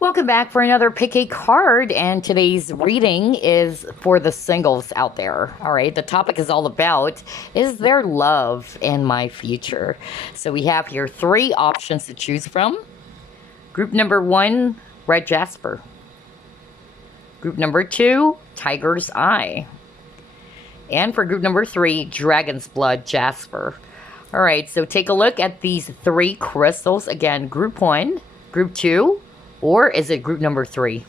Welcome back for another pick a card, and today's reading is for the singles out there. All right, the topic is all about, is there love in my future? So we have here three options to choose from. Group number one, Red Jasper. Group number two, Tiger's Eye. And for group number three, Dragon's Blood Jasper. All right, so take a look at these three crystals. Again, group one, group two, or is it group number three?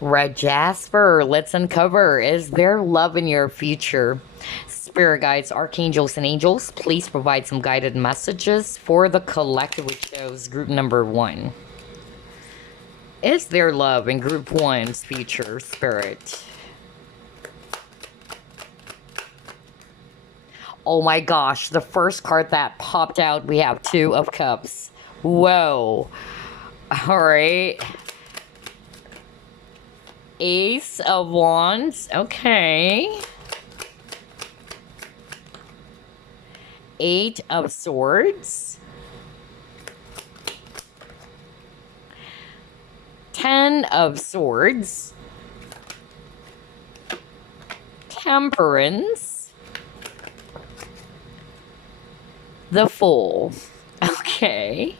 Red Jasper, let's uncover, is there love in your future? Spirit guides, archangels, and angels, please provide some guided messages for the collective, which shows group number one. Is there love in group one's future, Spirit? Oh my gosh, the first card that popped out, we have Two of Cups. Whoa. All right. Ace of Wands. Okay. Eight of Swords. 10 of Swords. Temperance. The Fool. Okay.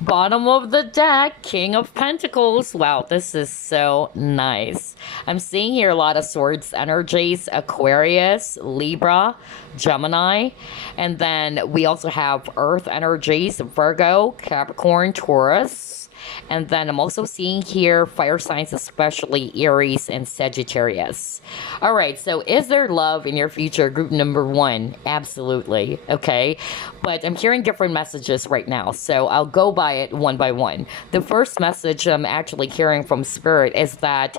Bottom of the deck, King of Pentacles. Wow, this is so nice. I'm seeing here a lot of swords energies, Aquarius, Libra, Gemini. And then we also have earth energies, Virgo, Capricorn, Taurus. And then I'm also seeing here fire signs, especially Aries and Sagittarius. All right, so is there love in your future? Group number one, absolutely. Okay, but I'm hearing different messages right now, so I'll go by it one by one. The first message I'm actually hearing from Spirit is that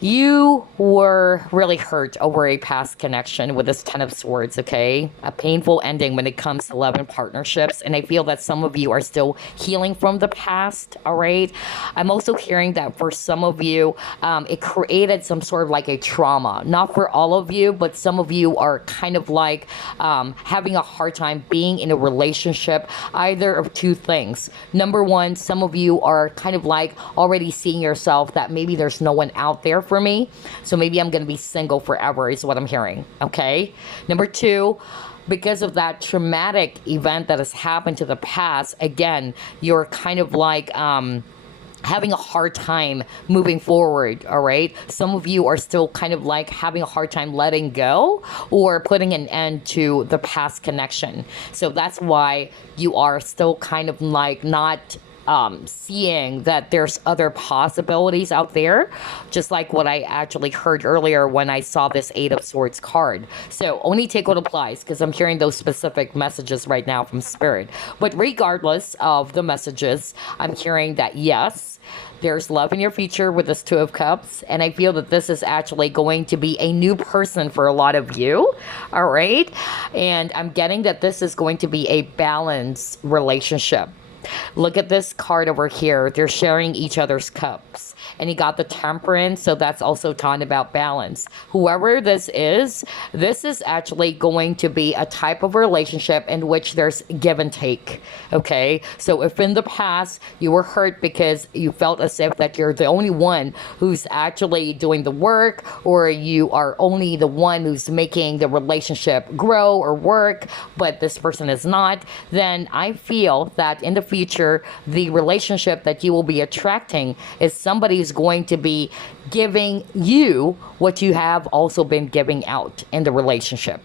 you were really hurt over a past connection with this Ten of Swords, okay? A painful ending when it comes to love and partnerships. And I feel that some of you are still healing from the past, all right? I'm also hearing that for some of you, it created some sort of like a trauma. Not for all of you, but some of you are kind of like having a hard time being in a relationship, either of two things. Number one, some of you are kind of like already seeing yourself that maybe there's no one out there for me, so maybe I'm gonna be single forever is what I'm hearing. Okay, number two, because of that traumatic event that has happened to the past, again, you're kind of like having a hard time moving forward. All right, some of you are still kind of like having a hard time letting go or putting an end to the past connection. So that's why you are still kind of like not seeing that there's other possibilities out there, just like what I actually heard earlier when I saw this Eight of Swords card. So only take what applies, because I'm hearing those specific messages right now from Spirit. But regardless of the messages, I'm hearing that yes, there's love in your future with this Two of Cups, and I feel that this is actually going to be a new person for a lot of you, all right? And I'm getting that this is going to be a balanced relationship. Look at this card over here. They're sharing each other's cups. And you got the Temperance, so that's also talking about balance. Whoever this is actually going to be a type of relationship in which there's give and take. Okay? So if in the past you were hurt because you felt as if that you're the only one who's actually doing the work, or you are only the one who's making the relationship grow or work, but this person is not, then I feel that in the future, the relationship that you will be attracting is somebody who's going to be giving you what you have also been giving out in the relationship.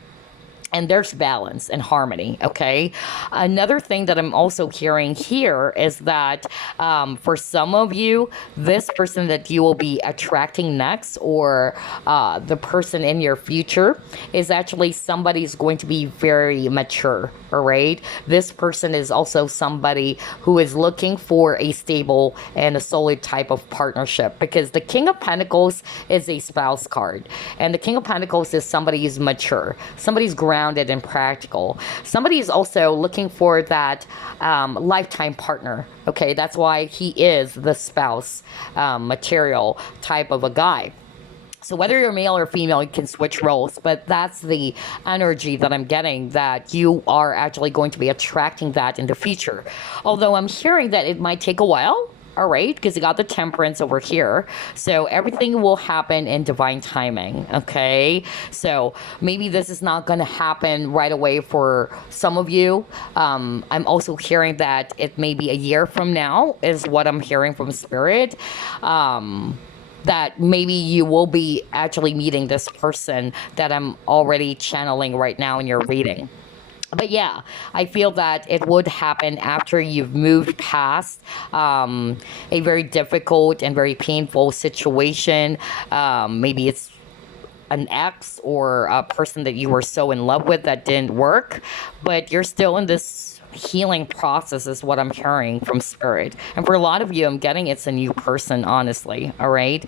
And there's balance and harmony, okay? Another thing that I'm also hearing here is that for some of you, this person that you will be attracting next, or the person in your future, is actually somebody who's going to be very mature, all right? This person is also somebody who is looking for a stable and a solid type of partnership, because the King of Pentacles is a spouse card. And the King of Pentacles is somebody who's mature, somebody's grounded and practical. Somebody is also looking for that lifetime partner. Okay, that's why he is the spouse material type of a guy. So whether you're male or female, you can switch roles, but that's the energy that I'm getting, that you are actually going to be attracting that in the future. Although I'm hearing that it might take a while. All right, because you got the temperance over here. So everything will happen in divine timing. Okay. So maybe this is not going to happen right away for some of you. I'm also hearing that it may be a year from now, is what I'm hearing from spirit. That maybe you will be actually meeting this person that I'm already channeling right now in your reading. But yeah, I feel that it would happen after you've moved past a very difficult and very painful situation. Maybe it's an ex or a person that you were so in love with that didn't work, but you're still in this healing process, is what I'm hearing from spirit. And for a lot of you, I'm getting it's a new person, honestly. All right.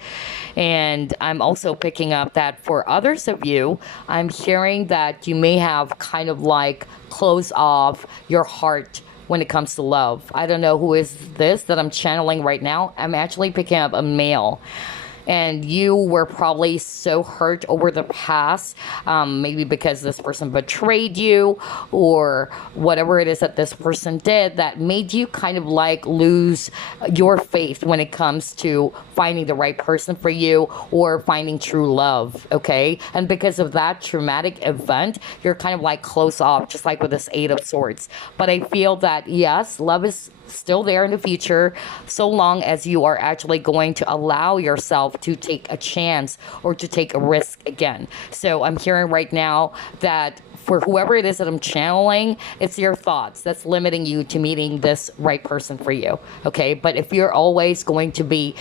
And I'm also picking up that for others of you, I'm hearing that you may have kind of like closed off your heart when it comes to love. I don't know who is this that I'm channeling right now. I'm actually picking up a male, and you were probably so hurt over the past, maybe because this person betrayed you or whatever it is that this person did that made you kind of like lose your faith when it comes to finding the right person for you or finding true love. Okay. And because of that traumatic event, you're kind of like close off, just like with this Eight of Swords. But I feel that yes, love is still there in the future, so long as you are actually going to allow yourself to take a chance or to take a risk again. So I'm hearing right now that for whoever it is that I'm channeling, it's your thoughts that's limiting you to meeting this right person for you. Okay. But if you're always going to be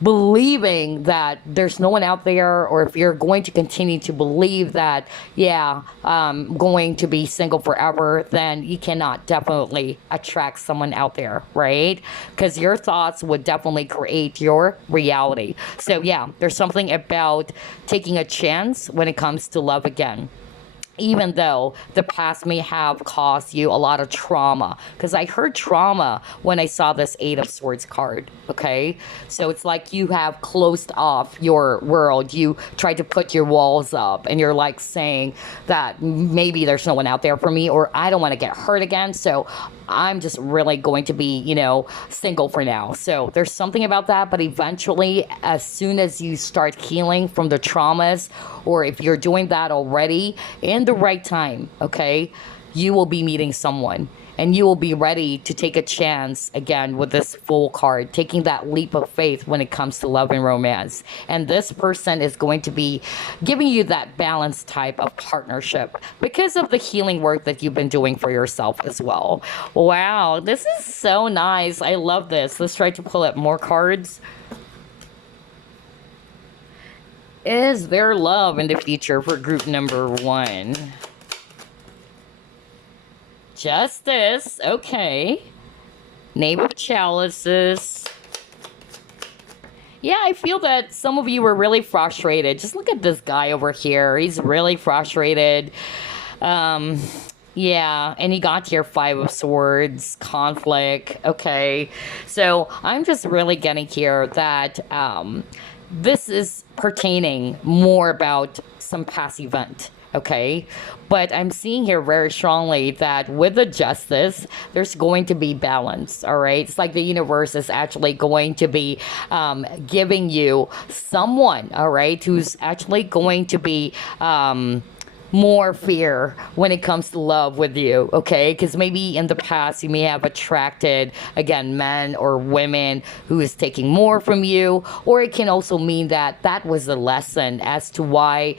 believing that there's no one out there, or if you're going to continue to believe that, yeah, I'm going to be single forever, then you cannot definitely attract someone out there, right? Because your thoughts would definitely create your reality. So yeah, there's something about taking a chance when it comes to love again, even though the past may have caused you a lot of trauma. Because I heard trauma when I saw this Eight of Swords card. Okay. So it's like you have closed off your world. You tried to put your walls up and you're like saying that maybe there's no one out there for me, or I don't want to get hurt again. So I'm just really going to be, single for now. So there's something about that. But eventually, as soon as you start healing from the traumas, or if you're doing that already in the right time, okay, you will be meeting someone. And you will be ready to take a chance again with this Fool card, taking that leap of faith when it comes to love and romance. And this person is going to be giving you that balanced type of partnership because of the healing work that you've been doing for yourself as well. Wow, this is so nice. I love this. Let's try to pull up more cards. Is there love in the future for group number 1? Justice, okay. Knave of Chalices. Yeah, I feel that some of you were really frustrated. Just look at this guy over here. He's really frustrated. Yeah, and he got here 5 of Swords, conflict. Okay, so I'm just really getting here that this is pertaining more about some past event. Okay, but I'm seeing here very strongly that with the Justice, there's going to be balance. All right, it's like the universe is actually going to be giving you someone, all right, who's actually going to be more fear when it comes to love with you, okay? Because maybe in the past you may have attracted, again, men or women who is taking more from you, or it can also mean that that was a lesson as to why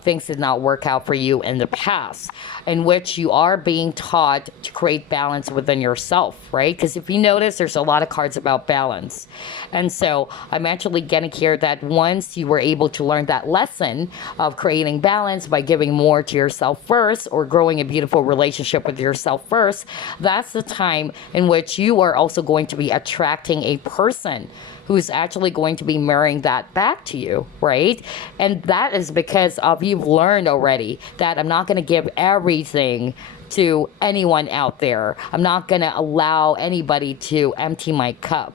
things did not work out for you in the past, in which you are being taught to create balance within yourself, right? Because if you notice, there's a lot of cards about balance. And so I'm actually getting here that once you were able to learn that lesson of creating balance by giving more to yourself first, or growing a beautiful relationship with yourself first, that's the time in which you are also going to be attracting a person who's actually going to be mirroring that back to you, right? And that is because of you've learned already that I'm not going to give everything to anyone out there. I'm not going to allow anybody to empty my cup.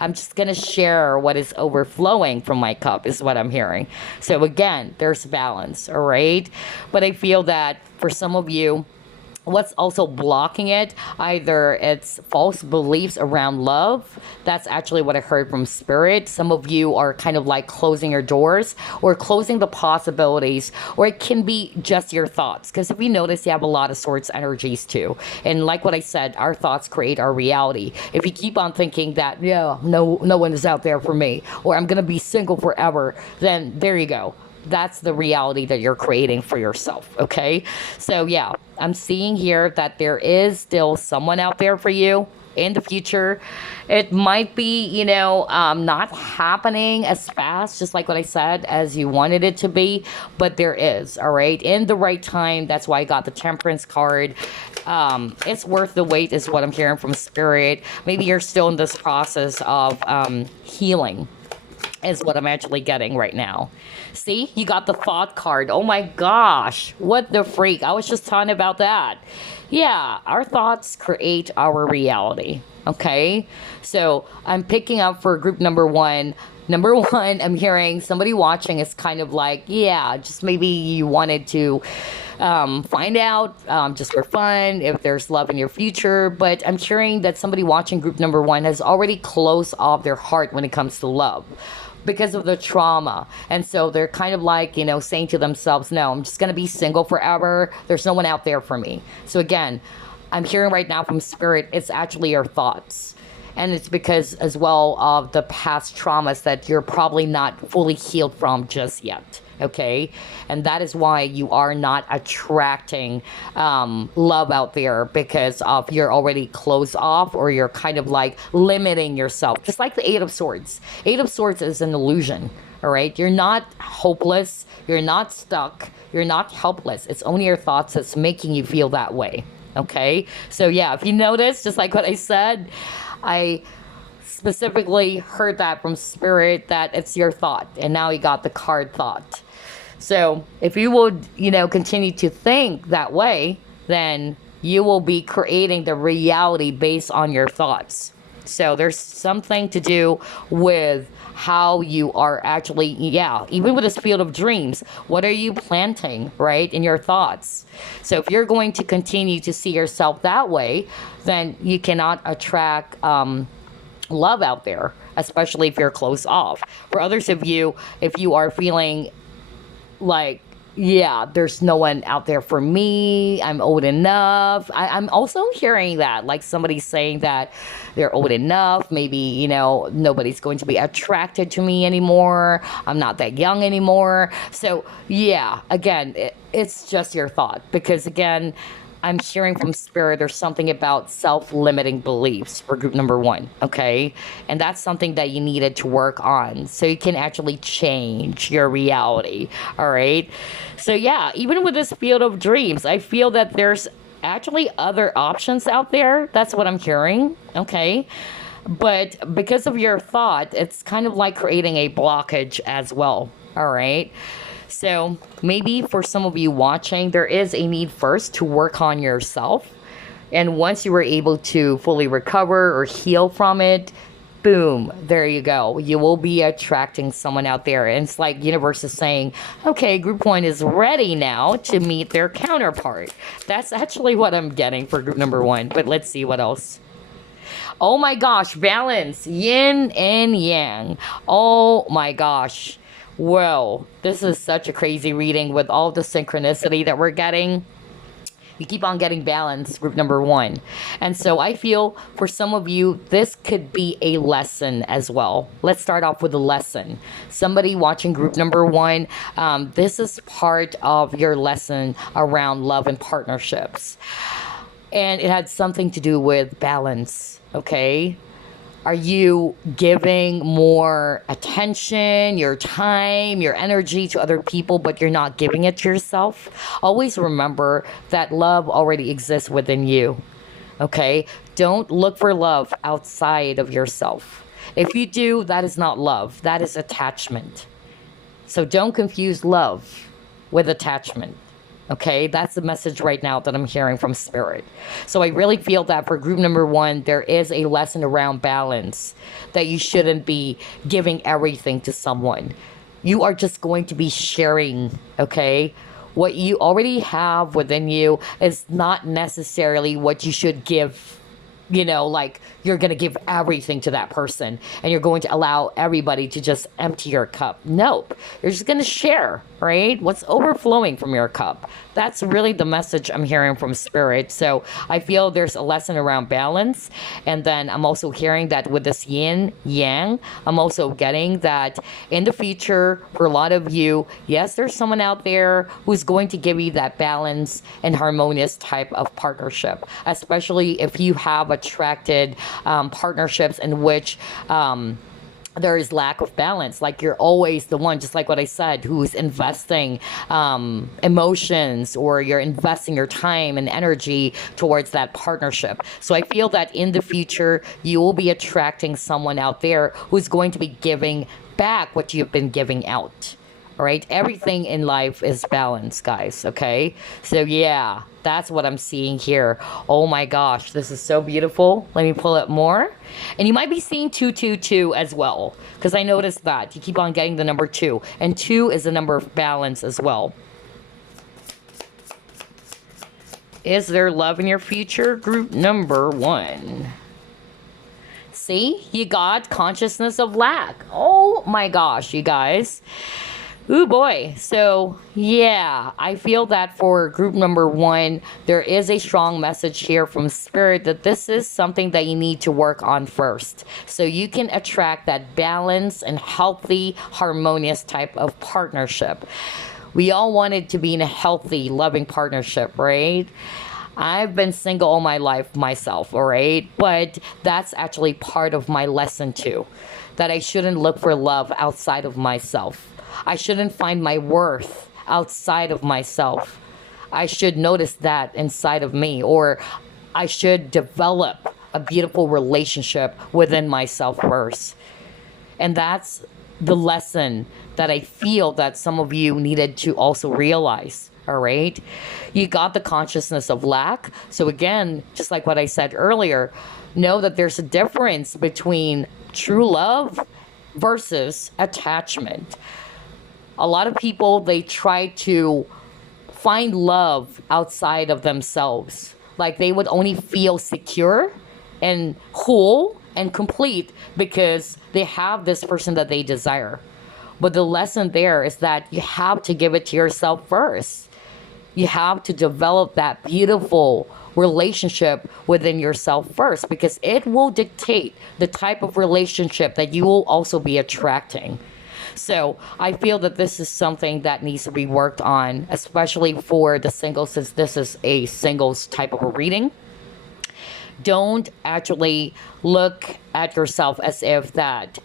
I'm just going to share what is overflowing from my cup, is what I'm hearing. So again, there's balance, all right? But I feel that for some of you, what's also blocking it, either it's false beliefs around love. That's actually what I heard from spirit. Some of you are kind of like closing your doors or closing the possibilities, or it can be just your thoughts, because if you notice, you have a lot of swords energies too, and like what I said, our thoughts create our reality. If you keep on thinking that, yeah, no one is out there for me, or I'm gonna be single forever, then there you go, that's the reality that you're creating for yourself. Okay, so yeah, I'm seeing here that there is still someone out there for you in the future. It might be, not happening as fast, just like what I said, as you wanted it to be, but there is, all right, in the right time. That's why I got the Temperance card. It's worth the wait, is what I'm hearing from spirit. Maybe you're still in this process of healing, is what I'm actually getting right now. See, you got the thought card. Oh my gosh, what the freak. I was just talking about that. Yeah, our thoughts create our reality. Okay, so I'm picking up for group number one. Number one, I'm hearing somebody watching is kind of like, yeah, just maybe you wanted to find out, just for fun, if there's love in your future. But I'm hearing that somebody watching group number one has already closed off their heart when it comes to love, because of the trauma. And so they're kind of like, saying to themselves, no, I'm just going to be single forever. There's no one out there for me. So again, I'm hearing right now from spirit, it's actually your thoughts. And it's because as well of the past traumas that you're probably not fully healed from just yet. Okay, and that is why you are not attracting love out there, because of you're already closed off, or you're kind of like limiting yourself, just like the Eight of Swords. Eight of Swords is an illusion. All right, you're not hopeless, you're not stuck, you're not helpless. It's only your thoughts that's making you feel that way. Okay, so yeah, if you notice, just like what I said, I specifically heard that from spirit, that it's your thought, and now you got the card thought. So if you would, continue to think that way, then you will be creating the reality based on your thoughts. So there's something to do with how you are actually, even with this field of dreams, what are you planting, right, in your thoughts? So if you're going to continue to see yourself that way, then you cannot attract love out there, especially if you're closed off. For others of you, if you are feeling like, yeah, there's no one out there for me, I'm old enough. I'm also hearing that, like somebody's saying that they're old enough, maybe, nobody's going to be attracted to me anymore, I'm not that young anymore. So yeah, again, it's just your thought, because again, I'm hearing from spirit, there's something about self-limiting beliefs for group number one, okay? And that's something that you needed to work on so you can actually change your reality, all right? So yeah, even with this field of dreams, I feel that there's actually other options out there. That's what I'm hearing, okay? But because of your thought, it's kind of like creating a blockage as well, all right? So maybe for some of you watching, there is a need first to work on yourself. And once you were able to fully recover or heal from it, boom, there you go. You will be attracting someone out there. And it's like universe is saying, okay, group one is ready now to meet their counterpart. That's actually what I'm getting for group number one. But let's see what else. Oh my gosh, balance, yin and yang. Oh my gosh. Whoa, this is such a crazy reading with all the synchronicity that we're getting. You keep on getting balance, group number one. And so I feel for some of you, this could be a lesson as well. Let's start off with a lesson. Somebody watching group number one, this is part of your lesson around love and partnerships. And it had something to do with balance, okay? Are you giving more attention, your time, your energy to other people, but you're not giving it to yourself? Always remember that love already exists within you, okay? Don't look for love outside of yourself. If you do, that is not love. That is attachment. So don't confuse love with attachment, Okay, that's the message right now that I'm hearing from Spirit. So I really feel that for group number one, there is a lesson around balance, that you shouldn't be giving everything to someone. You are just going to be sharing, okay? What you already have within you is not necessarily what you should give, like you're going to give everything to that person and you're going to allow everybody to just empty your cup. Nope. You're just going to share, right? What's overflowing from your cup. That's really the message I'm hearing from Spirit. So I feel there's a lesson around balance. And then I'm also hearing that with this yin yang, I'm also getting that in the future, for a lot of you, yes, there's someone out there who's going to give you that balance and harmonious type of partnership, especially if you have attracted partnerships in which there is lack of balance. Like you're always the one, just like what I said, who's investing emotions, or you're investing your time and energy towards that partnership. So I feel that in the future, you will be attracting someone out there who's going to be giving back what you've been giving out. All right, everything in life is balance, guys. Okay, so yeah, that's what I'm seeing here. Oh my gosh, this is so beautiful. Let me pull it more. And you might be seeing 222 as well, because I noticed that you keep on getting the number 2, and 2 is the number of balance as well. Is there love in your future? Group number 1. See, you got consciousness of lack. Oh my gosh, you guys. Ooh boy. So yeah, I feel that for group number 1, there is a strong message here from Spirit that this is something that you need to work on first, so you can attract that balance and healthy, harmonious type of partnership. We all wanted to be in a healthy, loving partnership, right? I've been single all my life myself, all right? But that's actually part of my lesson too, that I shouldn't look for love outside of myself. I shouldn't find my worth outside of myself. I should notice that inside of me, or I should develop a beautiful relationship within myself first. And that's the lesson that I feel that some of you needed to also realize. All right. You got the consciousness of lack. So, again, just like what I said earlier, know that there's a difference between true love versus attachment. A lot of people, they try to find love outside of themselves. Like they would only feel secure and whole and complete because they have this person that they desire. But the lesson there is that you have to give it to yourself first. You have to develop that beautiful relationship within yourself first, because it will dictate the type of relationship that you will also be attracting. So I feel that this is something that needs to be worked on, especially for the singles, since this is a singles type of a reading. Don't actually look at yourself as if that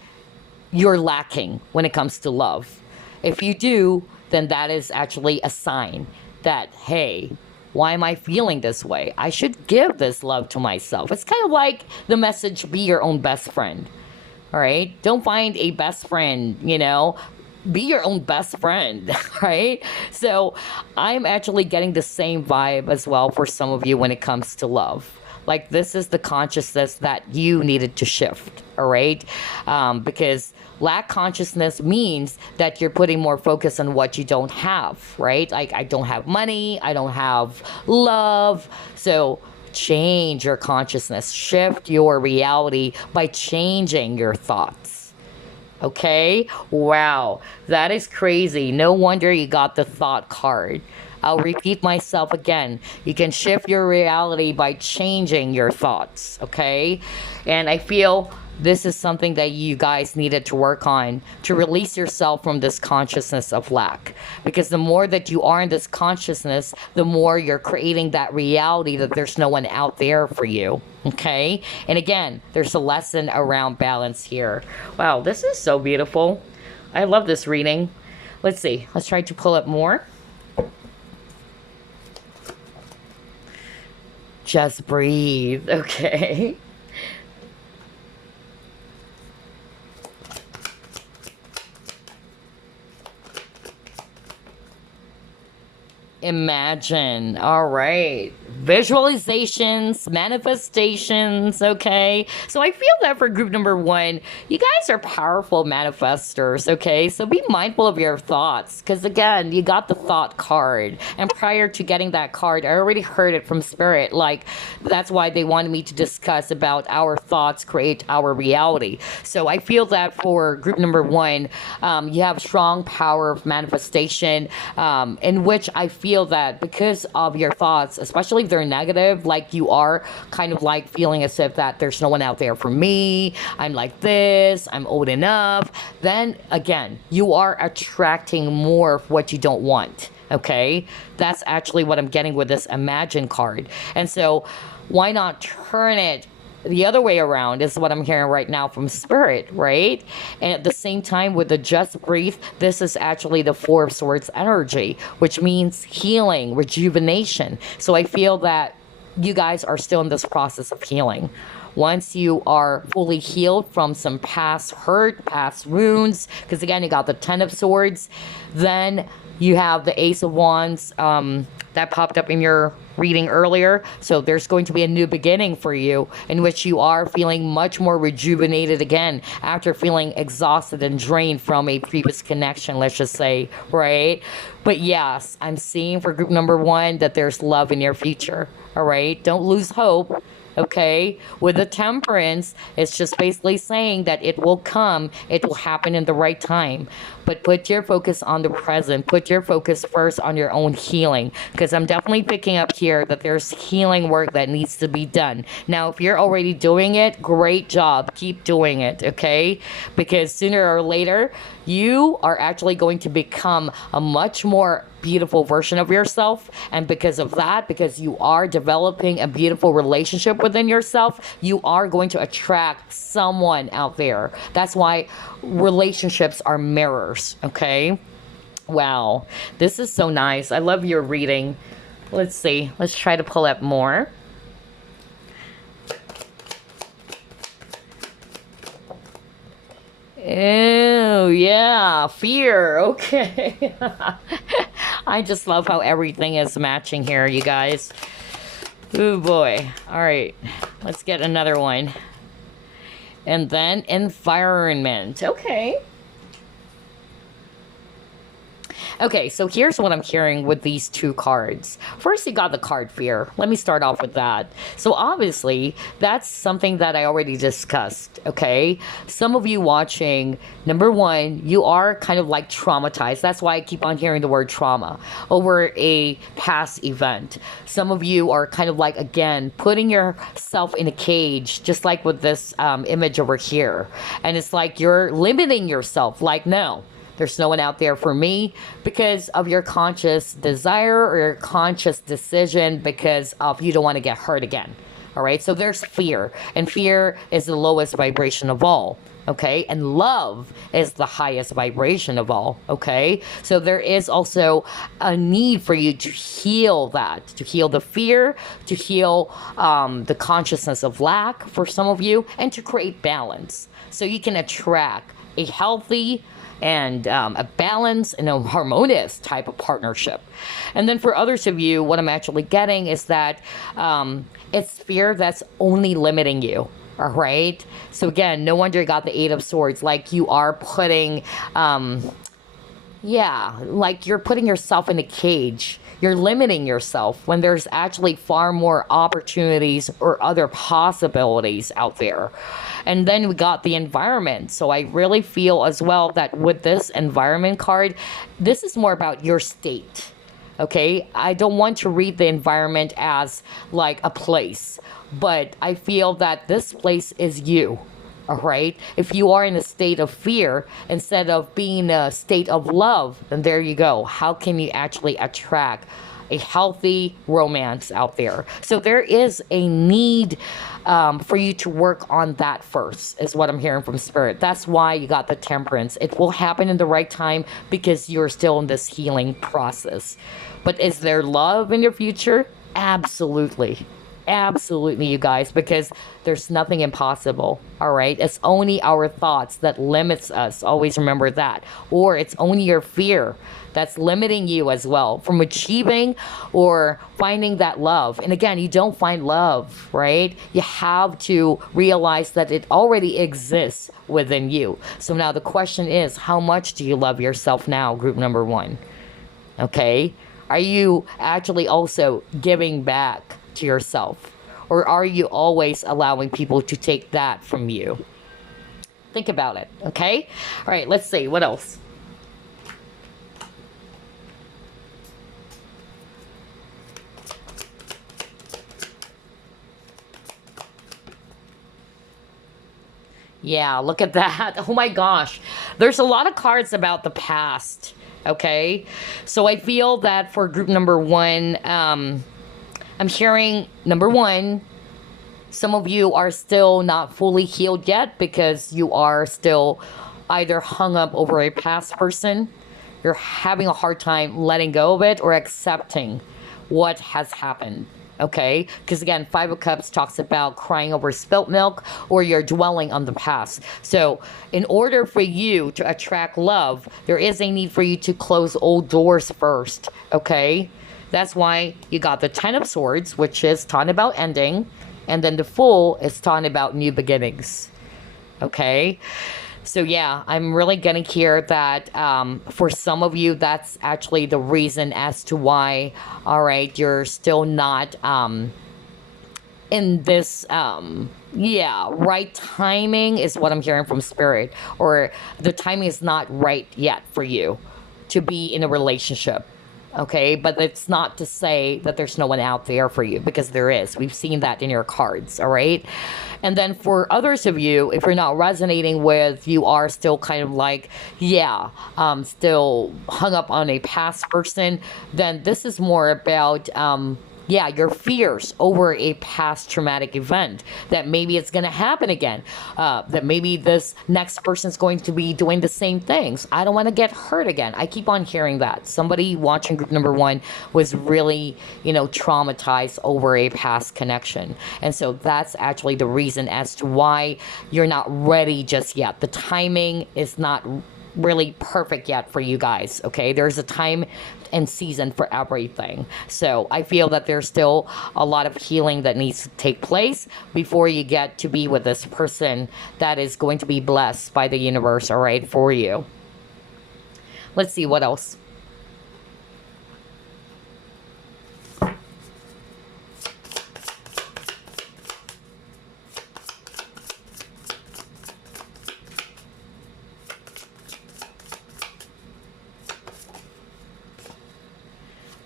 you're lacking when it comes to love. If you do, then that is actually a sign that, hey, why am I feeling this way? I should give this love to myself. It's kind of like the message, be your own best friend. All right? Don't find a best friend, be your own best friend, right? So I'm actually getting the same vibe as well for some of you when it comes to love. Like, this is the consciousness that you needed to shift, all right? Because lack consciousness means that you're putting more focus on what you don't have, right? Like, I don't have money, I don't have love. So change your consciousness, shift your reality by changing your thoughts. Okay? Wow, that is crazy. No wonder you got the thought card. I'll repeat myself again. You can shift your reality by changing your thoughts, okay? And I feel this is something that you guys needed to work on to release yourself from this consciousness of lack. Because the more that you are in this consciousness, the more you're creating that reality that there's no one out there for you, okay? And again, there's a lesson around balance here. Wow, this is so beautiful. I love this reading. Let's see. Let's try to pull it more. Just breathe, okay? Imagine. All right. Visualizations, manifestations. Okay. So I feel that for group number one, you guys are powerful manifestors. Okay. So be mindful of your thoughts. Because again, you got the thought card. And prior to getting that card, I already heard it from Spirit. Like, that's why they wanted me to discuss about our thoughts create our reality. So I feel that for group number one, you have strong power of manifestation, in which I feel that because of your thoughts, especially if they're negative, like you are kind of like feeling as if that there's no one out there for me, I'm like this, I'm old enough, then again, you are attracting more of what you don't want. Okay, that's actually what I'm getting with this Imagine card. And so why not turn it the other way around is what I'm hearing right now from Spirit, right? And at the same time, with the Just Breathe, this is actually the Four of Swords energy, which means healing, rejuvenation. So I feel that you guys are still in this process of healing. Once you are fully healed from some past hurt, past wounds, because again, you got the Ten of Swords, then you have the Ace of Wands that popped up in your reading earlier. So there's going to be a new beginning for you in which you are feeling much more rejuvenated again after feeling exhausted and drained from a previous connection, let's just say, right? But yes, I'm seeing for group number one that there's love in your future, all right? Don't lose hope. Okay, with the Temperance, it's just basically saying that it will come, it will happen in the right time. But put your focus on the present. Put your focus first on your own healing. Because I'm definitely picking up here that there's healing work that needs to be done. Now, if you're already doing it, great job. Keep doing it, okay? Because sooner or later, you are actually going to become a much more beautiful version of yourself. And because of that, because you are developing a beautiful relationship within yourself, you are going to attract someone out there. That's why relationships are mirrors, okay? Wow, this is so nice. I love your reading. Let's see. Let's try to pull up more. Oh, yeah, fear. Okay. I just love how everything is matching here, you guys. Oh, boy. All right, let's get another one. And then environment. Okay. Okay, so here's what I'm hearing with these two cards. First, you got the card fear. Let me start off with that. So obviously, that's something that I already discussed, okay? Some of you watching, number one, you are kind of like traumatized. That's why I keep on hearing the word trauma over a past event. Some of you are kind of like, again, putting yourself in a cage, just like with this image over here. And it's like you're limiting yourself, like, no. There's no one out there for me because of your conscious desire or your conscious decision because of you don't want to get hurt again. All right. So there's fear, and fear is the lowest vibration of all. Okay. And love is the highest vibration of all. Okay. So there is also a need for you to heal that, to heal the fear, to heal the consciousness of lack for some of you, and to create balance so you can attract a healthy and a balanced and a harmonious type of partnership. And then for others of you, what I'm actually getting is that it's fear that's only limiting you. All right. So again, no wonder you got the Eight of Swords. Like you are putting, like you're putting yourself in a cage. You're limiting yourself when there's actually far more opportunities or other possibilities out there. And then we got the environment. So I really feel as well that with this environment card, this is more about your state. Okay, I don't want to read the environment as like a place, but I feel that this place is you. All right. If you are in a state of fear instead of being in a state of love, then there you go. How can you actually attract a healthy romance out there? So there is a need for you to work on that first, is what I'm hearing from Spirit. That's why you got the Temperance. It will happen in the right time because you're still in this healing process. But is there love in your future? Absolutely. Absolutely, you guys, because there's nothing impossible, all right? It's only our thoughts that limits us. Always remember that. Or it's only your fear that's limiting you as well from achieving or finding that love. And again, you don't find love, right? You have to realize that it already exists within you. So now the question is, how much do you love yourself now, group number one? Okay? Are you actually also giving back to yourself? Or are you always allowing people to take that from you? Think about it, okay? All right, let's see. What else? Yeah, look at that. Oh my gosh. There's a lot of cards about the past. Okay. So I feel that for group number one, I'm hearing number one, some of you are still not fully healed yet because you are still either hung up over a past person, you're having a hard time letting go of it or accepting what has happened. Okay, because again, Five of Cups talks about crying over spilt milk or you're dwelling on the past. So in order for you to attract love, there is a need for you to close old doors first. Okay, that's why you got the Ten of Swords, which is talking about ending, and then the Fool is talking about new beginnings. Okay, so yeah, I'm really getting here that for some of you, that's actually the reason as to why, all right, you're still not in this, yeah, right timing is what I'm hearing from Spirit, or the timing is not right yet for you to be in a relationship. Okay, but it's not to say that there's no one out there for you, because there is. We've seen that in your cards, all right? And then for others of you, if you're not resonating with, you are still kind of like, yeah, still hung up on a past person, then this is more about, yeah, your fears over a past traumatic event, that maybe it's going to happen again, that maybe this next person's going to be doing the same things. I don't want to get hurt again. I keep on hearing that. Somebody watching group number one was really, traumatized over a past connection. And so that's actually the reason as to why you're not ready just yet. The timing is not really perfect yet for you guys. Okay, there's a time and season for everything. So I feel that there's still a lot of healing that needs to take place before you get to be with this person that is going to be blessed by the universe, all right, for you. Let's see what else.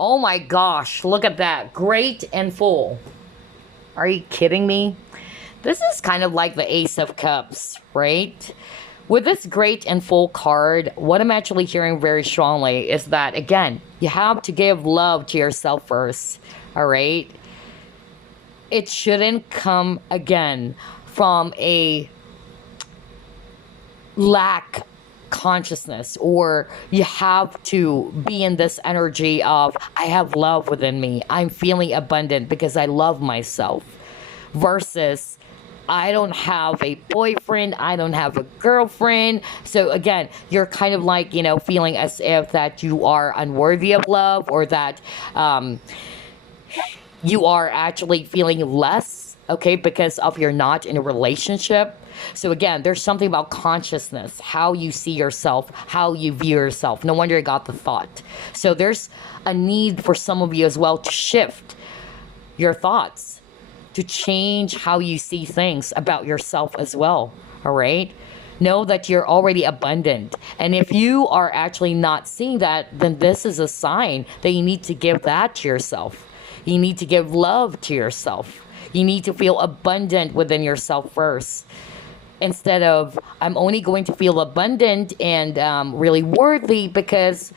Oh my gosh, look at that. Great and full. Are you kidding me? This is kind of like the Ace of Cups, right? With this great and full card, what I'm actually hearing very strongly is that, again, you have to give love to yourself first, all right? It shouldn't come, again, from a lack consciousness, or you have to be in this energy of, I have love within me, I'm feeling abundant because I love myself, versus I don't have a boyfriend, I don't have a girlfriend. So again, you're kind of like, feeling as if that you are unworthy of love, or that you are actually feeling less, okay, because of you're not in a relationship. So again, there's something about consciousness, how you see yourself, how you view yourself. No wonder I got the thought. So there's a need for some of you as well to shift your thoughts, to change how you see things about yourself as well, all right? Know that you're already abundant. And if you are actually not seeing that, then this is a sign that you need to give that to yourself. You need to give love to yourself. You need to feel abundant within yourself first. Instead of, I'm only going to feel abundant and really worthy because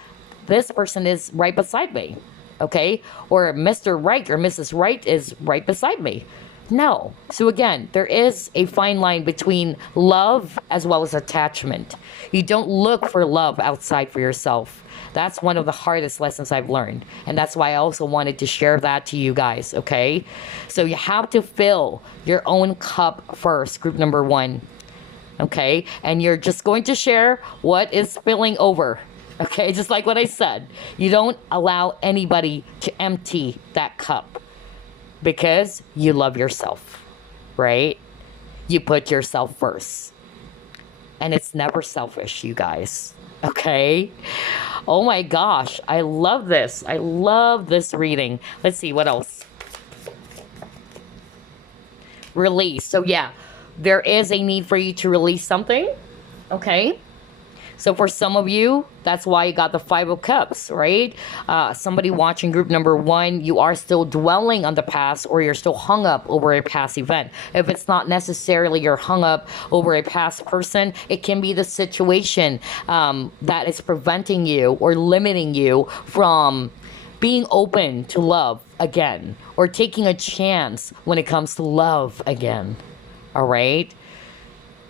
this person is right beside me, okay? Or Mr. Right or Mrs. Right is right beside me. No. So again, there is a fine line between love as well as attachment. You don't look for love outside for yourself. That's one of the hardest lessons I've learned. And that's why I also wanted to share that to you guys, okay? So you have to fill your own cup first, group number one, okay? And you're just going to share what is spilling over, okay? Just like what I said. You don't allow anybody to empty that cup because you love yourself, right? You put yourself first. And it's never selfish, you guys. Okay? Oh my gosh, I love this. I love this reading. Let's see, what else? Release. So yeah, there is a need for you to release something. Okay? So for some of you, that's why you got the Five of Cups, right? Somebody watching group number one, you are still dwelling on the past, or you're still hung up over a past event. If it's not necessarily you're hung up over a past person, it can be the situation that is preventing you or limiting you from being open to love again, or taking a chance when it comes to love again. All right?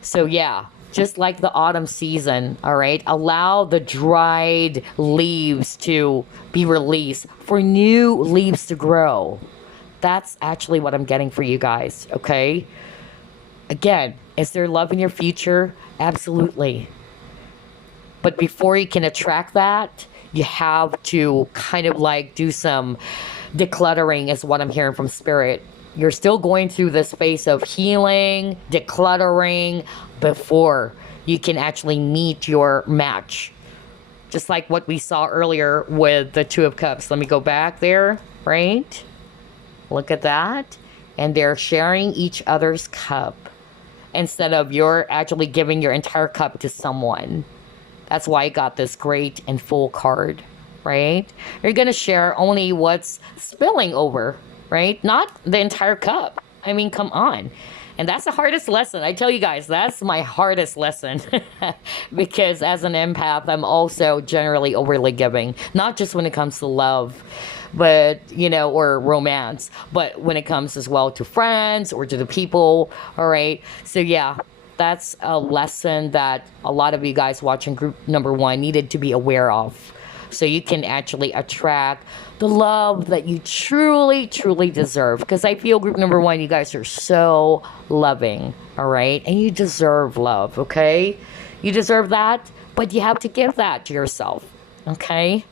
So yeah, just like the autumn season, all right? Allow the dried leaves to be released for new leaves to grow. That's actually what I'm getting for you guys, okay? Again, is there love in your future? Absolutely. But before you can attract that, you have to kind of like do some decluttering, is what I'm hearing from Spirit. You're still going through this phase of healing, decluttering, before you can actually meet your match. Just like what we saw earlier with the Two of Cups. Let me go back there, right? Look at that. And they're sharing each other's cup instead of you're actually giving your entire cup to someone. That's why I got this great and full card, right? You're going to share only what's spilling over, right? Not the entire cup. I mean, come on. And that's the hardest lesson. I tell you guys, that's my hardest lesson. Because as an empath, I'm also generally overly giving. Not just when it comes to love, but, you know, or romance. But when it comes as well to friends or to the people, all right? So yeah, that's a lesson that a lot of you guys watching group number one needed to be aware of. So you can actually attract the love that you truly, truly deserve. Because I feel group number one, you guys are so loving, all right? And you deserve love, okay? You deserve that, but you have to give that to yourself, okay?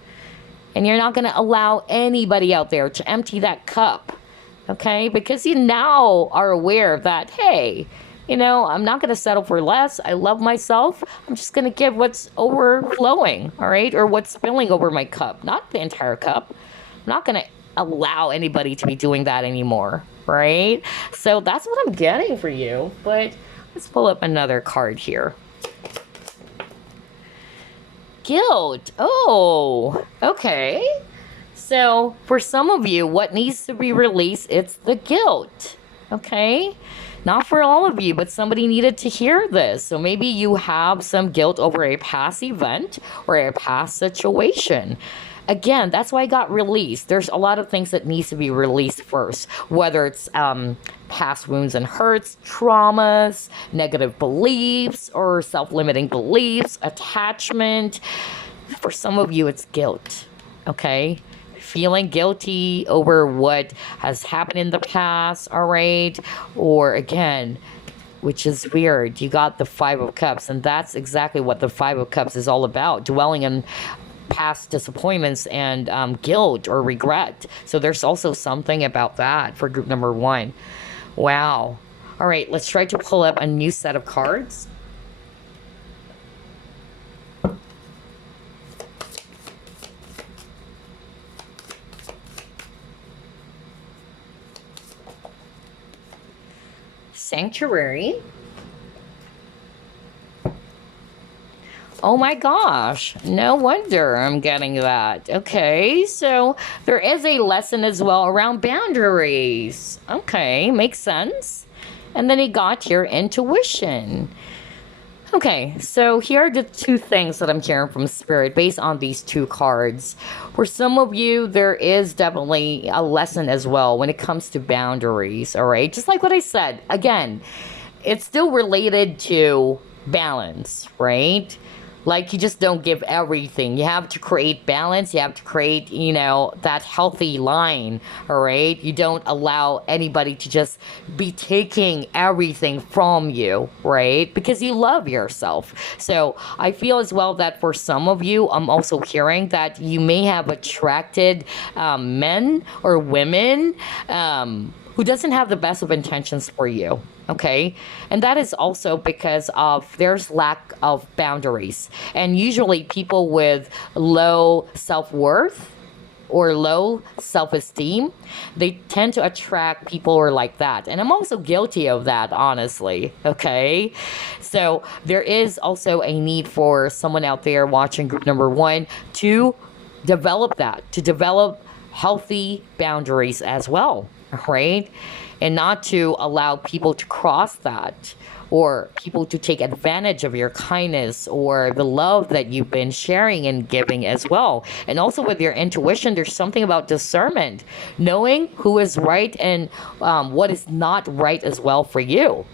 And you're not going to allow anybody out there to empty that cup, okay? Because you now are aware of that, hey, you know, I'm not going to settle for less. I love myself. I'm just going to give what's overflowing, all right? Or what's spilling over my cup, not the entire cup. I'm not going to allow anybody to be doing that anymore, right? So that's what I'm getting for you. But let's pull up another card here. Guilt. Oh, okay. So for some of you, what needs to be released, it's the guilt, okay? Not for all of you, but somebody needed to hear this. So maybe you have some guilt over a past event or a past situation. Again, that's why I got released. There's a lot of things that needs to be released first, whether it's past wounds and hurts, traumas, negative beliefs, or self-limiting beliefs, attachment. For some of you, it's guilt, okay? Feeling guilty over what has happened in the past, all right? Or again, which is weird, you got the Five of Cups, and that's exactly what the Five of Cups is all about, dwelling in past disappointments and guilt or regret. So there's also something about that for group number one. Wow. All right, let's try to pull up a new set of cards. Sanctuary. Oh my gosh, no wonder I'm getting that. Okay, so there is a lesson as well around boundaries. Okay, makes sense. And then he got your intuition. Okay, so here are the two things that I'm hearing from Spirit based on these two cards. For some of you, there is definitely a lesson as well when it comes to boundaries, all right? Just like what I said, again, it's still related to balance, right? Like you just don't give everything. You have to create balance. You have to create, that healthy line, all right? You don't allow anybody to just be taking everything from you, right? Because you love yourself. So I feel as well that for some of you, I'm also hearing that you may have attracted men or women who doesn't have the best of intentions for you. Okay, and that is also because of there's lack of boundaries, and usually people with low self-worth or low self-esteem, they tend to attract people who are like that, and I'm also guilty of that, honestly. Okay, so there is also a need for someone out there watching group number one to develop that, to develop healthy boundaries as well, right? And not to allow people to cross that, or people to take advantage of your kindness or the love that you've been sharing and giving as well. And also with your intuition, there's something about discernment, knowing who is right and what is not right as well for you.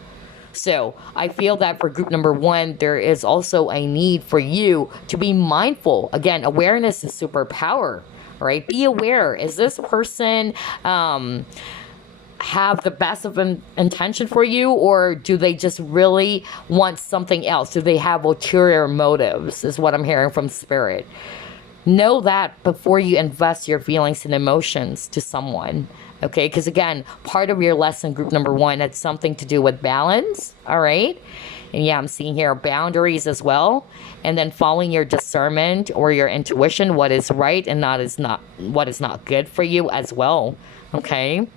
So I feel that for group number one, there is also a need for you to be mindful. Again, awareness is superpower, right? Be aware. Is this person have the best of an intention for you, or do they just really want something else? Do they have ulterior motives, is what I'm hearing from Spirit. Know that before you invest your feelings and emotions to someone. Okay, because again, part of your lesson, group number one, had something to do with balance. All right. And yeah, I'm seeing here boundaries as well. And then following your discernment or your intuition, what is right and what is not good for you as well. Okay.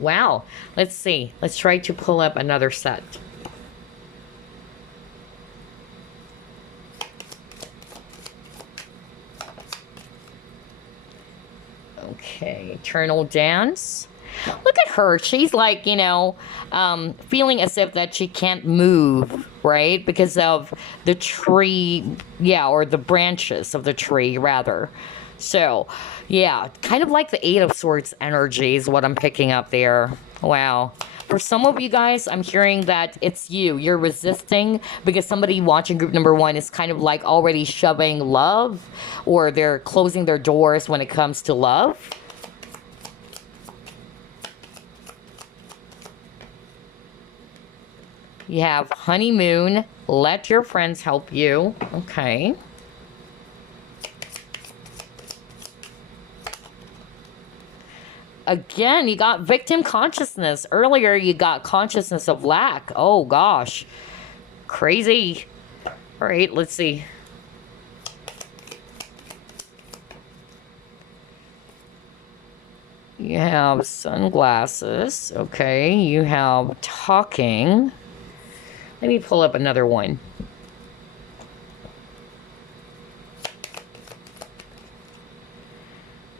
Wow. Let's see. Let's try to pull up another set. Okay. Eternal Dance. Look at her. She's like, feeling as if that she can't move, right? Because of the tree, yeah, or the branches of the tree, rather. So, yeah, kind of like the Eight of Swords energy is what I'm picking up there. Wow. For some of you guys, I'm hearing that it's you. You're resisting because somebody watching group number one is kind of like already shoving love, or they're closing their doors when it comes to love. You have honeymoon. Let your friends help you. Okay. Again, you got victim consciousness. Earlier, you got consciousness of lack. Oh, gosh. Crazy. All right, let's see. You have sunglasses. Okay, you have talking. Let me pull up another one.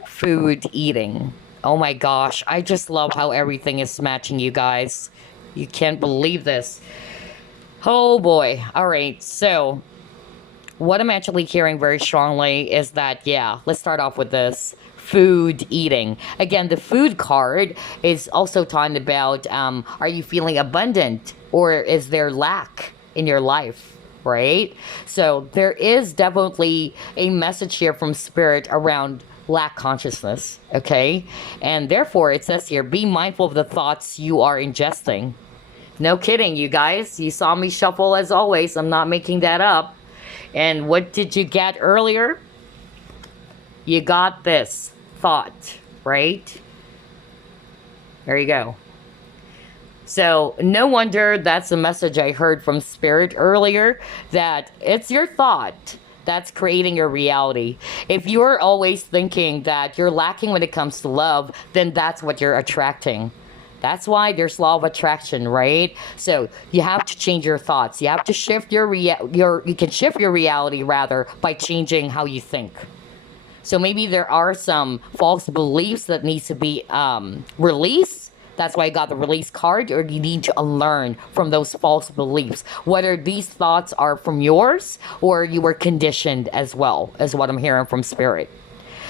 Food eating. Oh my gosh, I just love how everything is matching, you guys. You can't believe this. Oh boy. All right, so what I'm actually hearing very strongly is that, yeah, let's start off with this. Food eating. Again, the food card is also talking about, are you feeling abundant, or is there lack in your life, right? So there is definitely a message here from Spirit around lack consciousness, okay? And therefore, it says here, be mindful of the thoughts you are ingesting. No kidding, you guys. You saw me shuffle as always. I'm not making that up. And what did you get earlier? You got this thought, right? There you go. So no wonder that's a message I heard from Spirit earlier, that it's your thought that's creating your reality. If you're always thinking that you're lacking when it comes to love, then that's what you're attracting. That's why there's law of attraction, right? So you have to change your thoughts. You have to shift you can shift your reality rather by changing how you think. So maybe there are some false beliefs that needs to be released That's why I got the release card, or you need to unlearn from those false beliefs, whether these thoughts are from yours or you were conditioned as well, is what I'm hearing from spirit.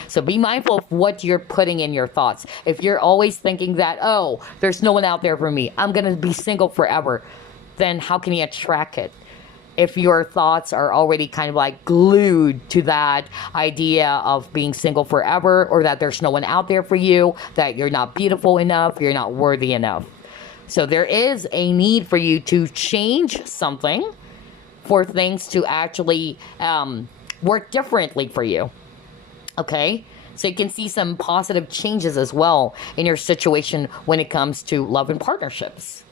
So be mindful of what you're putting in your thoughts. If you're always thinking that, oh, there's no one out there for me, I'm going to be single forever, then how can you attract it? If your thoughts are already kind of like glued to that idea of being single forever, or that there's no one out there for you, that you're not beautiful enough, you're not worthy enough. So there is a need for you to change something for things to actually work differently for you. Okay? So you can see some positive changes as well in your situation when it comes to love and partnerships.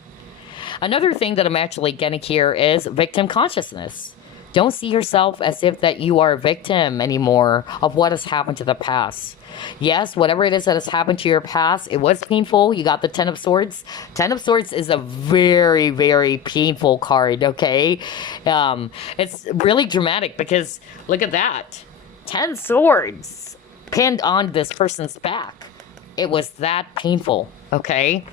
Another thing that I'm actually getting here is victim consciousness. Don't see yourself as if that you are a victim anymore of what has happened to the past. Yes, whatever it is that has happened to your past, it was painful. You got the Ten of Swords. Ten of Swords is a very, very painful card, okay? It's really dramatic because look at that. 10 swords pinned on this person's back. It was that painful, okay?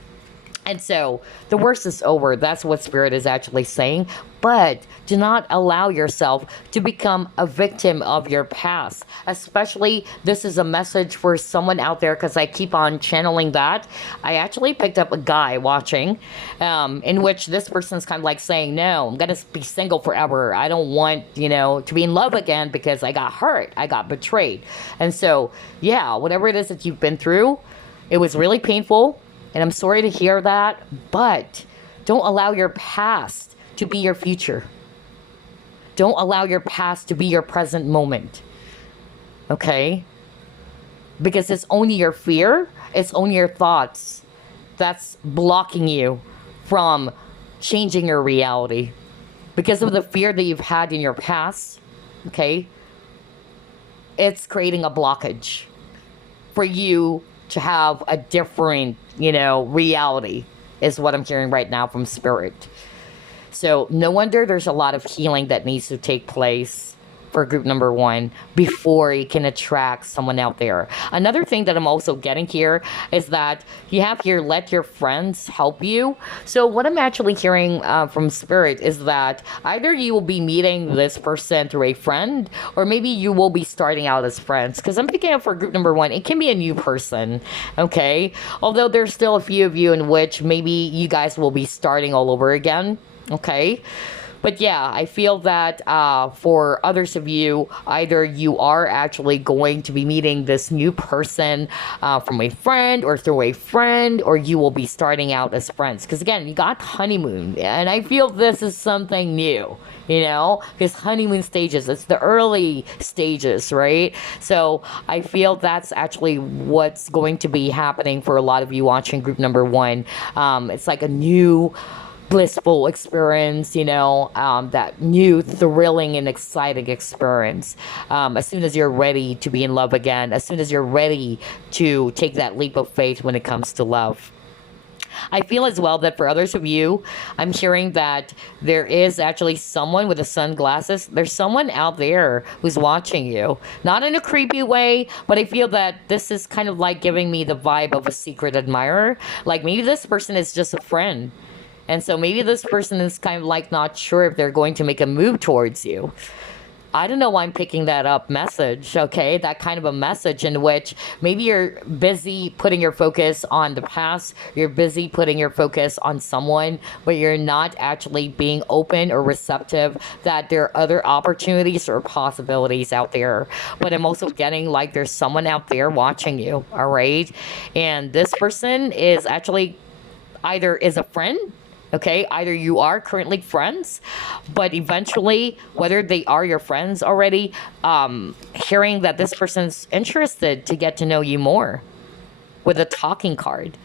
And so the worst is over. That's what Spirit is actually saying. But do not allow yourself to become a victim of your past. Especially, this is a message for someone out there, because I keep on channeling that. I actually picked up a guy watching, in which this person's kind of like saying, no, I'm going to be single forever. I don't want, to be in love again because I got hurt. I got betrayed. And so, yeah, whatever it is that you've been through, it was really painful. And I'm sorry to hear that, but don't allow your past to be your future. Don't allow your past to be your present moment. Okay? Because it's only your fear, it's only your thoughts that's blocking you from changing your reality. Because of the fear that you've had in your past, okay? It's creating a blockage for you to have a different, reality, is what I'm hearing right now from Spirit. So no wonder there's a lot of healing that needs to take place for group number 1 before you can attract someone out there. Another thing that I'm also getting here is that you have here, let your friends help you. So what I'm actually hearing from Spirit is that either you will be meeting this person through a friend, or maybe you will be starting out as friends. Because I'm picking up for group number 1, it can be a new person, okay? Although there's still a few of you in which maybe you guys will be starting all over again, okay? But yeah, I feel that for others of you, either you are actually going to be meeting this new person from a friend or through a friend, or you will be starting out as friends. Because again, you got honeymoon, and I feel this is something new, because honeymoon stages, it's the early stages, right? So I feel that's actually what's going to be happening for a lot of you watching group number 1. It's like a new blissful experience, that new thrilling and exciting experience. As soon as you're ready to be in love again, as soon as you're ready to take that leap of faith when it comes to love. I feel as well that for others of you, I'm hearing that there is actually someone with the sunglasses. There's someone out there who's watching you. Not in a creepy way, but I feel that this is kind of like giving me the vibe of a secret admirer. Like maybe this person is just a friend. And so maybe this person is kind of like not sure if they're going to make a move towards you. I don't know why I'm picking that up message, okay? That kind of a message in which maybe you're busy putting your focus on the past, you're busy putting your focus on someone, but you're not actually being open or receptive that there are other opportunities or possibilities out there. But I'm also getting like there's someone out there watching you, all right? And this person is actually either is a friend, okay, either you are currently friends, but eventually, whether they are your friends already, hearing that this person's interested to get to know you more with a talking card.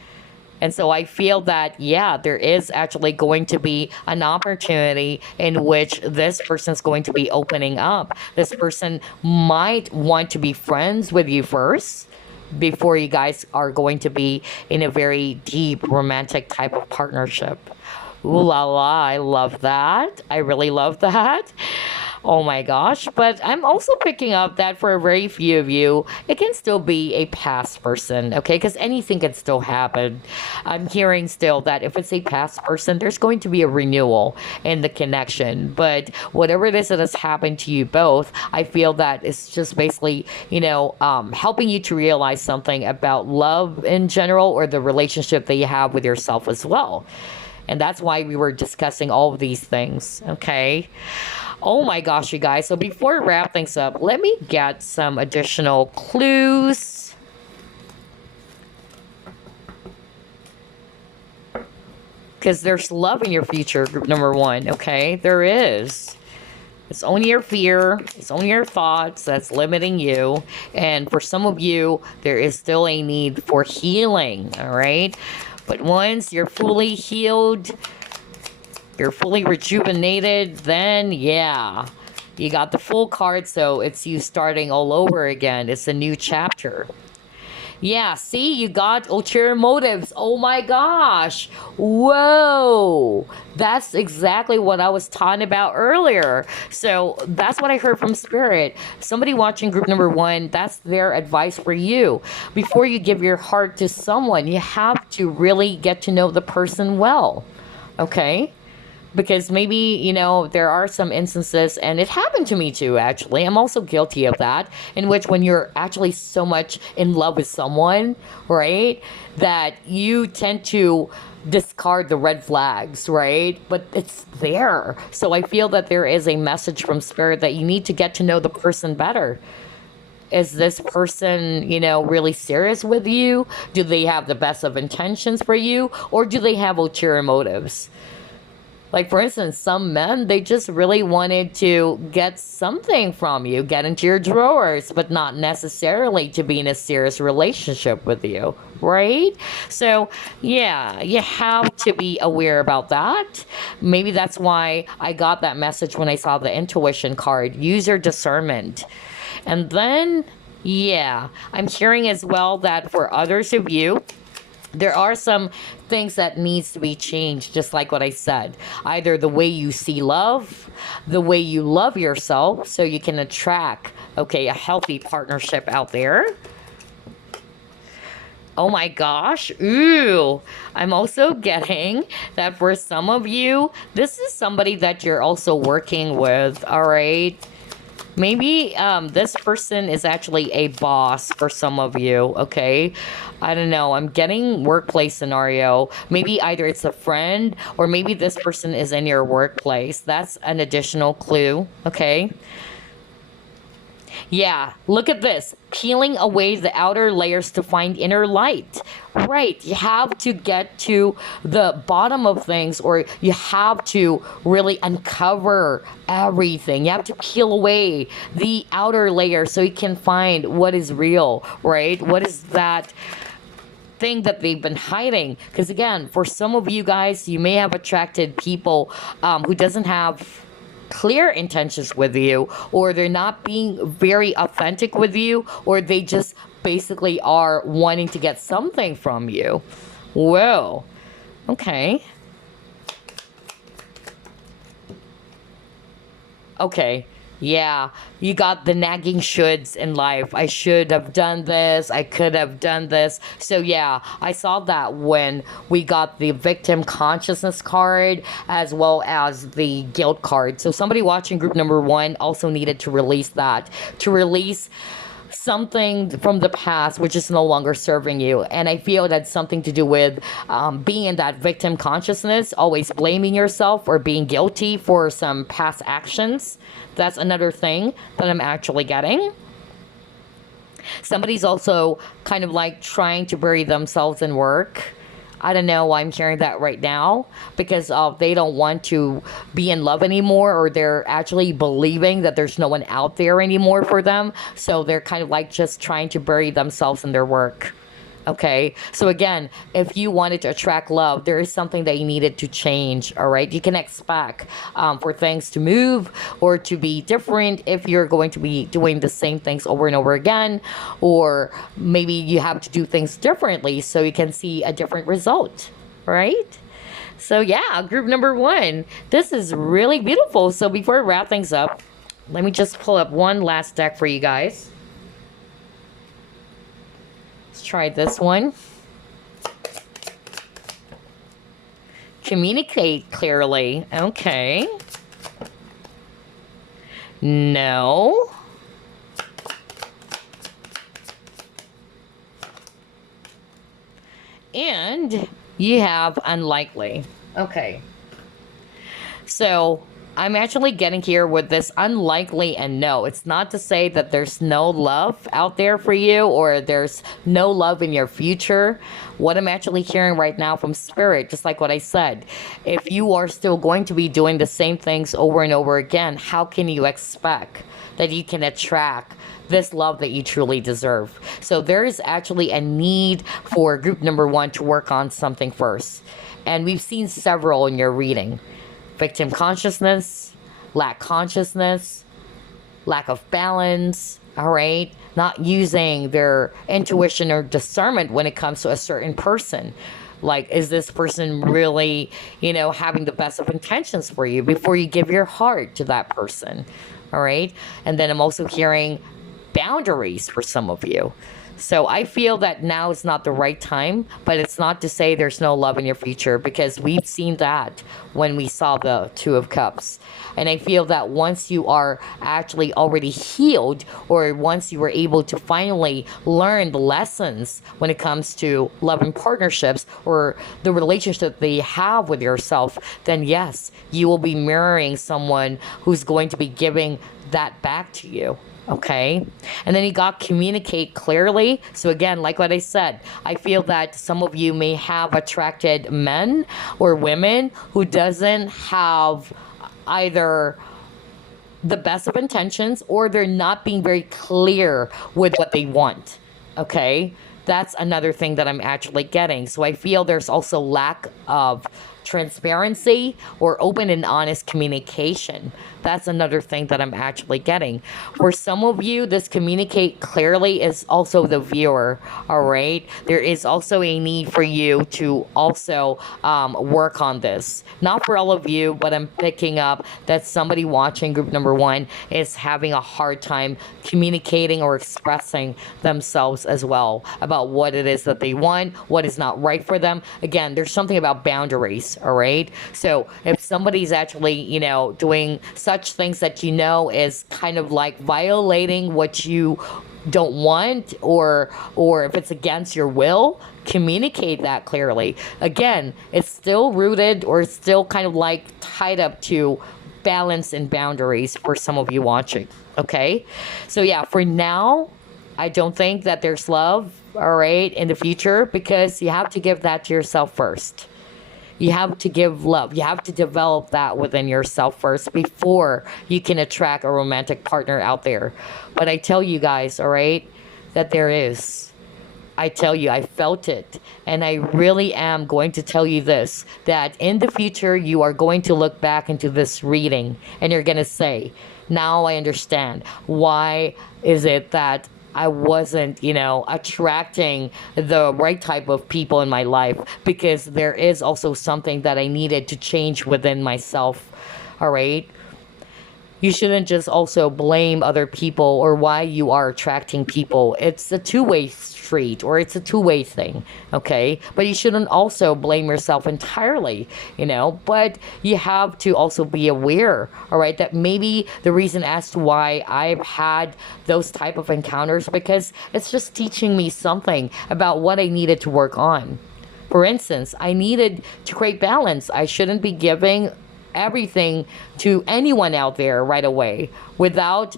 And so I feel that, yeah, there is actually going to be an opportunity in which this person's going to be opening up. This person might want to be friends with you first, before you guys are going to be in a very deep romantic type of partnership. Ooh la la, I love that. I really love that. Oh my gosh. But I'm also picking up that for a very few of you, it can still be a past person, okay? Because anything can still happen. I'm hearing still that if it's a past person, there's going to be a renewal in the connection. But whatever it is that has happened to you both, I feel that it's just basically, helping you to realize something about love in general or the relationship that you have with yourself as well. And that's why we were discussing all of these things, okay? Oh my gosh, you guys. So before we wrap things up, let me get some additional clues. Because there's love in your future, group number one, okay? There is. It's only your fear, it's only your thoughts that's limiting you. And for some of you, there is still a need for healing, all right? But once you're fully healed, you're fully rejuvenated, then yeah, you got the full card, so it's you starting all over again. It's a new chapter. Yeah, see, you got ulterior motives. Oh my gosh. Whoa. That's exactly what I was talking about earlier. So that's what I heard from Spirit. Somebody watching group number one, that's their advice for you. Before you give your heart to someone, you have to really get to know the person well. Okay? Because maybe, there are some instances, and it happened to me too, actually. I'm also guilty of that, in which when you're actually so much in love with someone, right, that you tend to discard the red flags, right? But it's there. So I feel that there is a message from Spirit that you need to get to know the person better. Is this person, really serious with you? Do they have the best of intentions for you? Or do they have ulterior motives? Like, for instance, some men, they just really wanted to get something from you, get into your drawers, but not necessarily to be in a serious relationship with you, right? So, yeah, you have to be aware about that. Maybe that's why I got that message when I saw the intuition card. Use your discernment. And then, yeah, I'm hearing as well that for others of you, there are some things that needs to be changed, just like what I said. Either the way you see love, the way you love yourself, so you can attract, a healthy partnership out there. Oh my gosh. Ooh. I'm also getting that for some of you, this is somebody that you're also working with, all right? Maybe this person is actually a boss for some of you, okay? I don't know. I'm getting workplace scenario. Maybe either it's a friend or maybe this person is in your workplace. That's an additional clue, okay? Yeah, look at this. Peeling away the outer layers to find inner light. Right, you have to get to the bottom of things, or you have to really uncover everything. You have to peel away the outer layer so you can find what is real, right? What is that thing that they've been hiding? Because again, for some of you guys, you may have attracted people who doesn't have clear intentions with you, or they're not being very authentic with you, or they just basically are wanting to get something from you. Whoa. Okay. Okay. Yeah, you got the nagging shoulds in life. I should have done this. I could have done this. So yeah, I saw that when we got the victim consciousness card as well as the guilt card. So somebody watching group number one also needed to release that. To release something from the past which is no longer serving you. And I feel that's something to do with being in that victim consciousness, always blaming yourself or being guilty for some past actions. That's another thing that I'm actually getting. Somebody's also kind of like trying to bury themselves in work. I don't know why I'm hearing that right now, because they don't want to be in love anymore, or they're actually believing that there's no one out there anymore for them. So they're kind of like just trying to bury themselves in their work. Okay, so again, if you wanted to attract love, there is something that you needed to change, all right? You can expect for things to move or to be different if you're going to be doing the same things over and over again, or maybe you have to do things differently so you can see a different result, right? So yeah, group number one, this is really beautiful. So before we wrap things up, Let me just pull up one last deck for you guys. Let's try this one. Communicate clearly. Okay. No. And you have unlikely. Okay. So I'm actually getting here with this unlikely and no. It's not to say that there's no love out there for you or there's no love in your future. What I'm actually hearing right now from Spirit, just like what I said, if you are still going to be doing the same things over and over again, how can you expect that you can attract this love that you truly deserve? So there is actually a need for group number one to work on something first. And we've seen several in your reading. Victim consciousness, lack consciousness, lack of balance, all right? Not using their intuition or discernment when it comes to a certain person. Like, is this person really, having the best of intentions for you before you give your heart to that person, all right? And then I'm also hearing boundaries for some of you. So I feel that now is not the right time, but it's not to say there's no love in your future, because we've seen that when we saw the Two of Cups. And I feel that once you are actually already healed, or once you were able to finally learn the lessons when it comes to love and partnerships or the relationship that you have with yourself, then yes, you will be mirroring someone who's going to be giving that back to you. Okay. And then you got communicate clearly. So again, like what I said, I feel that some of you may have attracted men or women who doesn't have either the best of intentions, or they're not being very clear with what they want. Okay. That's another thing that I'm actually getting. So I feel there's also lack of transparency or open and honest communication. That's another thing that I'm actually getting. For some of you, this communicate clearly is also the viewer, all right? There is also a need for you to also work on this. Not for all of you, but I'm picking up that somebody watching group number one is having a hard time communicating or expressing themselves as well about what it is that they want, what is not right for them. Again, there's something about boundaries, all right? So if somebody's actually, doing such things that is kind of like violating what you don't want, or if it's against your will, communicate that clearly. Again, it's still rooted or still kind of like tied up to balance and boundaries for some of you watching. Okay, so yeah, for now I don't think that there's love, all right, in the future, because you have to give that to yourself first. You have to give love. You have to develop that within yourself first before you can attract a romantic partner out there. But I tell you guys, all right, that there is. I tell you, I felt it. And I really am going to tell you this, that in the future, you are going to look back into this reading and you're going to say, now I understand. Why is it that I wasn't, attracting the right type of people in my life? Because there is also something that I needed to change within myself. All right. You shouldn't just also blame other people or why you are attracting people. It's a two-way street, or it's a two-way thing, okay? But you shouldn't also blame yourself entirely, But you have to also be aware, all right, that maybe the reason as to why I've had those type of encounters, because it's just teaching me something about what I needed to work on. For instance, I needed to create balance. I shouldn't be giving everything to anyone out there right away without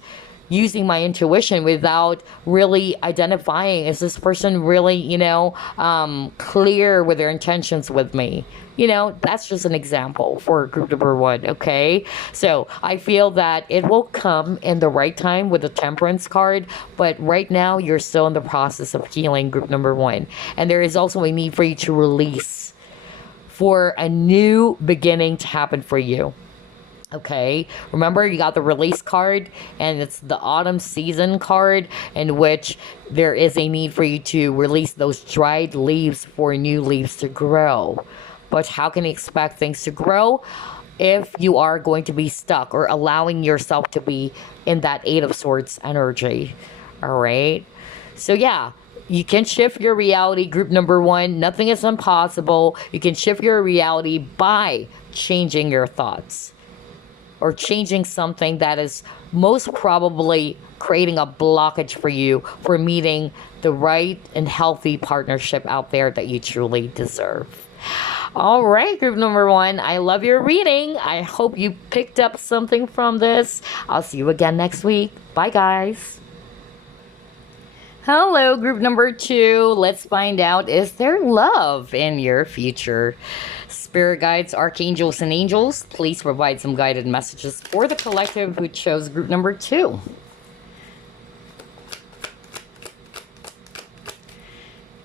using my intuition, without really identifying, is this person really, clear with their intentions with me? That's just an example for group number one, okay? So I feel that it will come in the right time with the Temperance card, but right now you're still in the process of healing, group number one. And there is also a need for you to release, for a new beginning to happen for you. Okay, remember you got the release card, and it's the autumn season card, in which there is a need for you to release those dried leaves for new leaves to grow. But how can you expect things to grow? if you are going to be stuck or allowing yourself to be in that Eight of Swords energy. All right. So, yeah, you can shift your reality, group number one. Nothing is impossible. You can shift your reality by changing your thoughts or changing something that is most probably creating a blockage for you for meeting the right and healthy partnership out there that you truly deserve. All right, group number one, I love your reading. I hope you picked up something from this. I'll see you again next week. Bye, guys. Hello, group number two. Let's find out, is there love in your future? Spirit guides, archangels, and angels, please provide some guided messages for the collective who chose group number two.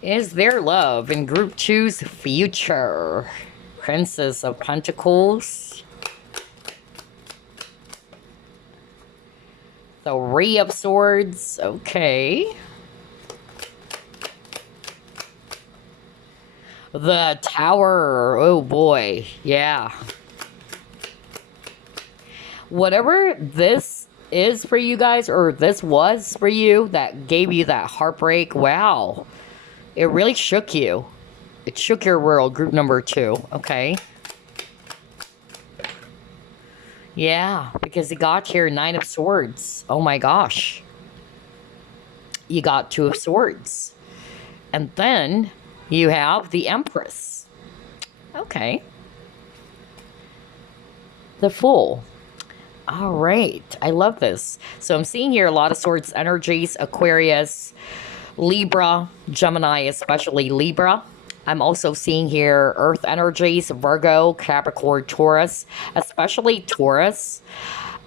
Is there love in group two's future? Princess of Pentacles. Three of Swords. Okay. The Tower. Oh boy. Yeah. Whatever this is for you guys, or this was for you, that gave you that heartbreak, wow. It really shook you. It shook your world, group number two, okay? Yeah, because you got here Nine of Swords. Oh my gosh. You got Two of Swords. And then you have the Empress. Okay. The Fool. All right. I love this. So I'm seeing here a lot of Swords energies, Aquarius, Libra, Gemini, especially Libra. I'm also seeing here Earth energies, Virgo, Capricorn, Taurus, especially Taurus.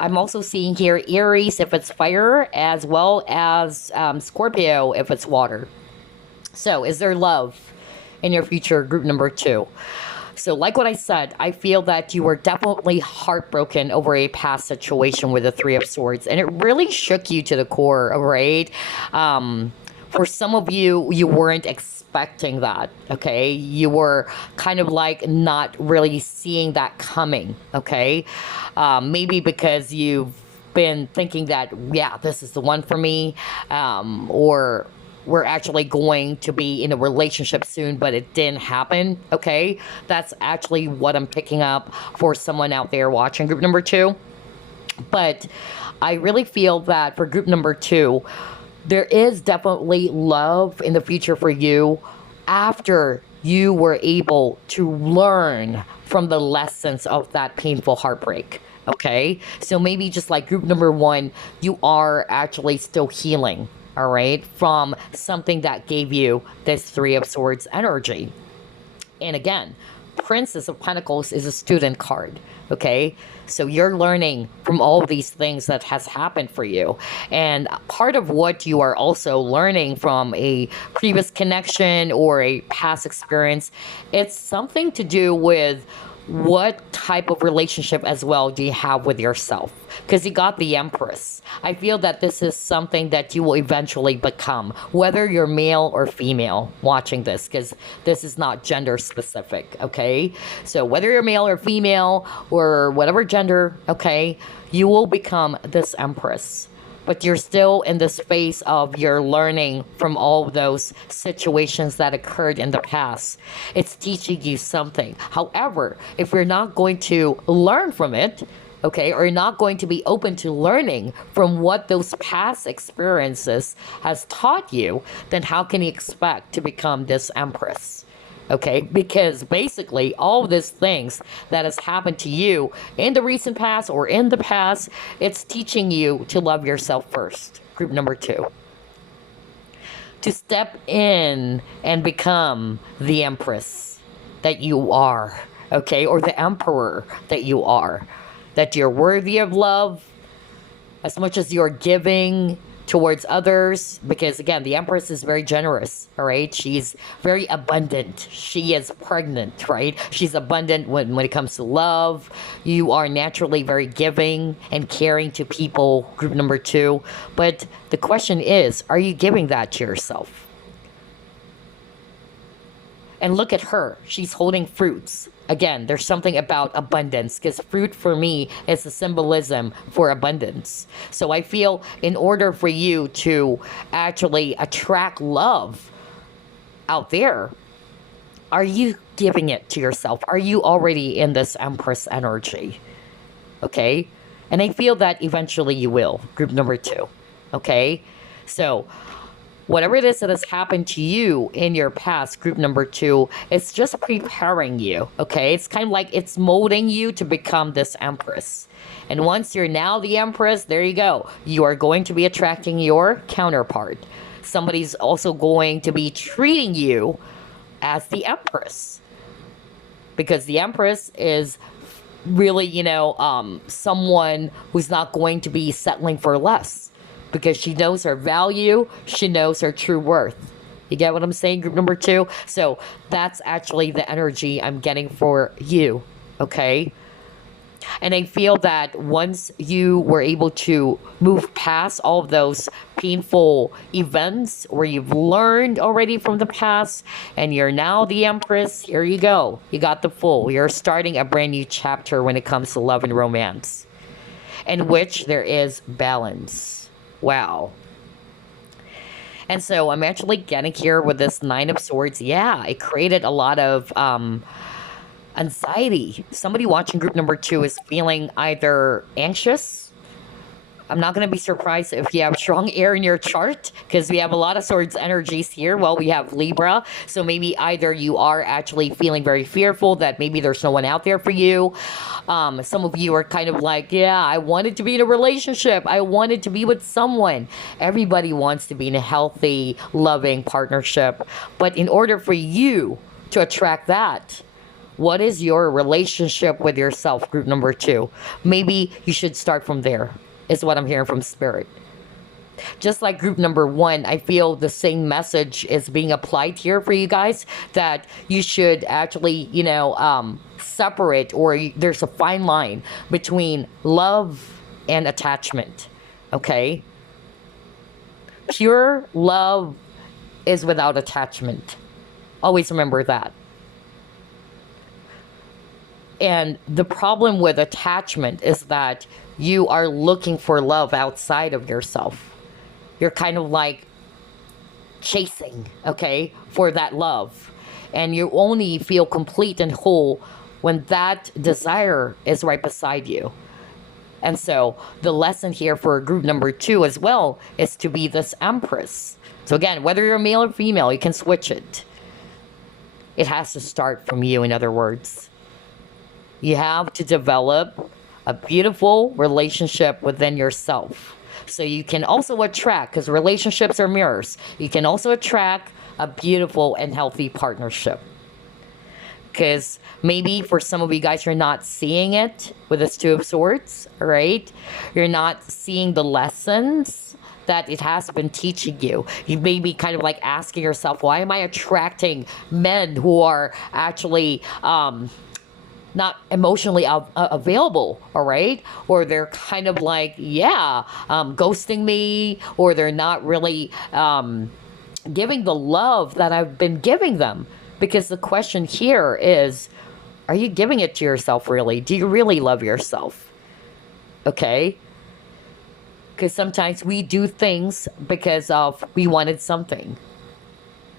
I'm also seeing here Aries if it's fire, as well as Scorpio if it's water. So is there love in your future, group number two? So like what I said, I feel that you were definitely heartbroken over a past situation with the Three of Swords, and it really shook you to the core, right? For some of you, you weren't expecting that, okay? You were kind of like not really seeing that coming, okay? Maybe because you've been thinking that, yeah, this is the one for me, or we're actually going to be in a relationship soon, but it didn't happen, okay? That's actually what I'm picking up for someone out there watching group number two. But I really feel that for group number two, there is definitely love in the future for you after you were able to learn from the lessons of that painful heartbreak. Okay? So maybe just like group number one, you are actually still healing, all right, from something that gave you this Three of Swords energy. And again, Princess of Pentacles is a student card, okay? So you're learning from all these things that has happened for you. And part of what you are also learning from a previous connection or a past experience, it's something to do with what type of relationship as well do you have with yourself? Because you got the Empress. I feel that this is something that you will eventually become, whether you're male or female watching this, because this is not gender specific, okay? So whether you're male or female or whatever gender, okay, you will become this Empress. But you're still in the space of your learning from all those situations that occurred in the past. It's teaching you something. However, if you're not going to learn from it, okay, or you're not going to be open to learning from what those past experiences has taught you, then how can you expect to become this Empress? Okay, because basically all these things that has happened to you in the recent past or in the past, it's teaching you to love yourself first. Group number two. To step in and become the Empress that you are, okay, or the Emperor that you are. That you're worthy of love as much as you're giving towards others, because again, the Empress is very generous, all right? She's very abundant. She is pregnant, right? She's abundant when it comes to love. You are naturally very giving and caring to people, group number two. But the question is, are you giving that to yourself? And look at her. She's holding fruits. Again, there's something about abundance because fruit for me is a symbolism for abundance. So I feel in order for you to actually attract love out there, are you giving it to yourself? Are you already in this Empress energy? Okay? And I feel that eventually you will. Group number 2. Okay? So whatever it is that has happened to you in your past, group number 2, it's just preparing you, okay? It's kind of like it's molding you to become this Empress. And once you're now the Empress, there you go. You are going to be attracting your counterpart. Somebody's also going to be treating you as the Empress. Because the Empress is really, someone who's not going to be settling for less. Because she knows her value, she knows her true worth. You get what I'm saying, group number 2? So that's actually the energy I'm getting for you, okay? And I feel that once you were able to move past all of those painful events where you've learned already from the past and you're now the Empress, here you go. You got the Fool. You're starting a brand new chapter when it comes to love and romance, in which there is balance. Wow. And so I'm actually getting here with this 9 of Swords. Yeah, it created a lot of anxiety. Somebody watching group number 2 is feeling either anxious. I'm not going to be surprised if you have strong air in your chart, because we have a lot of Swords energies here. Well, we have Libra. So maybe either you are actually feeling very fearful that maybe there's no one out there for you. Some of you are kind of like, yeah, I wanted to be in a relationship. I wanted to be with someone. Everybody wants to be in a healthy, loving partnership. But in order for you to attract that, what is your relationship with yourself, group number 2? Maybe you should start from there, is what I'm hearing from Spirit. Just like group number 1, I feel the same message is being applied here for you guys, that you should actually, separate, or there's a fine line between love and attachment, okay? Pure love is without attachment. Always remember that. And the problem with attachment is that you are looking for love outside of yourself. You're kind of like chasing, okay, for that love. And you only feel complete and whole when that desire is right beside you. And so the lesson here for group number 2 as well is to be this Empress. So again, whether you're male or female, you can switch it. It has to start from you, in other words. You have to develop a beautiful relationship within yourself. So you can also attract, because relationships are mirrors, you can also attract a beautiful and healthy partnership. Because maybe for some of you guys, you're not seeing it with this 2 of Swords, right? You're not seeing the lessons that it has been teaching you. You may be kind of like asking yourself, why am I attracting men who are actually not emotionally available, all right? Or they're kind of like, ghosting me, or they're not really giving the love that I've been giving them. Because the question here is, are you giving it to yourself really? Do you really love yourself? Okay? Because sometimes we do things because of we wanted something.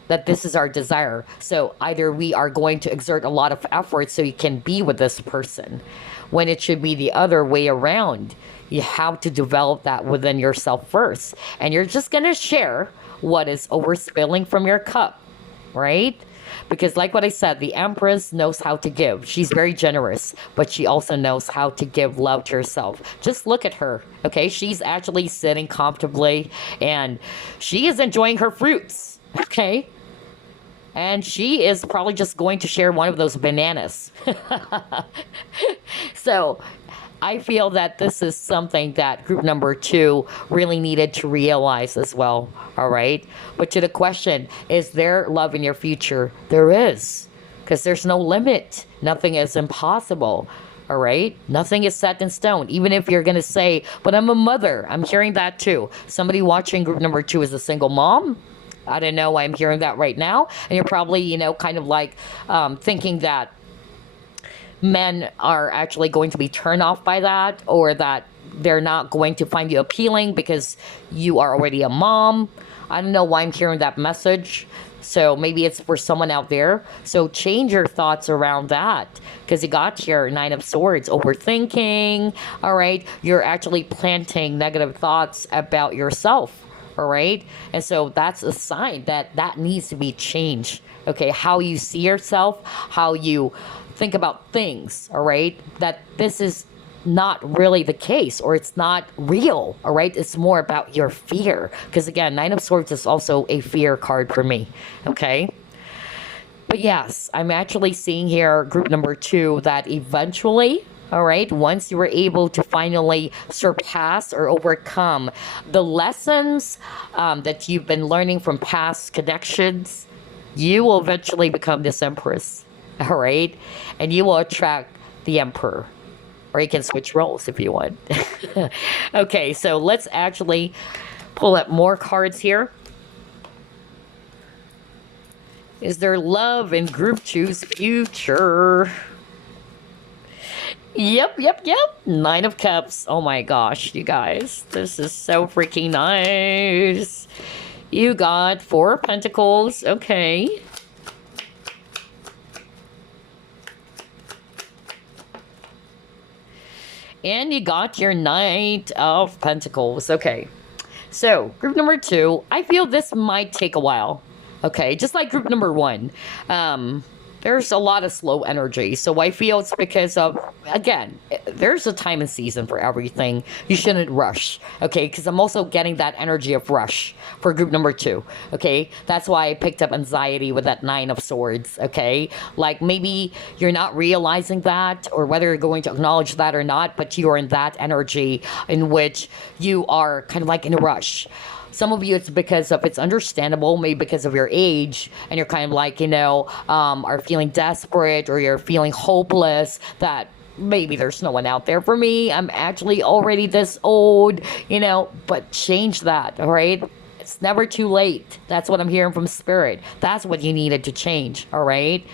That this is our desire. So either we are going to exert a lot of effort so you can be with this person, when it should be the other way around. You have to develop that within yourself first. And you're just going to share what is overspilling from your cup, right? Because like what I said, the Empress knows how to give. She's very generous, but she also knows how to give love to herself. Just look at her, okay? She's actually sitting comfortably and she is enjoying her fruits, okay? And she is probably just going to share one of those bananas. So I feel that this is something that group number 2 really needed to realize as well. All right. But to the question, is there love in your future? There is. Because there's no limit. Nothing is impossible. All right. Nothing is set in stone. Even if you're going to say, but I'm a mother. I'm hearing that too. Somebody watching group number 2 is a single mom. I don't know why I'm hearing that right now. And you're probably, kind of like thinking that men are actually going to be turned off by that, or that they're not going to find you appealing because you are already a mom. I don't know why I'm hearing that message. So maybe it's for someone out there. So change your thoughts around that, because you got your Nine of Swords, overthinking. All right. You're actually planting negative thoughts about yourself. All right. And so that's a sign that that needs to be changed. Okay. How you see yourself, how you think about things. All right. That this is not really the case, or it's not real. All right. It's more about your fear. Because again, Nine of Swords is also a fear card for me. Okay. But yes, I'm actually seeing here group number 2 that eventually, all right, once you were able to finally surpass or overcome the lessons that you've been learning from past connections, you will eventually become this Empress. All right. And you will attract the Emperor. Or you can switch roles if you want. Okay, so let's actually pull up more cards here. Is there love in group 2's future? Yep. Nine of Cups. Oh my gosh, you guys. This is so freaking nice. You got 4 of Pentacles. Okay. And you got your Knight of Pentacles. Okay. So, group number 2, I feel this might take a while. Okay. Just like group number 1. There's a lot of slow energy. So I feel it's because of, again, there's a time and season for everything. You shouldn't rush. Okay. Because I'm also getting that energy of rush for group number 2. Okay. That's why I picked up anxiety with that 9 of Swords. Okay. Like maybe you're not realizing that, or whether you're going to acknowledge that or not, but you're in that energy in which you are kind of like in a rush. Some of you, it's because of, it's understandable, maybe because of your age, and you're kind of like, are feeling desperate, or you're feeling hopeless, that maybe there's no one out there for me. I'm actually already this old, but change that, all right? It's never too late. That's what I'm hearing from Spirit. That's what you needed to change, all right?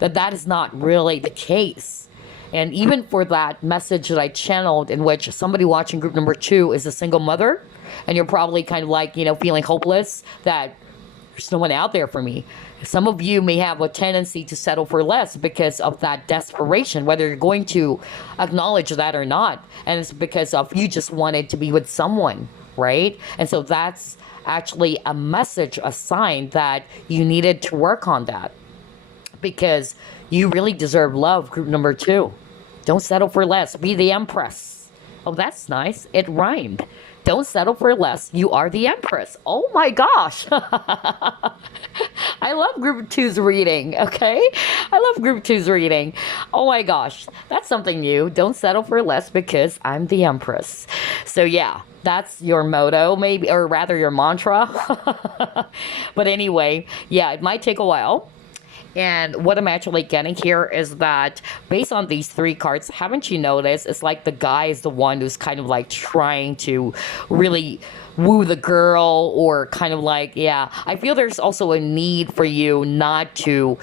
That is not really the case. And even for that message that I channeled, in which somebody watching group number 2 is a single mother, and you're probably kind of like, feeling hopeless, that there's no one out there for me. Some of you may have a tendency to settle for less because of that desperation, whether you're going to acknowledge that or not. And it's because of you just wanted to be with someone, right? And so that's actually a message, a sign that you needed to work on that, because you really deserve love, group number 2. Don't settle for less. Be the Empress. Oh, that's nice. It rhymed. Don't settle for less. You are the Empress. Oh my gosh. I love group 2's reading, okay? I love group 2's reading. Oh my gosh. That's something new. Don't settle for less because I'm the Empress. So yeah, that's your motto, maybe, or rather your mantra. But anyway, yeah, it might take a while. And what I'm actually getting here is that based on these 3 cards, haven't you noticed, it's like the guy is the one who's kind of like trying to really woo the girl, or kind of like, yeah, I feel there's also a need for you not to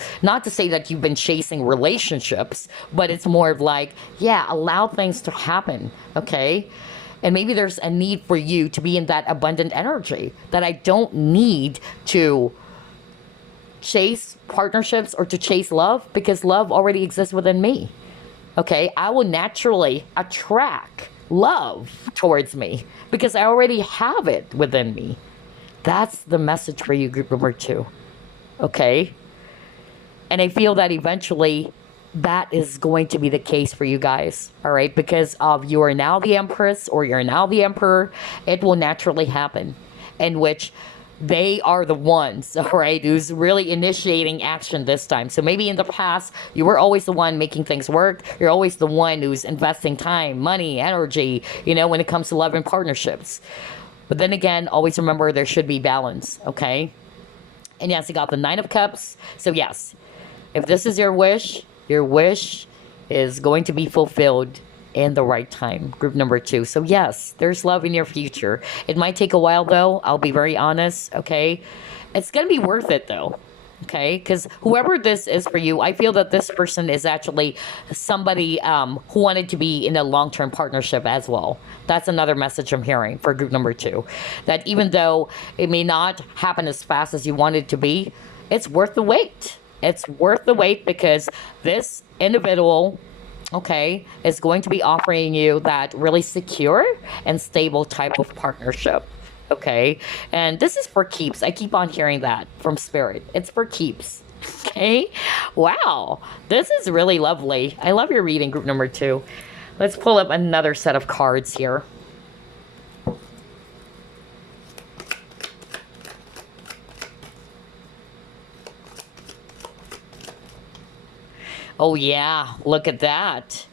say that you've been chasing relationships, but it's more of like, yeah, allow things to happen, okay? And maybe there's a need for you to be in that abundant energy, that I don't need to chase partnerships or to chase love, because love already exists within me. Okay, I will naturally attract love towards me because I already have it within me. That's the message for you, group number 2. Okay, and I feel that eventually that is going to be the case for you guys, all right? Because of you are now the Empress, or you're now the Emperor, it will naturally happen, in which they are the ones, all right, who's really initiating action this time. So maybe in the past, you were always the one making things work. You're always the one who's investing time, money, energy, when it comes to love and partnerships. But then again, always remember there should be balance, okay? And yes, you got the 9 of Cups. So yes, if this is your wish is going to be fulfilled. in the right time. Group number 2. So yes, there's love in your future. It might take a while though. I'll be very honest. Okay. It's going to be worth it though. Okay, because whoever this is for you, I feel that this person is actually somebody who wanted to be in a long-term partnership as well. That's another message I'm hearing for group number 2. That even though it may not happen as fast as you want it to be, it's worth the wait. It's worth the wait because this individual, okay, is going to be offering you that really secure and stable type of partnership. Okay, and this is for keeps. I keep on hearing that from spirit. It's for keeps. Okay, wow, this is really lovely. I love your reading, group number 2. Let's pull up another set of cards here. Oh yeah, look at that.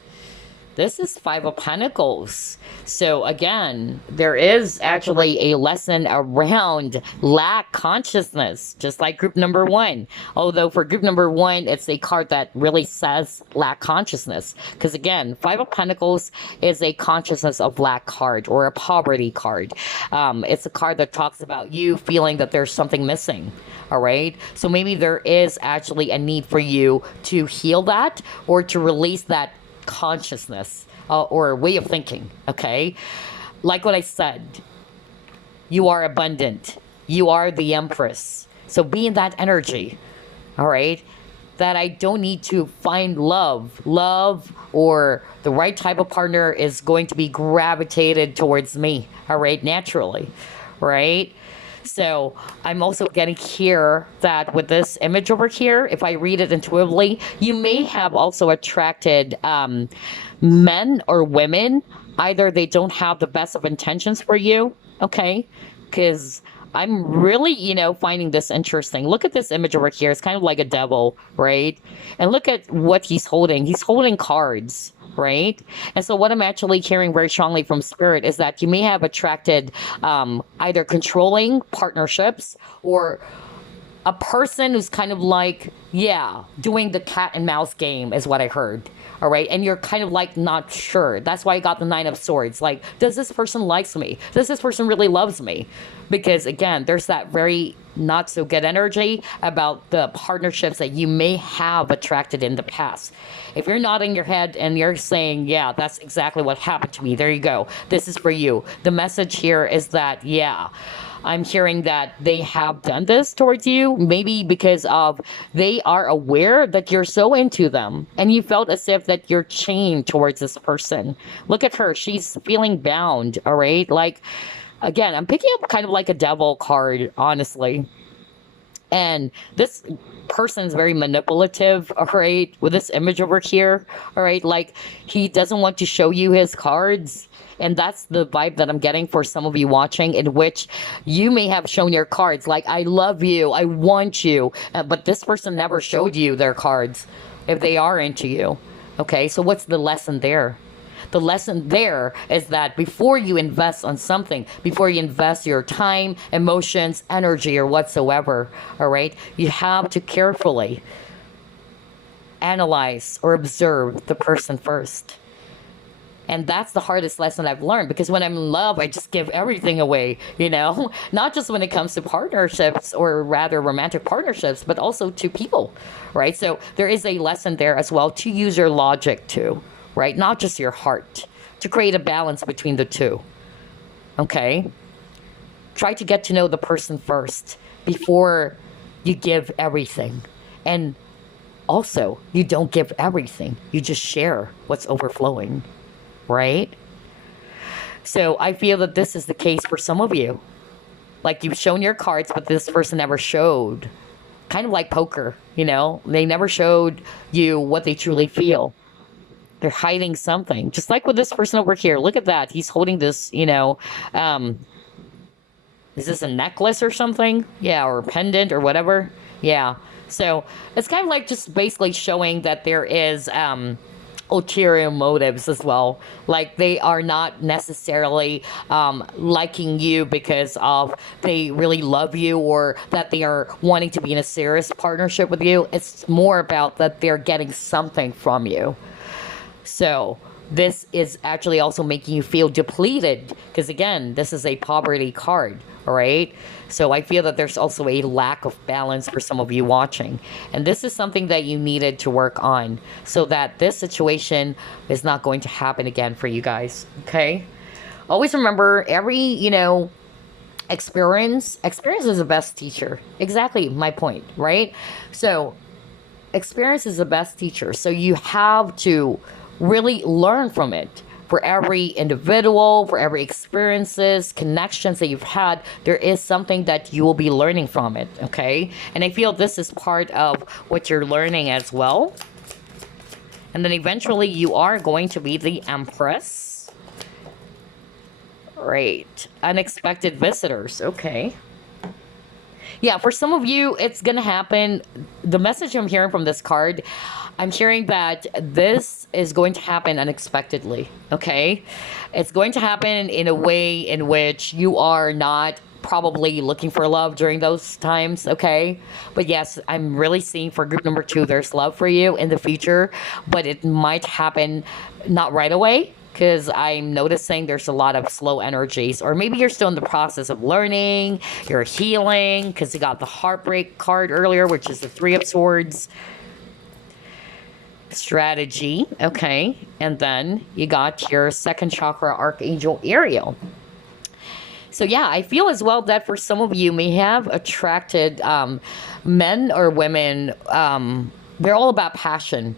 This is 5 of Pentacles. So again, there is actually a lesson around lack consciousness, just like group number 1. Although for group number 1, it's a card that really says lack consciousness. Because again, 5 of Pentacles is a consciousness of lack card or a poverty card. It's a card that talks about you feeling that there's something missing. All right. So maybe there is actually a need for you to heal that or to release that consciousness or way of thinking. Okay, like what I said, you are abundant, you are the Empress, so be in that energy. All right, that I don't need to find love or the right type of partner is going to be gravitated towards me. All right, naturally. Right. So I'm also getting here that with this image over here, if I read it intuitively, you may have also attracted men or women. Either they don't have the best of intentions for you, okay? Because I'm really, finding this interesting. Look at this image over here. It's kind of like a devil, right? And look at what he's holding. He's holding cards, right? And so what I'm actually hearing very strongly from spirit is that you may have attracted either controlling partnerships or a person who's kind of like, yeah, doing the cat and mouse game is what I heard. All right. And you're kind of like not sure. That's why I got the 9 of Swords. Like, does this person likes me? Does this person really loves me? Because again, there's that very not so good energy about the partnerships that you may have attracted in the past. If you're nodding your head and you're saying, yeah, that's exactly what happened to me, there you go. This is for you. The message here is that, yeah, I'm hearing that they have done this towards you, maybe because of they are aware that you're so into them and you felt as if that you're chained towards this person. Look at her. She's feeling bound. All right. Like, again, I'm picking up kind of like a devil card, honestly. And this person's very manipulative, all right, with this image over here, all right, like he doesn't want to show you his cards. And that's the vibe that I'm getting for some of you watching, in which you may have shown your cards like, I love you, I want you, but this person never showed you their cards if they are into you. Okay, so what's the lesson there? The lesson there is that before you invest on something, before you invest your time, emotions, energy, or whatsoever, all right, you have to carefully analyze or observe the person first. And that's the hardest lesson I've learned, because when I'm in love, I just give everything away, not just when it comes to partnerships or rather romantic partnerships, but also to people, right? So there is a lesson there as well to use your logic too, right? Not just your heart, to create a balance between the two, okay? Try to get to know the person first before you give everything. And also, you don't give everything. You just share what's overflowing. Right? So I feel that this is the case for some of you. Like, you've shown your cards, but this person never showed. Kind of like poker, They never showed you what they truly feel. They're hiding something. Just like with this person over here. Look at that. He's holding this, is this a necklace or something? Yeah, or a pendant or whatever. Yeah. So it's kind of like just basically showing that there is ulterior motives as well. Like, they are not necessarily liking you because of they really love you or that they are wanting to be in a serious partnership with you. It's more about that they're getting something from you. So this is actually also making you feel depleted, because again, this is a poverty card, all right? So I feel that there's also a lack of balance for some of you watching, and this is something that you needed to work on so that this situation is not going to happen again for you guys. Okay, always remember, every experience is the best teacher. Exactly my point, right? So experience is the best teacher, so you have to really learn from it. For every individual, for every experiences, connections that you've had, there is something that you will be learning from it. Okay, and I feel this is part of what you're learning as well. And then eventually you are going to be the Empress. Right, unexpected visitors. Okay, yeah, for some of you, it's gonna happen. The message I'm hearing from this card, I'm hearing that this is going to happen unexpectedly. Okay, it's going to happen in a way in which you are not probably looking for love during those times. Okay, but yes, I'm really seeing for group number 2, there's love for you in the future, but it might happen not right away, because I'm noticing there's a lot of slow energies, or maybe you're still in the process of learning, you're healing, because you got the heartbreak card earlier, which is the 3 of Swords. Strategy, okay, and then you got your second chakra Archangel Ariel. So yeah, I feel as well that for some of you may have attracted men or women. They're all about passion,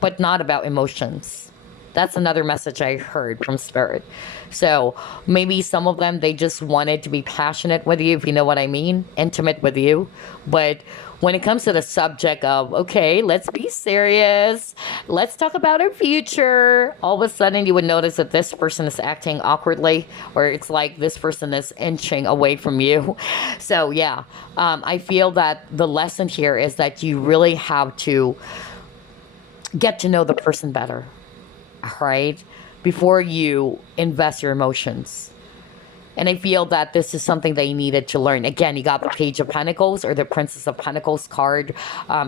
but not about emotions. That's another message I heard from Spirit. So maybe some of them, they just wanted to be passionate with you, if you know what I mean, intimate with you. But when it comes to the subject of, okay, let's be serious, let's talk about our future, all of a sudden you would notice that this person is acting awkwardly, or it's like this person is inching away from you. So yeah, I feel that the lesson here is that you really have to get to know the person better. Right, before you invest your emotions. And I feel that this is something that you needed to learn. Again, you got the Page of Pentacles or the Princess of Pentacles card.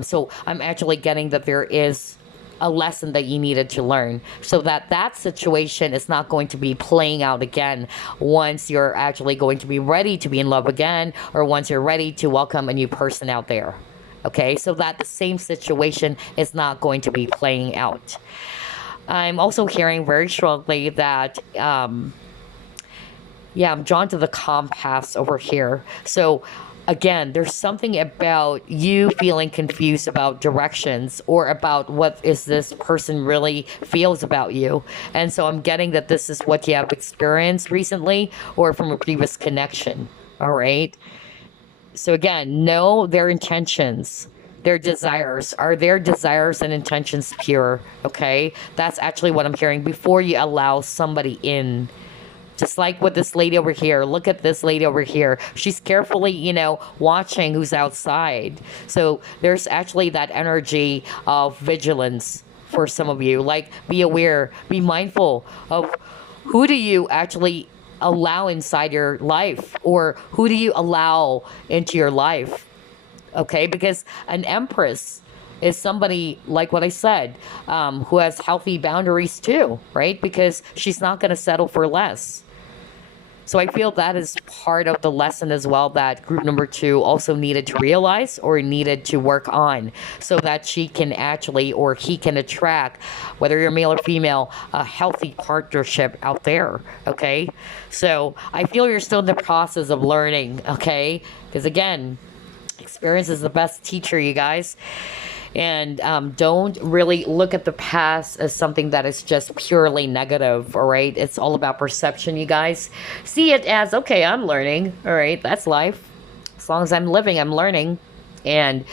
So I'm actually getting that there is a lesson that you needed to learn, so that that situation is not going to be playing out again once you're actually going to be ready to be in love again, or once you're ready to welcome a new person out there. Okay, so that the same situation is not going to be playing out. I'm also hearing very strongly that, yeah, I'm drawn to the compass over here. So again, there's something about you feeling confused about directions, or about what is this person really feels about you. And so I'm getting that this is what you have experienced recently, or from a previous connection. All right. So again, know their intentions. Their desires. Are their desires and intentions pure? Okay, that's actually what I'm hearing before you allow somebody in. Just like with this lady over here. Look at this lady over here. She's carefully, watching who's outside. So there's actually that energy of vigilance for some of you. Like, be aware, be mindful of who do you actually allow inside your life, or who do you allow into your life. Okay, because an Empress is somebody, like what I said, who has healthy boundaries too, right? Because she's not going to settle for less. So I feel that is part of the lesson as well, that group number 2 also needed to realize, or needed to work on, so that she can actually, or he can attract, whether you're male or female, a healthy partnership out there. Okay, so I feel you're still in the process of learning. Okay, because again, experience is the best teacher, you guys. And don't really look at the past as something that is just purely negative. All right, it's all about perception, you guys. See it as, okay, I'm learning. All right, that's life. As long as I'm living, I'm learning. And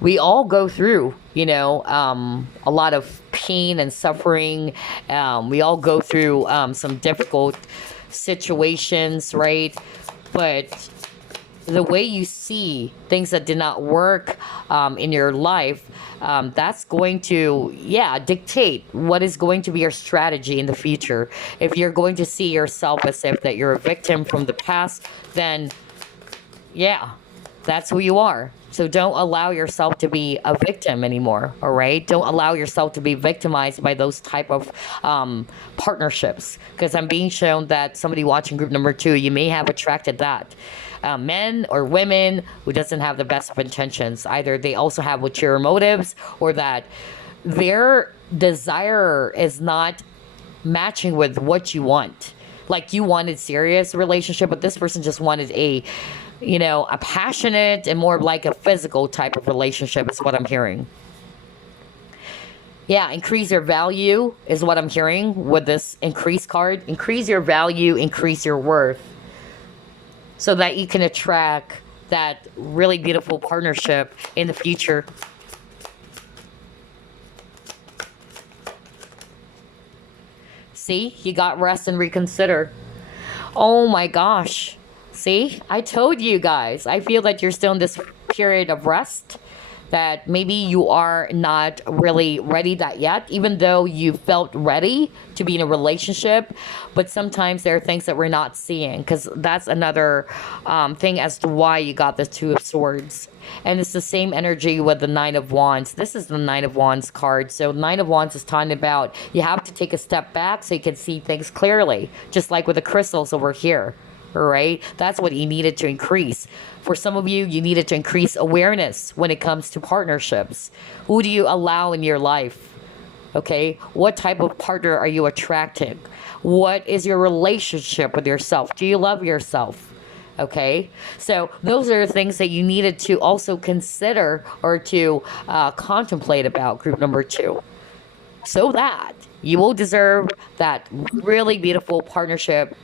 we all go through, a lot of pain and suffering. We all go through some difficult situations, right? But the way you see things that did not work in your life, that's going to, dictate what is going to be your strategy in the future. If you're going to see yourself as if that you're a victim from the past, then, that's who you are. So don't allow yourself to be a victim anymore, all right? Don't allow yourself to be victimized by those type of partnerships. Because I'm being shown that somebody watching group number 2, you may have attracted that. Men or women who doesn't have the best of intentions. Either they also have ulterior motives, or that their desire is not matching with what you want. Like you wanted serious relationship, but this person just wanted a passionate and more like a physical type of relationship is what I'm hearing. Yeah, increase your value is what I'm hearing with this increase card. Increase your value, increase your worth, so that you can attract that really beautiful partnership in the future. See, you got rest and reconsider. Oh my gosh. See, I told you guys. I feel that you're still in this period of rest, that maybe you are not really ready that yet, even though you felt ready to be in a relationship. But sometimes there are things that we're not seeing, because that's another thing as to why you got the Two of Swords. And it's the same energy with the Nine of Wands. This is the Nine of Wands card. So Nine of Wands is talking about you have to take a step back so you can see things clearly, just like with the crystals over here. All right, that's what you needed to increase. For some of you, you needed to increase awareness when it comes to partnerships. Who do you allow in your life? Okay, what type of partner are you attracting? What is your relationship with yourself? Do you love yourself? Okay, so those are things that you needed to also consider, or to contemplate about group number 2, so that you will deserve that really beautiful partnership,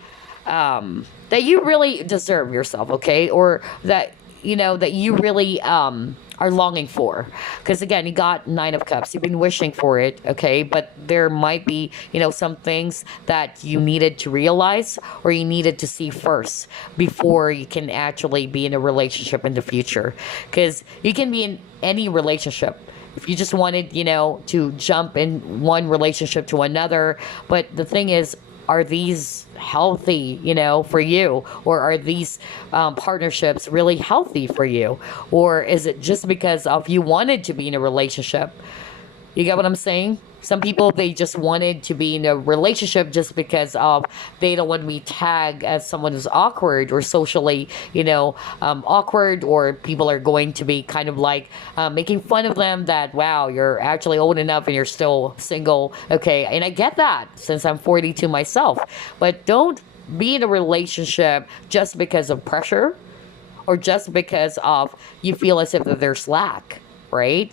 that you really deserve yourself, okay? Or that, that you really are longing for. Because again, you got Nine of Cups. You've been wishing for it, okay? But there might be, some things that you needed to realize, or you needed to see first before you can actually be in a relationship in the future. Because you can be in any relationship. If you just wanted, to jump in one relationship to another. But the thing is, are these healthy, for you? Or are these partnerships really healthy for you? Or is it just because of you wanted to be in a relationship? You get what I'm saying? Some people, they just wanted to be in a relationship just because of they don't want to be tagged as someone who's awkward, or socially, awkward, or people are going to be kind of like making fun of them, that, wow, you're actually old enough and you're still single. Okay, and I get that since I'm 42 myself. But don't be in a relationship just because of pressure, or just because of you feel as if that there's lack, right?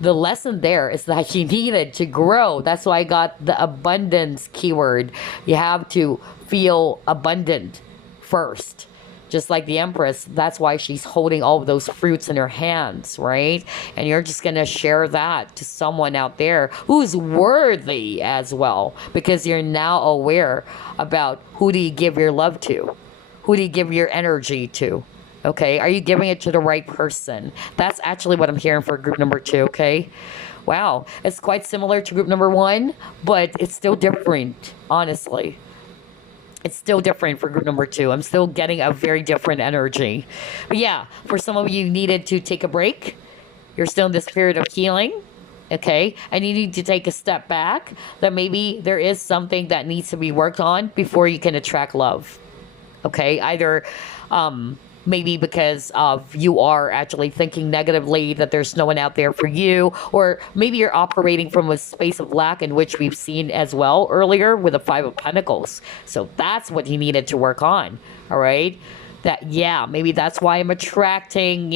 The lesson there is that you needed to grow. That's why I got the abundance keyword. You have to feel abundant first. Just like the Empress, that's why she's holding all of those fruits in her hands, right? And you're just going to share that to someone out there who's worthy as well, because you're now aware about who do you give your love to? Who do you give your energy to? Okay, are you giving it to the right person? That's actually what I'm hearing for group number 2, okay? Wow, it's quite similar to group number 1, but it's still different, honestly. It's still different for group number 2. I'm still getting a very different energy. But yeah, for some of you needed to take a break. You're still in this period of healing, okay? And you need to take a step back, that maybe there is something that needs to be worked on before you can attract love, okay? Either, maybe because of you are actually thinking negatively that there's no one out there for you, or maybe you're operating from a space of lack, in which we've seen as well earlier with the Five of Pentacles. So that's what you needed to work on, all right? That, yeah, maybe that's why I'm attracting,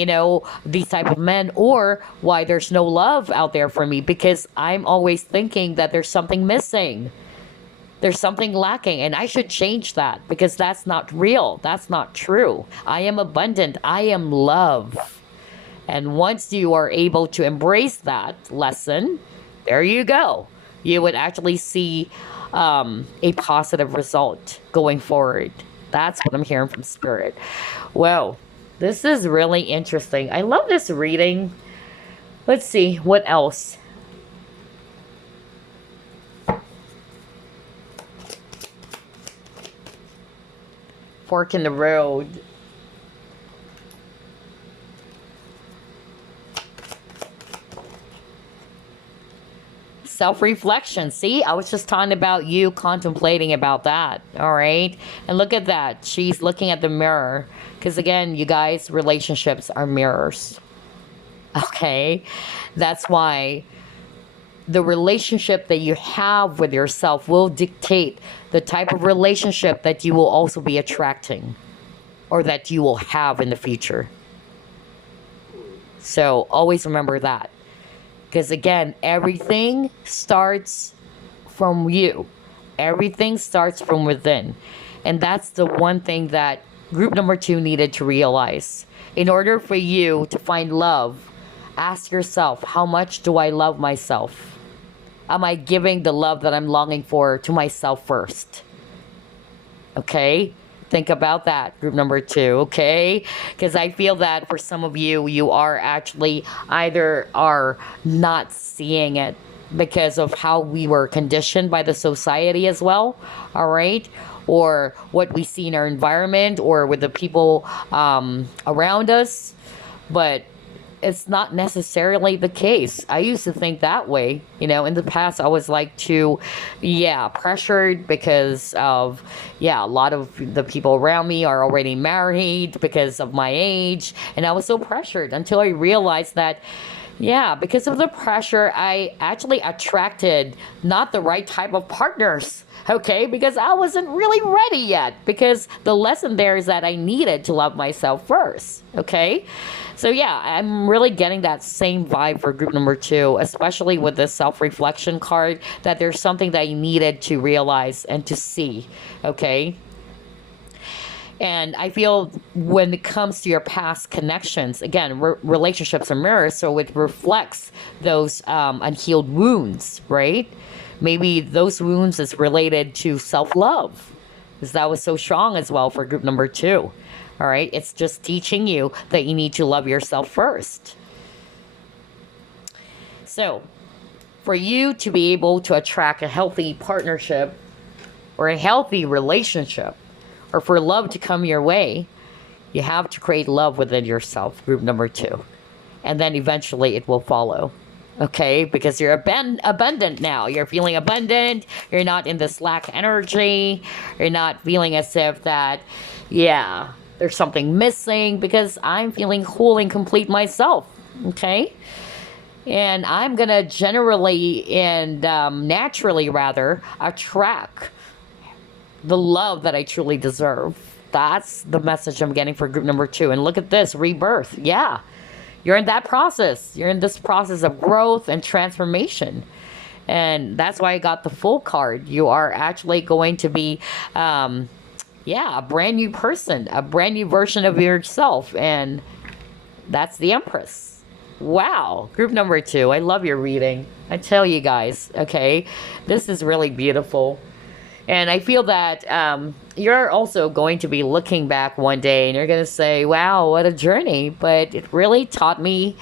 these type of men, or why there's no love out there for me, because I'm always thinking that there's something missing. There's something lacking, and I should change that, because that's not real. That's not true. I am abundant. I am love. And once you are able to embrace that lesson, there you go. You would actually see a positive result going forward. That's what I'm hearing from Spirit. Well, this is really interesting. I love this reading. Let's see, what else? Fork in the road. Self-reflection. See, I was just talking about you contemplating about that. All right. And look at that. She's looking at the mirror. Because again, you guys, relationships are mirrors. Okay. That's why the relationship that you have with yourself will dictate the type of relationship that you will also be attracting or that you will have in the future. So always remember that. Because again, everything starts from you. Everything starts from within. And that's the one thing that group number 2 needed to realize. In order for you to find love, ask yourself, how much do I love myself? Am I giving the love that I'm longing for to myself first? Okay? Think about that, group number 2, okay? Because I feel that for some of you, you are actually either are not seeing it because of how we were conditioned by the society as well, all right? Or what we see in our environment or with the people around us. But it's not necessarily the case. I used to think that way. You know, in the past, I was like pressured because of, a lot of the people around me are already married because of my age. And I was so pressured until I realized that, because of the pressure, I actually attracted not the right type of partners. Okay, because I wasn't really ready yet. Because the lesson there is that I needed to love myself first. Okay. So I'm really getting that same vibe for group number 2, especially with the self-reflection card, that there's something that you needed to realize and to see, okay? And I feel when it comes to your past connections, again, relationships are mirrors, so it reflects those unhealed wounds, right? Maybe those wounds is related to self-love, because that was so strong as well for group number 2. All right, it's just teaching you that you need to love yourself first. So, for you to be able to attract a healthy partnership or a healthy relationship, or for love to come your way, you have to create love within yourself, group number 2. And then eventually it will follow. Okay, because you're abundant now. You're feeling abundant. You're not in this lack energy. You're not feeling as if that, there's something missing, because I'm feeling whole and complete myself. Okay? And I'm going to generally and naturally, rather, attract the love that I truly deserve. That's the message I'm getting for group number 2. And look at this, rebirth. Yeah. You're in that process. You're in this process of growth and transformation. And that's why I got the full card. You are actually going to be a brand new person, a brand new version of yourself. And that's the Empress. Wow. Group number 2. I love your reading. I tell you guys, okay, this is really beautiful. And I feel that you're also going to be looking back one day and you're going to say, wow, what a journey. But it really taught me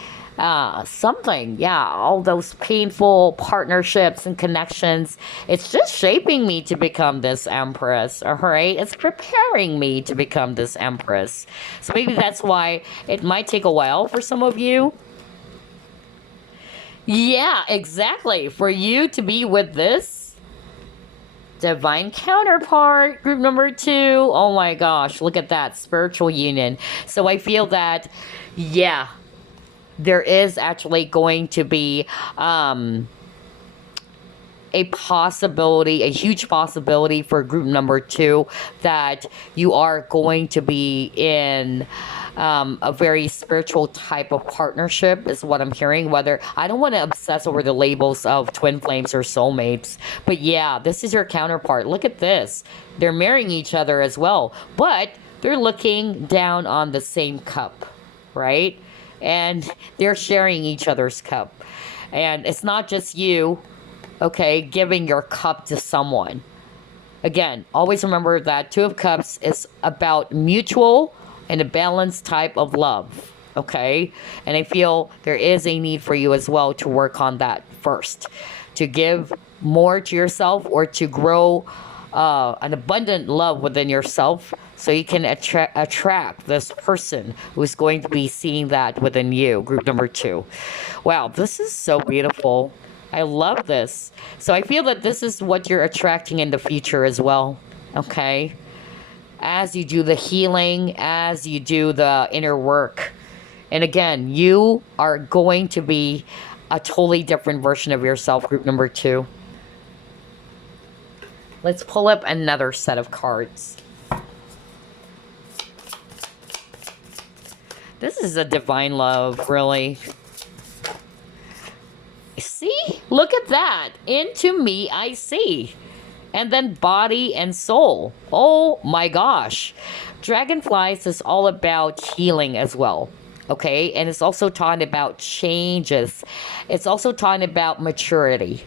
something. Yeah, all those painful partnerships and connections. It's just shaping me to become this Empress. All right. It's preparing me to become this Empress. So maybe that's why it might take a while for some of you. Yeah, exactly. For you to be with this divine counterpart, group number 2. Oh my gosh, look at that spiritual union. So I feel that, there is actually going to be a possibility, a huge possibility for group number 2 that you are going to be in a very spiritual type of partnership is what I'm hearing. Whether, I don't want to obsess over the labels of twin flames or soulmates, but this is your counterpart. Look at this. They're marrying each other as well, but they're looking down on the same cup, right? And they're sharing each other's cup. And it's not just you, okay, giving your cup to someone. Again, always remember that 2 of Cups is about mutual and a balanced type of love, okay? And I feel there is a need for you as well to work on that first, to give more to yourself or to grow an abundant love within yourself, so you can attract this person who's going to be seeing that within you, group number 2. Wow, this is so beautiful. I love this. So I feel that this is what you're attracting in the future as well. Okay? As you do the healing, as you do the inner work. And again, you are going to be a totally different version of yourself, group number 2. Let's pull up another set of cards. This is a divine love, really. See? Look at that. Into me, I see. And then body and soul. Oh my gosh. Dragonflies is all about healing as well. Okay? And it's also talking about changes. It's also talking about maturity.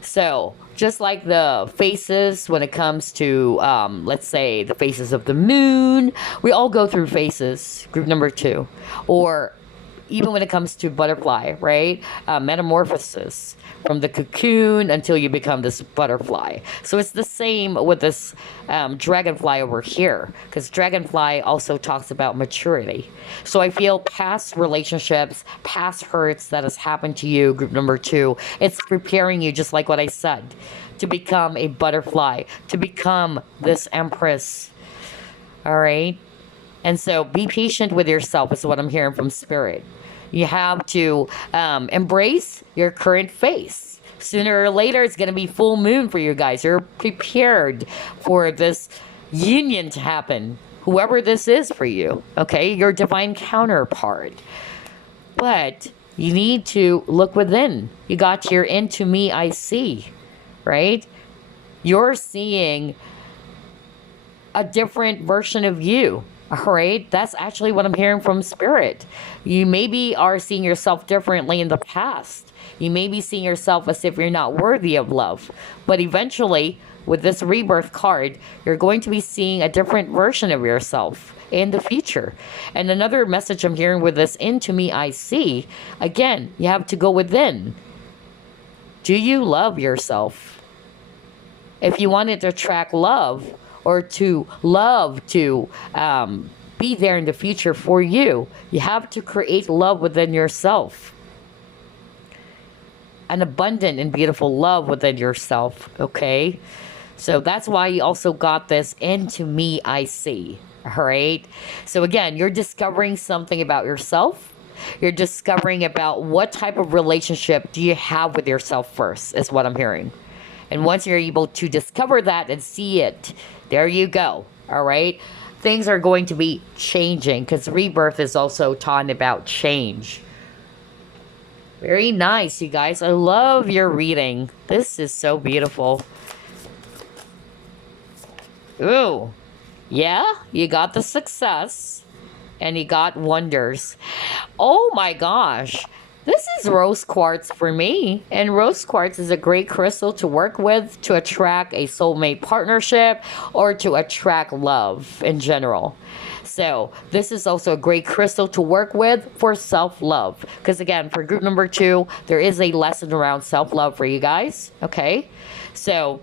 So, just like the phases when it comes to, let's say, the phases of the moon, we all go through phases, group number 2. Or even when it comes to butterfly, right? Metamorphosis from the cocoon until you become this butterfly. So it's the same with this dragonfly over here, because dragonfly also talks about maturity. So I feel past relationships, past hurts that has happened to you, group number 2, it's preparing you, just like what I said, to become a butterfly, to become this empress. All right? And so be patient with yourself is what I'm hearing from Spirit. You have to embrace your current phase. Sooner or later, it's going to be full moon for you guys. You're prepared for this union to happen. Whoever this is for you, okay? Your divine counterpart. But you need to look within. You got your into me, I see, right? You're seeing a different version of you. All right, that's actually what I'm hearing from Spirit. You maybe are seeing yourself differently in the past. You may be seeing yourself as if you're not worthy of love. But eventually, with this rebirth card, you're going to be seeing a different version of yourself in the future. And another message I'm hearing with this into me, I see, again, you have to go within. Do you love yourself? If you wanted to attract love, or to love to be there in the future for you, you have to create love within yourself. An abundant and beautiful love within yourself, okay? So that's why you also got this into me, I see, all right? So again, you're discovering something about yourself. You're discovering about what type of relationship do you have with yourself first, is what I'm hearing. And once you're able to discover that and see it, there you go. All right. Things are going to be changing, because rebirth is also talking about change. Very nice, you guys. I love your reading. This is so beautiful. Ooh. Yeah, you got the success. And you got wonders. Oh my gosh. This is rose quartz for me, and rose quartz is a great crystal to work with to attract a soulmate partnership or to attract love in general. So this is also a great crystal to work with for self-love, because again, for group number 2, there is a lesson around self-love for you guys. Okay, so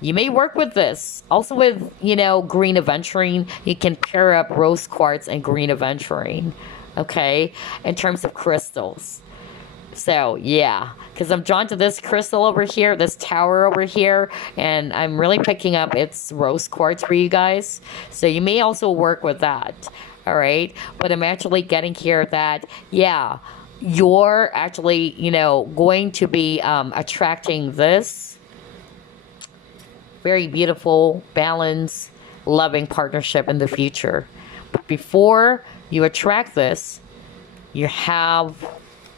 you may work with this. Also with, green aventurine, you can pair up rose quartz and green aventurine, okay, in terms of crystals. So, yeah, because I'm drawn to this crystal over here, this tower over here, and I'm really picking up its rose quartz for you guys. So you may also work with that, all right? But I'm actually getting here that, yeah, you're actually, going to be attracting this very beautiful, balanced, loving partnership in the future. But before you attract this, you have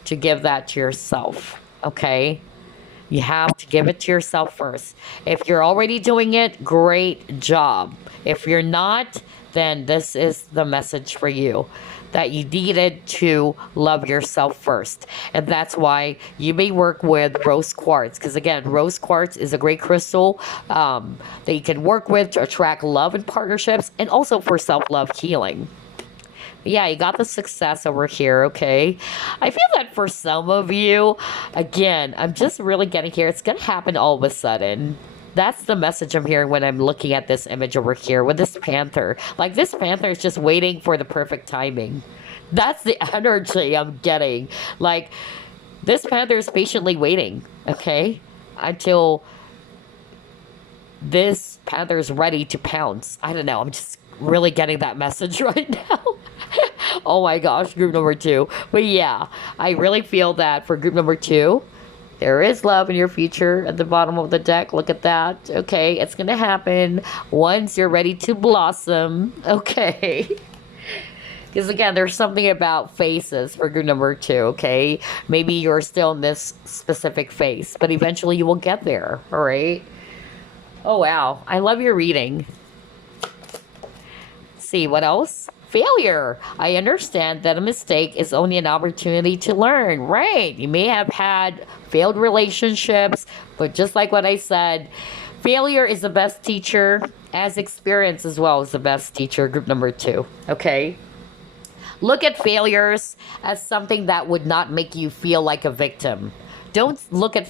to give that to yourself, okay? You have to give it to yourself first. If you're already doing it, great job. If you're not, then this is the message for you, that you needed to love yourself first. And that's why you may work with rose quartz, because again, rose quartz is a great crystal that you can work with to attract love in partnerships, and also for self-love healing. Yeah, you got the success over here, okay? I feel that for some of you, again, I'm just really getting here. It's going to happen all of a sudden. That's the message I'm hearing when I'm looking at this image over here with this panther. Like, this panther is just waiting for the perfect timing. That's the energy I'm getting. Like, This panther is patiently waiting, okay, until this panther is ready to pounce. I don't know. I'm just really getting that message right now. Oh my gosh, group number 2. But yeah, I really feel that for group number 2, there is love in your future at the bottom of the deck. Look at that. Okay, it's going to happen once you're ready to blossom. Okay. Because again, there's something about phases for group number 2, okay? Maybe you're still in this specific phase, but eventually you will get there, all right? Oh, wow. I love your reading. See, what else? Failure. I understand that a mistake is only an opportunity to learn. Right. You may have had failed relationships, but just like what I said, failure is the best teacher, as experience as well is the best teacher, group number 2. Okay? Look at failures as something that would not make you feel like a victim. Don't look at,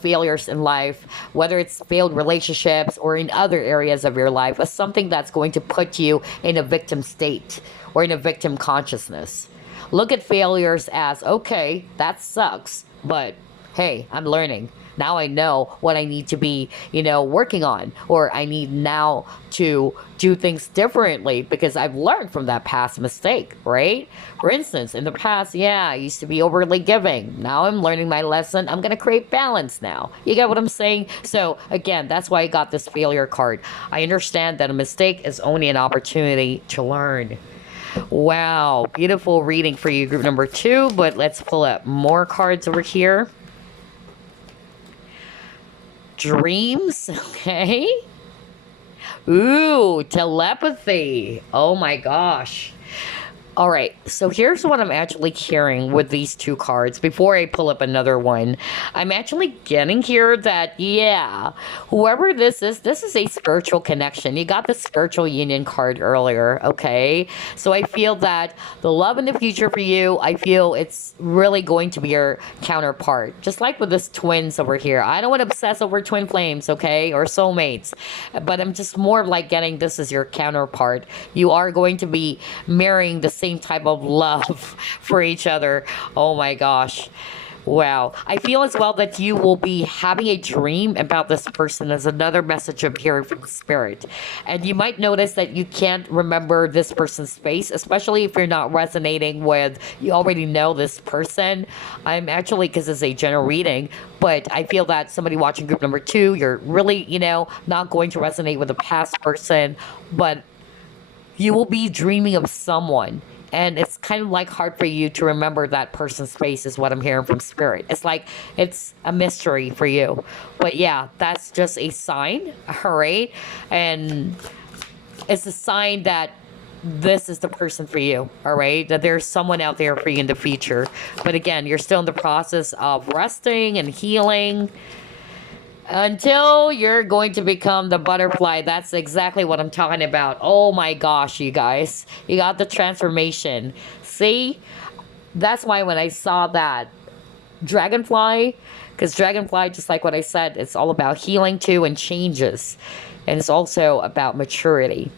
failures in life, whether it's failed relationships or in other areas of your life, as something that's going to put you in a victim state or in a victim consciousness. Look at failures as, okay, that sucks, but hey, I'm learning. Now I know what I need to be, working on, or I need now to do things differently because I've learned from that past mistake, right? For instance, in the past, yeah, I used to be overly giving. Now I'm learning my lesson. I'm going to create balance now. You get what I'm saying? So again, that's why I got this failure card. I understand that a mistake is only an opportunity to learn. Wow, beautiful reading for you, group number 2, but let's pull up more cards over here. Dreams, okay. Ooh, telepathy. Oh my gosh. All right, so here's what I'm actually hearing with these 2 cards before I pull up another one. I'm actually getting here that, yeah, whoever this is a spiritual connection. You got the spiritual union card earlier, okay? So I feel that the love in the future for you, I feel it's really going to be your counterpart. Just like with this twins over here. I don't want to obsess over twin flames, okay, or soulmates, but I'm just more of like getting this as your counterpart. You are going to be marrying the same type of love for each other. Oh my gosh. Wow. I feel as well that you will be having a dream about this person as another message I'm hearing from spirit. And you might notice that you can't remember this person's face, especially if you're not resonating with, you already know this person. I'm actually, because it's a general reading, but I feel that somebody watching group number 2, you're really, not going to resonate with a past person, but you will be dreaming of someone. And it's kind of like hard for you to remember that person's face is what I'm hearing from spirit. It's like it's a mystery for you. But yeah, that's just a sign, all right? And it's a sign that this is the person for you, all right? That there's someone out there for you in the future. But again, you're still in the process of resting and healing until you're going to become the butterfly. That's exactly what I'm talking about. Oh my gosh, you guys. You got the transformation. See? That's why when I saw that dragonfly, because dragonfly, just like what I said, it's all about healing too and changes. And it's also about maturity.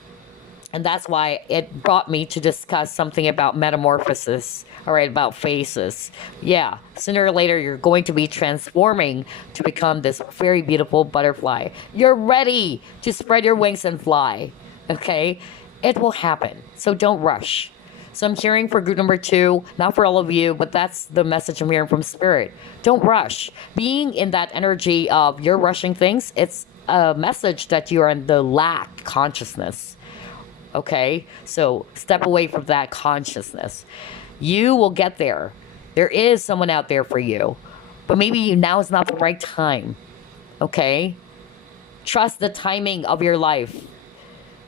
And that's why it brought me to discuss something about metamorphosis, all right, about phases. Yeah, sooner or later, you're going to be transforming to become this very beautiful butterfly. You're ready to spread your wings and fly, okay? It will happen, so don't rush. So I'm hearing for group number 2, not for all of you, but that's the message I'm hearing from spirit. Don't rush. Being in that energy of you're rushing things, it's a message that you're in the lack consciousness. Okay, so step away from that consciousness. You will get there. There is someone out there for you, but maybe now is not the right time. Okay, trust the timing of your life,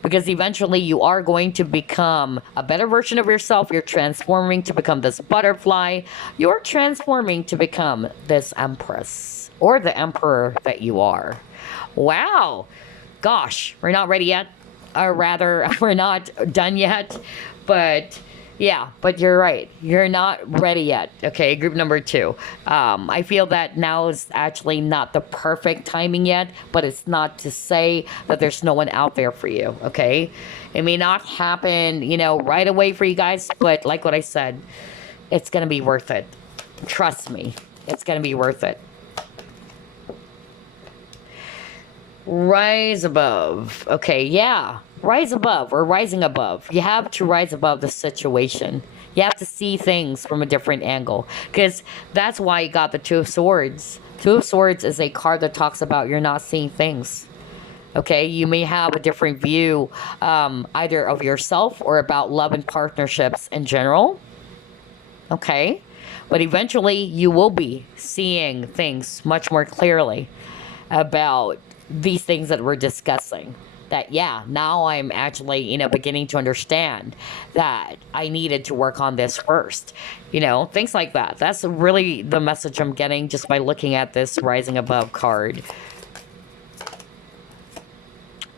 because eventually you are going to become a better version of yourself. You're transforming to become this butterfly. You're transforming to become this empress or the emperor that you are. Wow, gosh, we're not ready yet. Or rather, we're not done yet, but yeah, but you're right. You're not ready yet. Okay, group number 2. I feel that now is actually not the perfect timing yet, but it's not to say that there's no one out there for you, okay? It may not happen, right away for you guys, but like what I said, it's going to be worth it. Trust me. It's going to be worth it. Rise above. Okay, yeah. Rise above or rising above. You have to rise above the situation. You have to see things from a different angle. Because that's why you got the Two of Swords. Two of Swords is a card that talks about you're not seeing things. Okay, you may have a different view either of yourself or about love and partnerships in general. Okay, but eventually you will be seeing things much more clearly about these things that we're discussing. That, yeah, now I'm actually, beginning to understand that I needed to work on this first. Things like that. That's really the message I'm getting just by looking at this Rising Above card.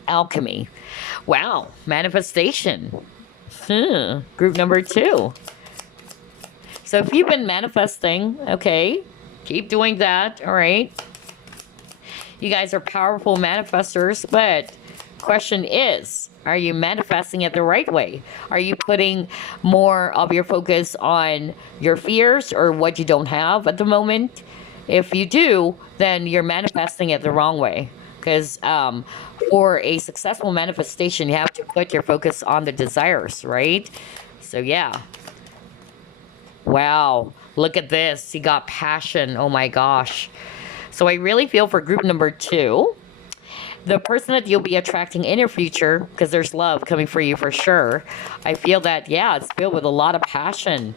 Alchemy. Wow, manifestation. Group number 2. So if you've been manifesting, okay, keep doing that, all right? You guys are powerful manifestors, but question is, are you manifesting it the right way? Are you putting more of your focus on your fears or what you don't have at the moment? If you do, then you're manifesting it the wrong way. Because for a successful manifestation, you have to put your focus on the desires, right? So yeah. Wow, look at this. You got passion. Oh my gosh. So I really feel for group number 2, the person that you'll be attracting in your future, because there's love coming for you for sure. I feel that, yeah, it's filled with a lot of passion.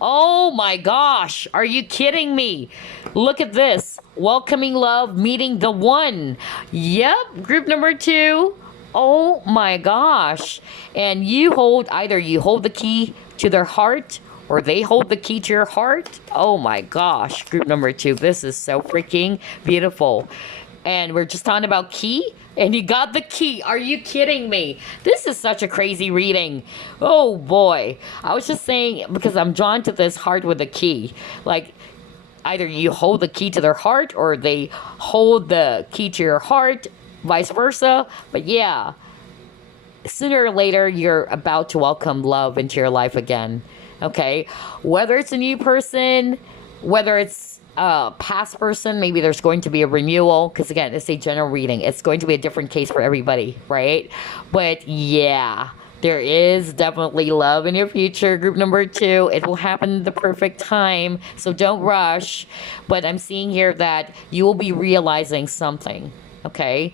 Oh my gosh, are you kidding me? Look at this. Welcoming love, meeting the one. Yep, group number 2. Oh my gosh. And either you hold the key to their heart or they hold the key to your heart. Oh my gosh, group number 2. This is so freaking beautiful. And we're just talking about key, and you got the key. Are you kidding me? This is such a crazy reading. Oh boy. I was just saying, because I'm drawn to this heart with a key. Like, either you hold the key to their heart or they hold the key to your heart, vice versa. But yeah, sooner or later, you're about to welcome love into your life again. Okay, whether it's a new person, whether it's a past person, maybe there's going to be a renewal, because again, it's a general reading. It's going to be a different case for everybody, right? But yeah, there is definitely love in your future, group number 2. It will happen at the perfect time, so don't rush. But I'm seeing here that you will be realizing something, okay?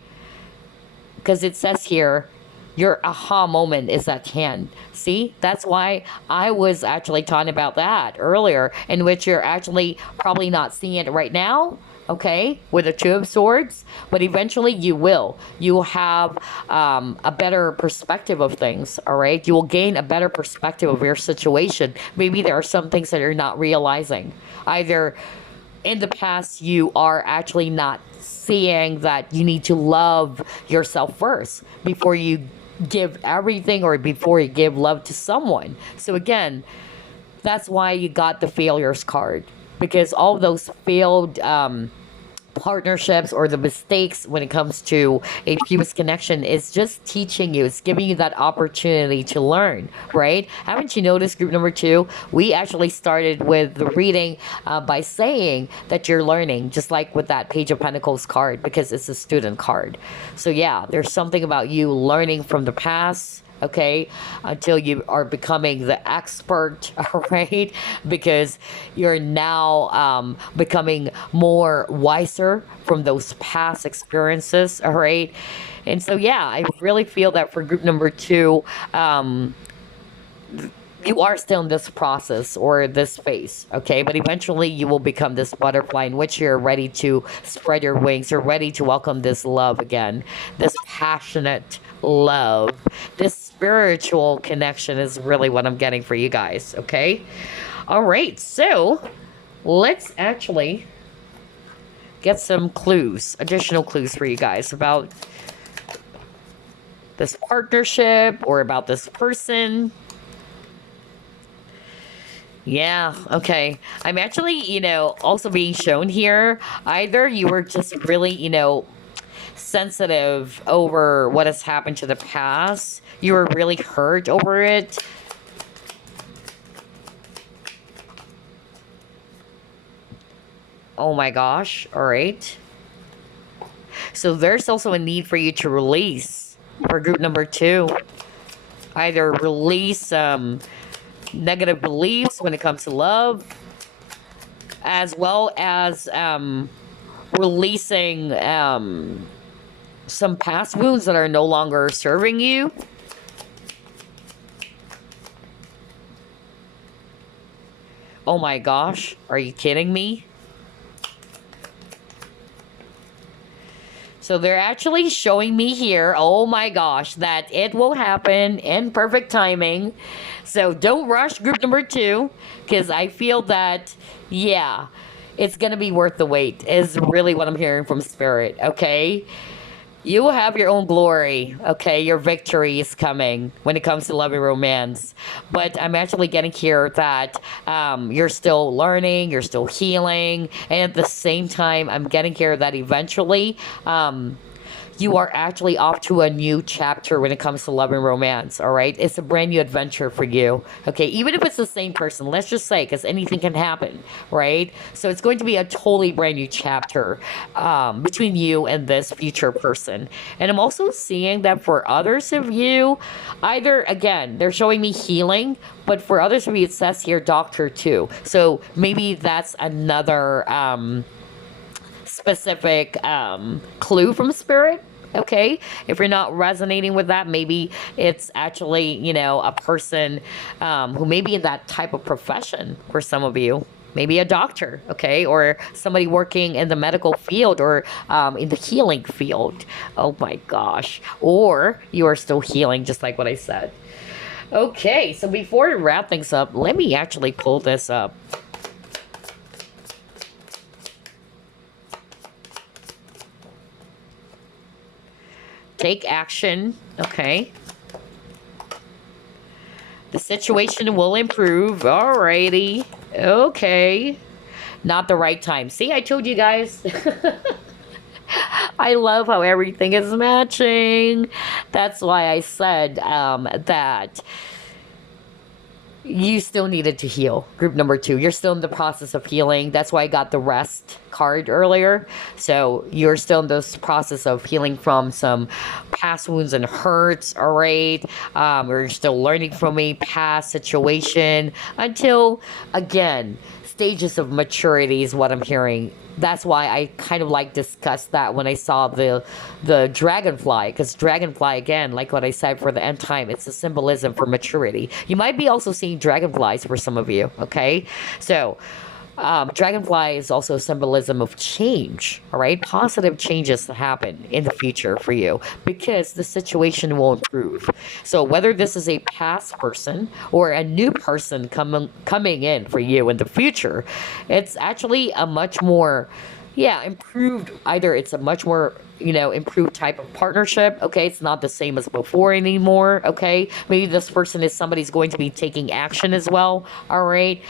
Because it says here, your aha moment is at hand. See, that's why I was actually talking about that earlier, in which you're actually probably not seeing it right now, okay, with the Two of Swords, but eventually you will. You will have a better perspective of things, all right? You will gain a better perspective of your situation. Maybe there are some things that you're not realizing. Either in the past, you are actually not seeing that you need to love yourself first before you give everything or before you give love to someone. So again, that's why you got the failures card, because all those failed partnerships or the mistakes when it comes to a previous connection is just teaching you. It's giving you that opportunity to learn, right? Haven't you noticed, group number 2, we actually started with the reading by saying that you're learning, just like with that Page of Pentacles card, because it's a student card. So yeah, there's something about you learning from the past, okay, until you are becoming the expert, right? Because you're now becoming more wiser from those past experiences, all right? And so, yeah, I really feel that for group number 2, you are still in this process or this phase, okay? But eventually you will become this butterfly in which you're ready to spread your wings. You're ready to welcome this love again, this passionate love, this spiritual connection is really what I'm getting for you guys, okay? All right, so let's actually get some clues, additional clues for you guys about this partnership or about this person. Yeah, okay. I'm actually, also being shown here. Either you were just really, sensitive over what has happened to the past. You were really hurt over it. Oh my gosh. All right. So there's also a need for you to release for group number 2. Either release negative beliefs when it comes to love, as well as releasing some past wounds that are no longer serving you. Oh my gosh, are you kidding me? So they're actually showing me here, oh my gosh, that it will happen in perfect timing. So don't rush group number 2, because I feel that, yeah, it's going to be worth the wait, is really what I'm hearing from Spirit, okay? You will have your own glory, okay? Your victory is coming when it comes to love and romance. But I'm actually getting here that you're still learning, you're still healing, and at the same time, I'm getting here that eventually you are actually off to a new chapter when it comes to love and romance, all right? It's a brand new adventure for you, okay? Even if it's the same person, let's just say, because anything can happen, right? So it's going to be a totally brand new chapter between you and this future person. And I'm also seeing that for others of you, either, again, they're showing me healing, but for others of you, it says here doctor too. So maybe that's another specific clue from Spirit. Okay, if you're not resonating with that, maybe it's actually, you know, a person who may be in that type of profession for some of you. Maybe a doctor, okay, or somebody working in the medical field or in the healing field. Oh my gosh. Or you are still healing, just like what I said. Okay, so before we wrap things up, let me actually pull this up. Take action, okay. The situation will improve, alrighty. Okay. Not the right time. See, I told you guys. I love how everything is matching. That's why I said that you still needed to heal. Group number 2, you're still in the process of healing. That's why I got the rest card earlier. So you're still in this process of healing from some past wounds and hurts, all right? You're still learning from a past situation until, again, stages of maturity is what I'm hearing. That's why I kind of like discussed that when I saw the dragonfly, because dragonfly, again, like what I said for the end time, it's a symbolism for maturity. You might be also seeing dragonflies for some of you, okay? So dragonfly is also a symbolism of change, all right? Positive changes to happen in the future for you because the situation will improve. So whether this is a past person or a new person coming in for you in the future, it's actually a much more, improved. Either it's a much more, improved type of partnership. Okay, it's not the same as before anymore. Okay, maybe this person is somebody's going to be taking action as well. All right,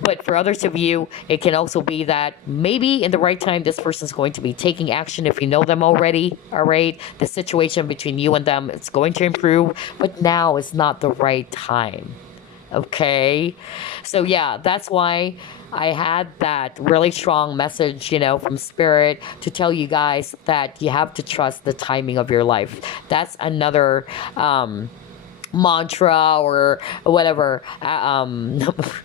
but for others of you, it can also be that maybe in the right time, this person's going to be taking action if you know them already. All right, the situation between you and them, it's going to improve, but now is not the right time. Okay, so yeah, that's why I had that really strong message, from Spirit to tell you guys that you have to trust the timing of your life. That's another mantra or whatever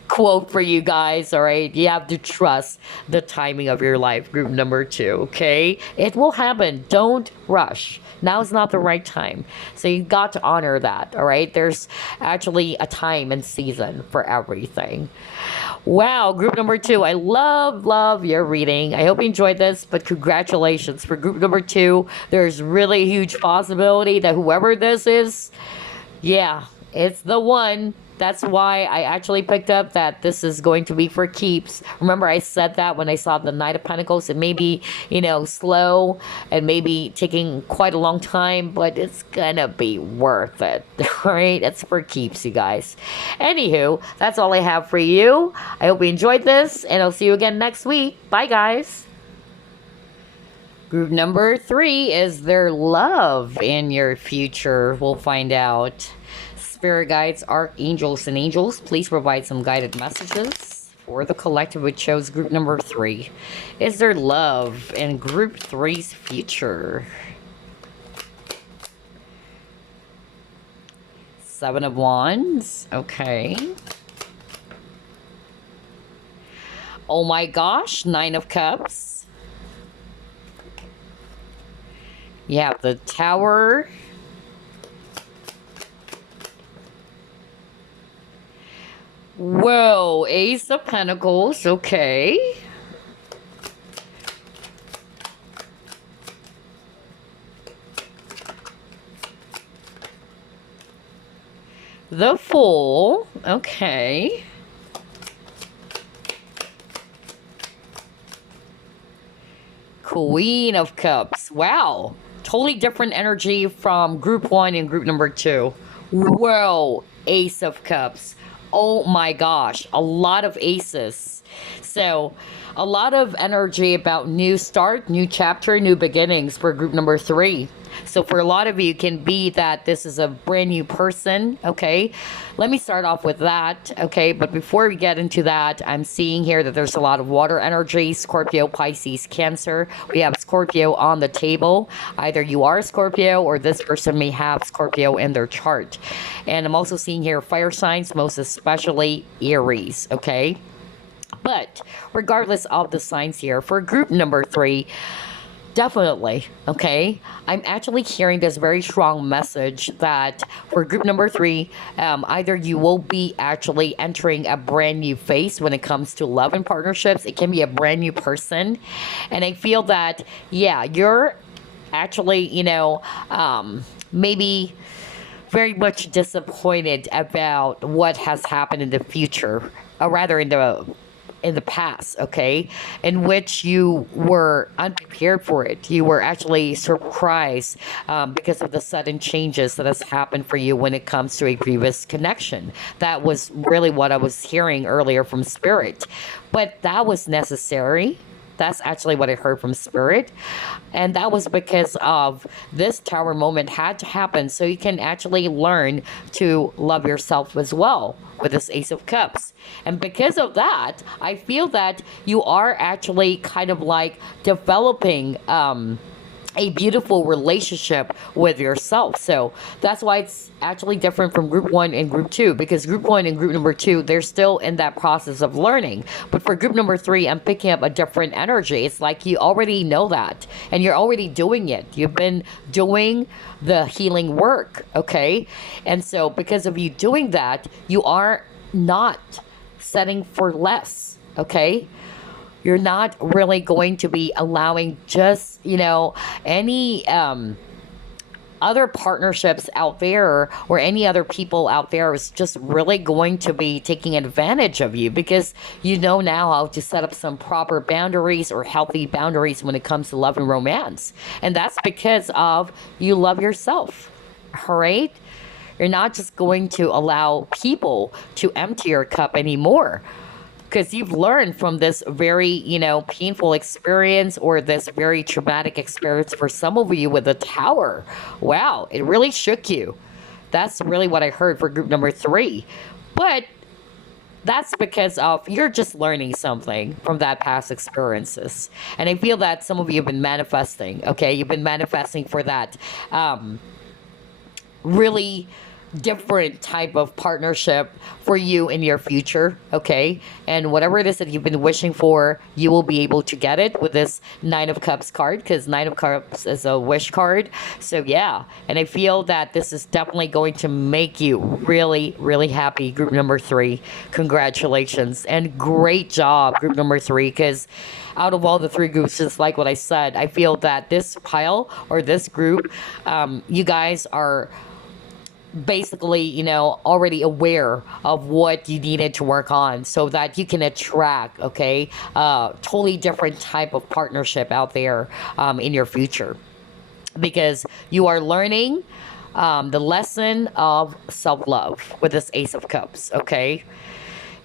quote for you guys. All right, you have to trust the timing of your life. Group number 2, okay, it will happen. Don't rush. Now is not the right time, so you got to honor that. All right, there's actually a time and season for everything. Wow, group number 2, I love your reading. I hope you enjoyed this, but congratulations for group number 2. There's really a huge possibility that whoever this is, yeah, it's the one. That's why I actually picked up that this is going to be for keeps. Remember, I said that when I saw the Knight of Pentacles. It may be, slow and maybe taking quite a long time, but it's gonna be worth it. All right, it's for keeps, you guys. Anywho, that's all I have for you. I hope you enjoyed this, and I'll see you again next week. Bye, guys. Group number 3 is their love in your future. We'll find out. Spirit guides, archangels, and angels, please provide some guided messages For the collective, we chose group number 3. Is there love in group 3's future? 7 of Wands. Okay. Oh my gosh, 9 of Cups. You have the Tower. Whoa, Ace of Pentacles. Okay. The Fool. Okay. Queen of Cups. Wow. Totally different energy from group 1 and group number 2. Whoa. Ace of Cups. Oh my gosh. A lot of aces. So, a lot of energy about new start, new chapter, new beginnings for group number 3. So for a lot of you, it can be that this is a brand new person, okay? Let me start off with that, okay? But before we get into that, I'm seeing here that there's a lot of water energy, Scorpio, Pisces, Cancer. We have Scorpio on the table. Either you are a Scorpio or this person may have Scorpio in their chart. And I'm also seeing here fire signs, most especially Aries, okay? But regardless of the signs here, for group number 3, definitely, okay? I'm actually hearing this very strong message that for group number 3, either you will be actually entering a brand new phase when it comes to love and partnerships. It can be a brand new person. And I feel that, yeah, you're actually, maybe very much disappointed about what has happened in the future, or rather in the past, okay, in which you were unprepared for it. You were actually surprised because of the sudden changes that has happened for you when it comes to a previous connection. That was really what I was hearing earlier from Spirit. But that was necessary. That's actually what I heard from Spirit. And that was because of this Tower moment had to happen so you can actually learn to love yourself as well with this Ace of Cups. And because of that, I feel that you are actually kind of like developing a beautiful relationship with yourself. So that's why it's actually different from group 1 and group 2, because group 1 and group number 2, they're still in that process of learning. But for group number 3, I'm picking up a different energy. It's like you already know that and you're already doing it. You've been doing the healing work, okay? And so because of you doing that, you are not setting for less, okay? You're not really going to be allowing just, any other partnerships out there or any other people out there is just really going to be taking advantage of you, because you know now how to set up some proper boundaries or healthy boundaries when it comes to love and romance. And that's because of you love yourself, all right? You're not just going to allow people to empty your cup anymore, because you've learned from this very, painful experience or this very traumatic experience for some of you with the Tower. Wow, it really shook you. That's really what I heard for group number 3. But that's because of you're just learning something from that past experiences. And I feel that some of you have been manifesting, okay? You've been manifesting for that really different type of partnership for you in your future, okay? And whatever it is that you've been wishing for, you will be able to get it with this 9 of Cups card, because 9 of Cups is a wish card. So yeah, and I feel that this is definitely going to make you really, really happy, group number 3. Congratulations and great job, group number 3, because out of all the 3 groups, just like what I said, I feel that this pile or this group, you guys are basically, already aware of what you needed to work on so that you can attract, okay, totally different type of partnership out there in your future, because you are learning the lesson of self-love with this Ace of Cups, okay?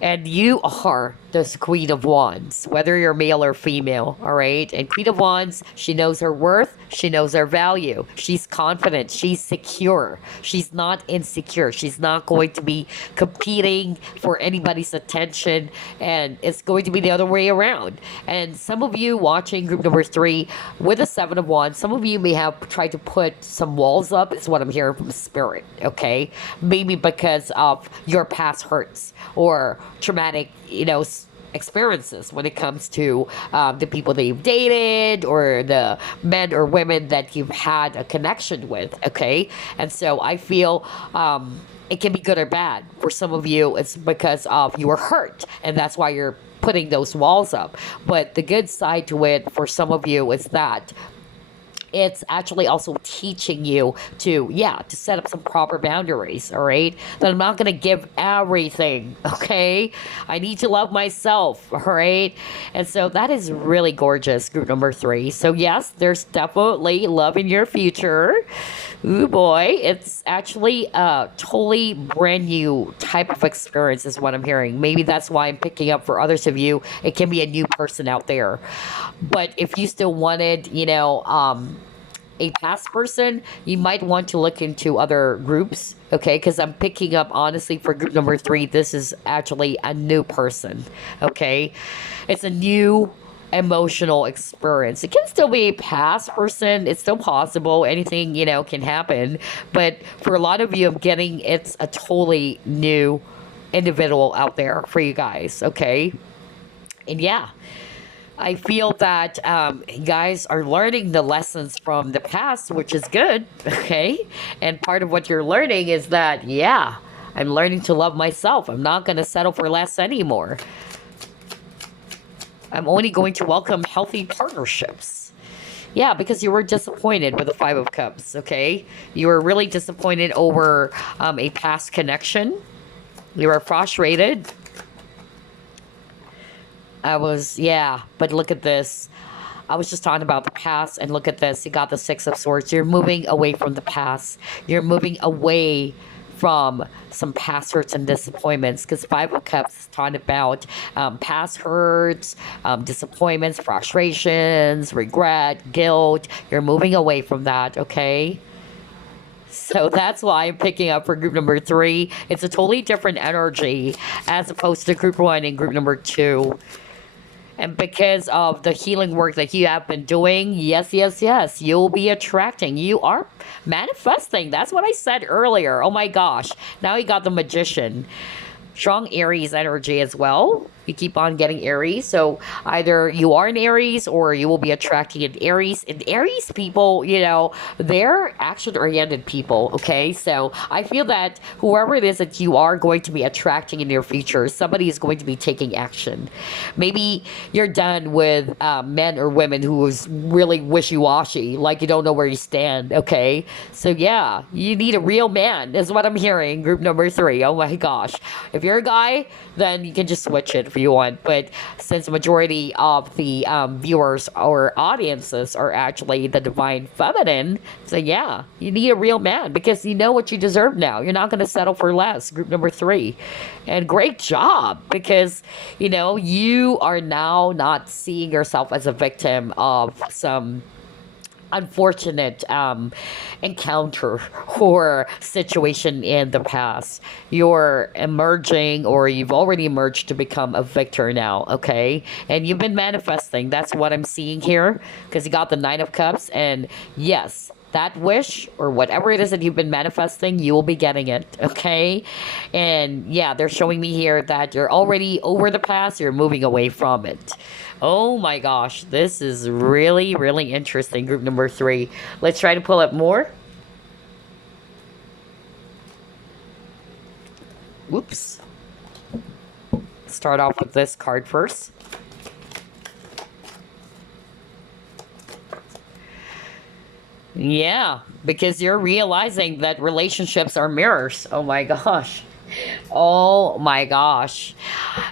And you are this Queen of Wands, whether you're male or female, all right? And Queen of Wands, she knows her worth, she knows her value. She's confident, she's secure, she's not insecure, she's not going to be competing for anybody's attention, and it's going to be the other way around. And some of you watching group number three with a Seven of Wands, some of you may have tried to put some walls up, is what I'm hearing from Spirit, okay? Maybe because of your past hurts or traumatic, experiences when it comes to the people that you've dated or the men or women that you've had a connection with, okay? And so I feel it can be good or bad. For some of you, it's because of you were hurt, and that's why you're putting those walls up. But the good side to it for some of you is that it's actually also teaching you to set up some proper boundaries, all right? That I'm not going to give everything, okay? I need to love myself, all right? And so that is really gorgeous, group number three. So yes, there's definitely love in your future. Ooh boy, it's actually a totally brand new type of experience is what I'm hearing. Maybe that's why I'm picking up for others of you. It can be a new person out there. But if you still wanted, a past person, you might want to look into other groups, okay? Because I'm picking up, honestly, for group number three, this is actually a new person, okay? It's a new emotional experience. It can still be a past person. It's still possible. Anything, can happen. But for a lot of you, I'm getting it's a totally new individual out there for you guys, okay? And yeah, I feel that you guys are learning the lessons from the past, which is good, okay? And part of what you're learning is that, I'm learning to love myself. I'm not going to settle for less anymore. I'm only going to welcome healthy partnerships. Yeah, because you were disappointed with the Five of Cups, okay? You were really disappointed over a past connection. You were frustrated. But look at this. I was just talking about the past, and look at this. You got the Six of Swords. You're moving away from the past. You're moving away from some past hurts and disappointments, because Five of Cups is talking about past hurts, disappointments, frustrations, regret, guilt. You're moving away from that, okay? So that's why I'm picking up for group number three. It's a totally different energy as opposed to group one and group number two. And because of the healing work that you have been doing, yes, you'll be attracting. You are manifesting. That's what I said earlier. Oh my gosh. Now you got the Magician. Strong Aries energy as well. You keep on getting Aries. So either you are an Aries or you will be attracting an Aries. And Aries people, they're action-oriented people, okay? So I feel that whoever it is that you are going to be attracting in your future, somebody is going to be taking action. Maybe you're done with men or women who is really wishy-washy, like you don't know where you stand, okay? So yeah, you need a real man, is what I'm hearing, group number three. Oh my gosh. If you're a guy, then you can just switch it if you want. But since the majority of the viewers or audiences are actually the divine feminine, so yeah, you need a real man because you know what you deserve now. You're not going to settle for less. Group number three. And great job, because you are now not seeing yourself as a victim of some unfortunate encounter or situation in the past. You're emerging, or you've already emerged to become a victor now, okay? And you've been manifesting. That's what I'm seeing here, because you got the Nine of Cups, and yes, that wish or whatever it is that you've been manifesting, you will be getting it, okay? And yeah, they're showing me here that you're already over the past, you're moving away from it. Oh my gosh, this is really, really interesting, group number three. Let's try to pull up more. Whoops. Start off with this card first. Yeah, because you're realizing that relationships are mirrors. Oh my gosh. Oh my gosh.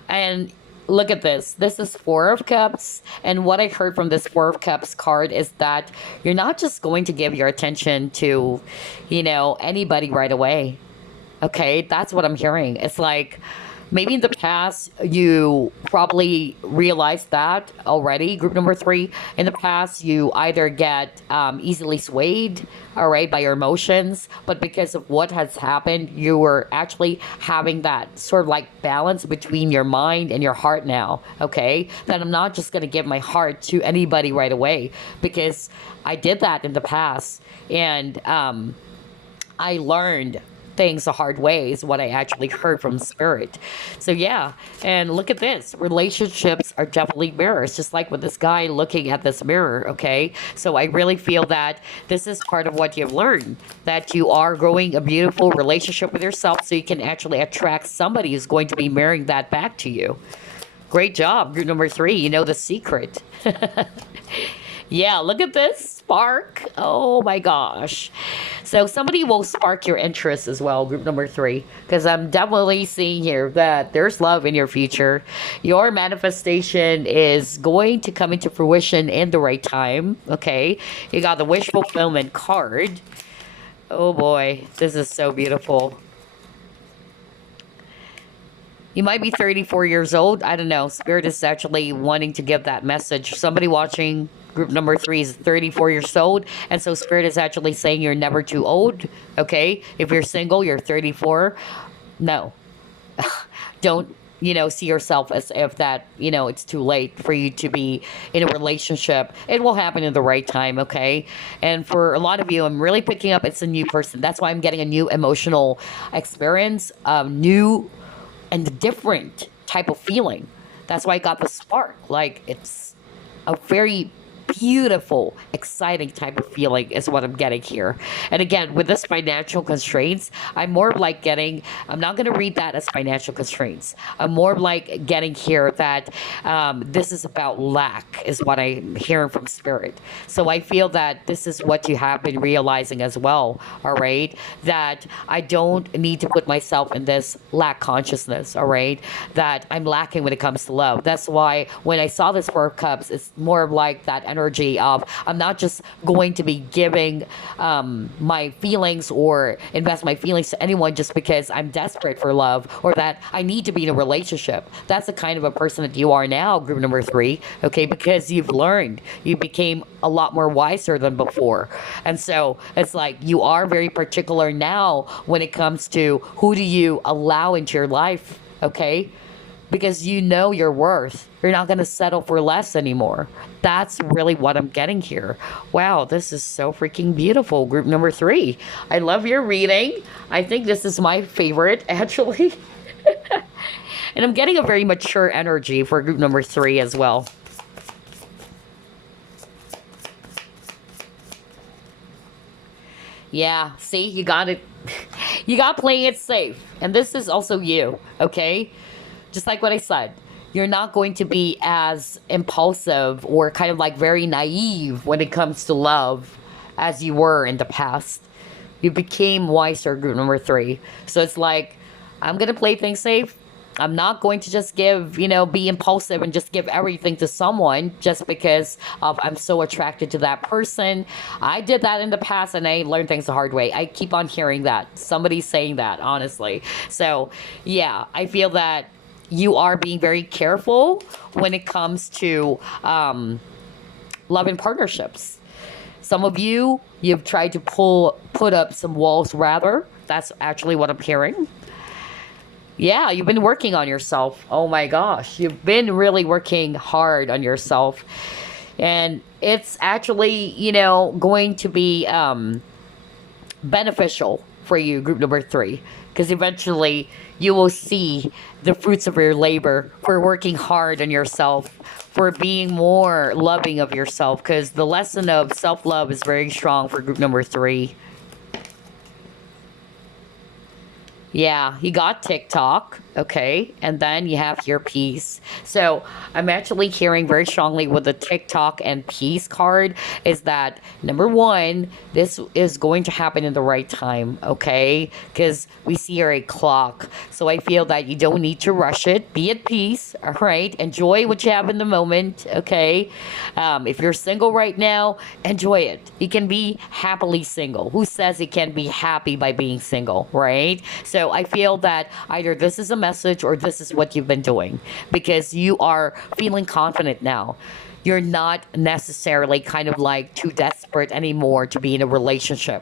And look at this. This is Four of Cups. And what I heard from this Four of Cups card is that you're not just going to give your attention to, anybody right away. Okay, that's what I'm hearing. It's like Maybe in the past you probably realized that already. Group number three, in the past you either get easily swayed, all right, by your emotions, but because of what has happened, you were actually having that sort of like balance between your mind and your heart now, okay? That I'm not just going to give my heart to anybody right away, because I did that in the past. And I learned things the hard way is what I actually heard from spirit. So yeah, and look at this. Relationships are definitely mirrors, just like with this guy looking at this mirror, okay? So I really feel that this is part of what you've learned, that you are growing a beautiful relationship with yourself so you can actually attract somebody who's going to be mirroring that back to you. Great job, group number three. You know the secret. Yeah, look at this spark. Oh my gosh. So somebody will spark your interest as well, group number three, because I'm definitely seeing here that there's love in your future. Your manifestation is going to come into fruition in the right time. Okay. You got the wish fulfillment card. Oh boy, this is so beautiful. You might be 34 years old. I don't know. Spirit is actually wanting to give that message. Somebody watching group number three is 34 years old. And so Spirit is actually saying you're never too old. Okay. If you're single, you're 34. No. Don't, see yourself as if that, it's too late for you to be in a relationship. It will happen in the right time. Okay. And for a lot of you, I'm really picking up it's a new person. That's why I'm getting a new emotional experience, new and different type of feeling. That's why I got the spark. Like it's a very beautiful, exciting type of feeling is what I'm getting here. And again, with this financial constraints, I'm more like getting, I'm not going to read that as financial constraints. I'm more like getting here that this is about lack is what I'm hearing from spirit. So I feel that this is what you have been realizing as well. All right. That I don't need to put myself in this lack consciousness. All right. That I'm lacking when it comes to love. That's why when I saw this Four of Cups, it's more of like that energy of I'm not just going to be giving my feelings or invest my feelings to anyone just because I'm desperate for love or that I need to be in a relationship. That's the kind of a person that you are now, group number three, okay, because you've learned, you became a lot more wiser than before. And so it's like you are very particular now when it comes to who do you allow into your life, okay? Because you know your worth. You're not going to settle for less anymore. That's really what I'm getting here. Wow, this is so freaking beautiful. Group number three. I love your reading. I think this is my favorite, actually. And I'm getting a very mature energy for group number three as well. Yeah, see, you got it. You got playing it safe. And this is also you, okay? Just like what I said, you're not going to be as impulsive or kind of like very naive when it comes to love as you were in the past. You became wiser, group number three. So it's like, I'm going to play things safe. I'm not going to just give, be impulsive and just give everything to someone just because of I'm so attracted to that person. I did that in the past and I learned things the hard way. I keep on hearing that. Somebody's saying that, honestly. So, yeah, I feel that you are being very careful when it comes to love and partnerships. Some of you've tried to put up some walls rather. That's actually what I'm hearing. Yeah, you've been working on yourself. Oh my gosh, you've been really working hard on yourself. And it's actually, going to be beneficial for you, group number three, because eventually you will see the fruits of your labor for working hard on yourself, for being more loving of yourself, because the lesson of self-love is very strong for group number three. Yeah, you got TikTok, okay, and then you have your peace. So I'm actually hearing very strongly with the TikTok and peace card is that number one, this is going to happen in the right time, okay? Because we see here a clock. So I feel that you don't need to rush it. Be at peace, all right? Enjoy what you have in the moment, okay? If you're single right now, enjoy it. You can be happily single. Who says you can be happy by being single, right? So So I feel that either this is a message or this is what you've been doing, because you are feeling confident now. You're not necessarily kind of like too desperate anymore to be in a relationship.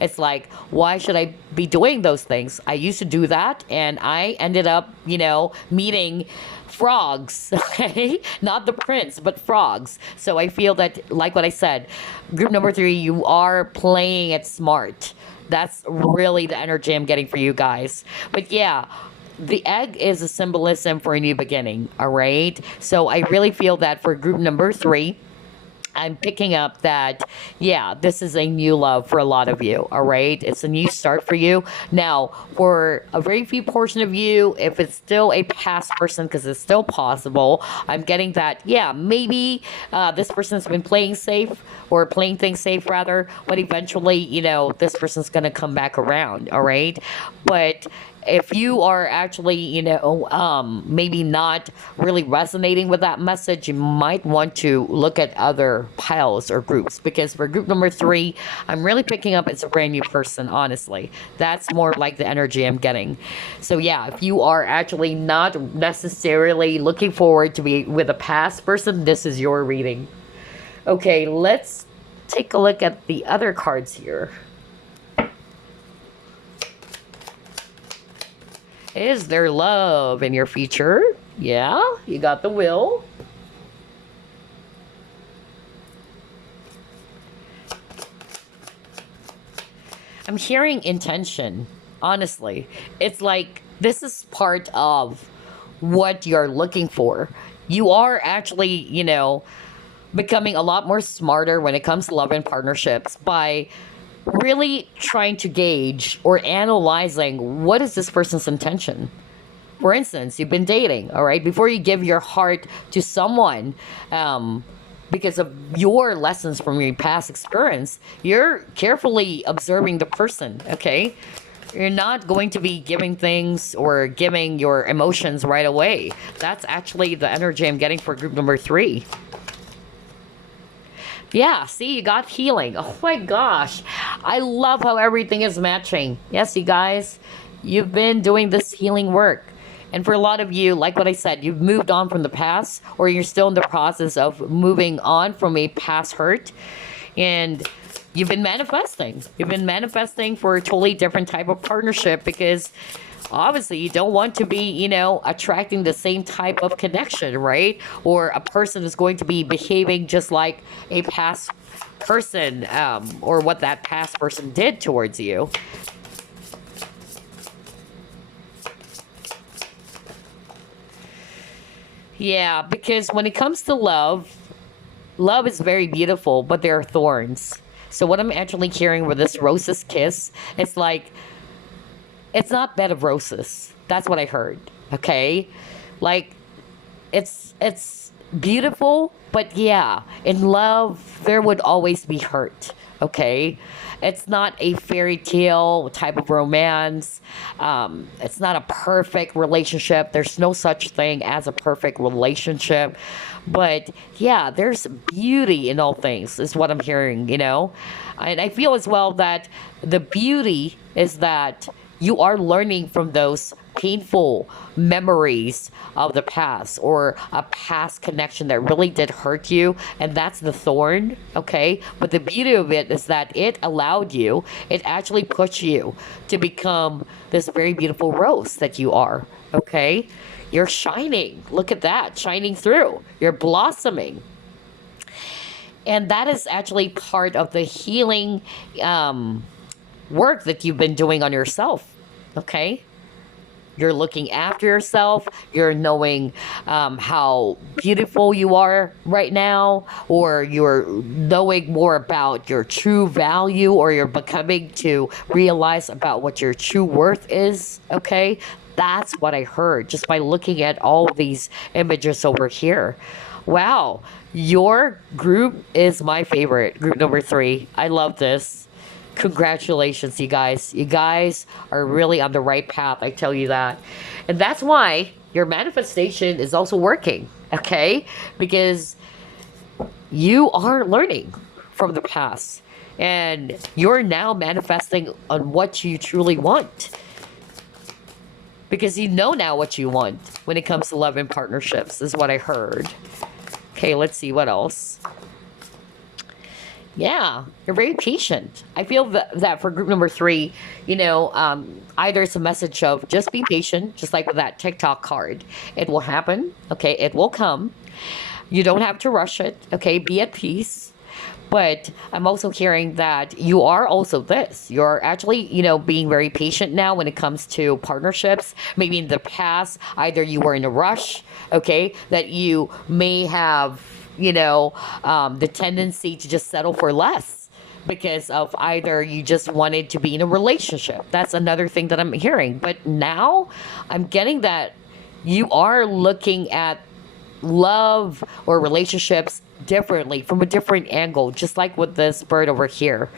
It's like, why should I be doing those things? I used to do that and I ended up, meeting frogs, okay? Not the prince, but frogs. So I feel that, like what I said, group number three, you are playing it smart. That's really the energy I'm getting for you guys. But yeah, the egg is a symbolism for a new beginning, all right? So I really feel that for group number three, I'm picking up that, yeah, this is a new love for a lot of you, all right? It's a new start for you. Now, for a very few portion of you, if it's still a past person, because it's still possible, I'm getting that, yeah, maybe this person's been playing safe, or playing things safe rather, but eventually, this person's going to come back around, all right? But if you are actually, maybe not really resonating with that message, you might want to look at other piles or groups. Because for group number three, I'm really picking up it's a brand new person, honestly. That's more like the energy I'm getting. So yeah, if you are actually not necessarily looking forward to be with a past person, this is your reading. Okay, let's take a look at the other cards here. Is there love in your future? Yeah, you got the will. I'm hearing intention, honestly. It's like this is part of what you're looking for. You are actually, becoming a lot more smarter when it comes to love and partnerships by really trying to gauge or analyzing what is this person's intention. For instance, you've been dating, all right? Before you give your heart to someone, because of your lessons from your past experience, you're carefully observing the person, okay? You're not going to be giving things or giving your emotions right away. That's actually the energy I'm getting for group number three. Yeah, see, you got healing. Oh my gosh. I love how everything is matching. Yes, you guys, you've been doing this healing work. And for a lot of you, like what I said, you've moved on from the past, or you're still in the process of moving on from a past hurt. And you've been manifesting. You've been manifesting for a totally different type of partnership, because obviously you don't want to be, attracting the same type of connection, right? Or a person is going to be behaving just like a past person, or what that past person did towards you. Yeah, because when it comes to love, love is very beautiful, but there are thorns. So what I'm actually hearing with this roses kiss, it's like it's not bed of roses. That's what I heard. Okay, like it's beautiful, but yeah, in love there would always be hurt. Okay, it's not a fairy tale type of romance. It's not a perfect relationship. There's no such thing as a perfect relationship. But yeah, there's beauty in all things, is what I'm hearing. And I feel as well that the beauty is that you are learning from those painful memories of the past, or a past connection that really did hurt you, and that's the thorn, okay? But the beauty of it is that it actually pushed you to become this very beautiful rose that you are, okay? You're shining. Look at that, shining through. You're blossoming. And that is actually part of the healing work that you've been doing on yourself, okay? You're looking after yourself. You're knowing how beautiful you are right now, or you're knowing more about your true value, or you're becoming to realize about what your true worth is, okay? That's what I heard just by looking at all these images over here. Wow, your group is my favorite, group number three. I love this. Congratulations, you guys. You guys are really on the right path, I tell you that. And that's why your manifestation is also working, okay? Because you are learning from the past, and you're now manifesting on what you truly want. because you know now what you want when it comes to love and partnerships, is what I heard. Okay, let's see what else. Yeah, you're very patient. I feel that for group number three, either it's a message of just be patient, just like with that TikTok card. It will happen, okay? It will come. You don't have to rush it, okay? Be at peace. But I'm also hearing that you are also this. You're actually, being very patient now when it comes to partnerships. Maybe in the past, either you were in a rush, okay, that you may have, the tendency to just settle for less because of either you just wanted to be in a relationship. That's another thing that I'm hearing. But now I'm getting that you are looking at love or relationships differently, from a different angle, just like with this bird over here,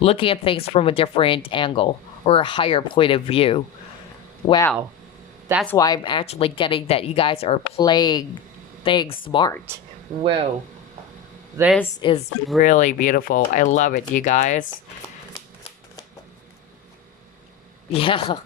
looking at things from a different angle or a higher point of view. Wow, that's why I'm actually getting that you guys are playing things smart. Whoa, this is really beautiful. I love it, you guys. Yeah.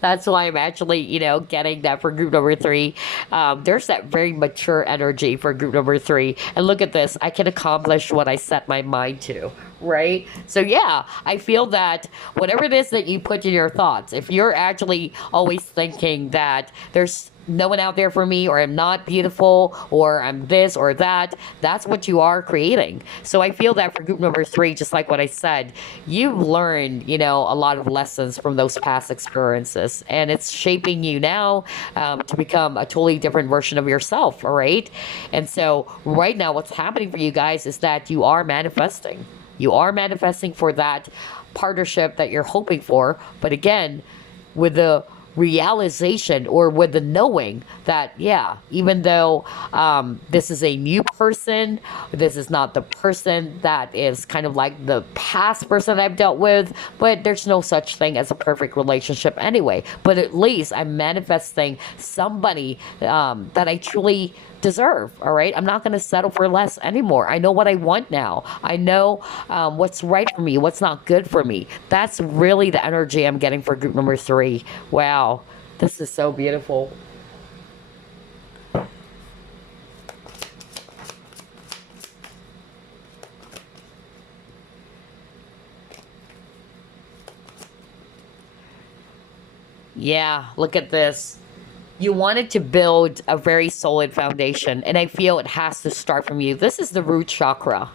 That's why I'm actually, getting that for group number three. There's that very mature energy for group number three. And look at this. I can accomplish what I set my mind to, right? So, yeah, I feel that whatever it is that you put in your thoughts, if you're actually always thinking that there's no one out there for me, or I'm not beautiful, or I'm this or that, that's what you are creating. So I feel that for group number three, just like what I said, you've learned, a lot of lessons from those past experiences, and it's shaping you now to become a totally different version of yourself, all right? And so right now, what's happening for you guys is that you are manifesting. You are manifesting for that partnership that you're hoping for, but again, with the realization or with the knowing that, yeah, even though this is a new person, this is not the person that is kind of like the past person I've dealt with, but there's no such thing as a perfect relationship anyway. But at least I'm manifesting somebody that I truly deserve. All right, I'm not going to settle for less anymore. I know what I want now. I know what's right for me, what's not good for me. That's really the energy I'm getting for group number three. Wow, this is so beautiful. Yeah, look at this. You wanted to build a very solid foundation, and I feel it has to start from you. This is the root chakra,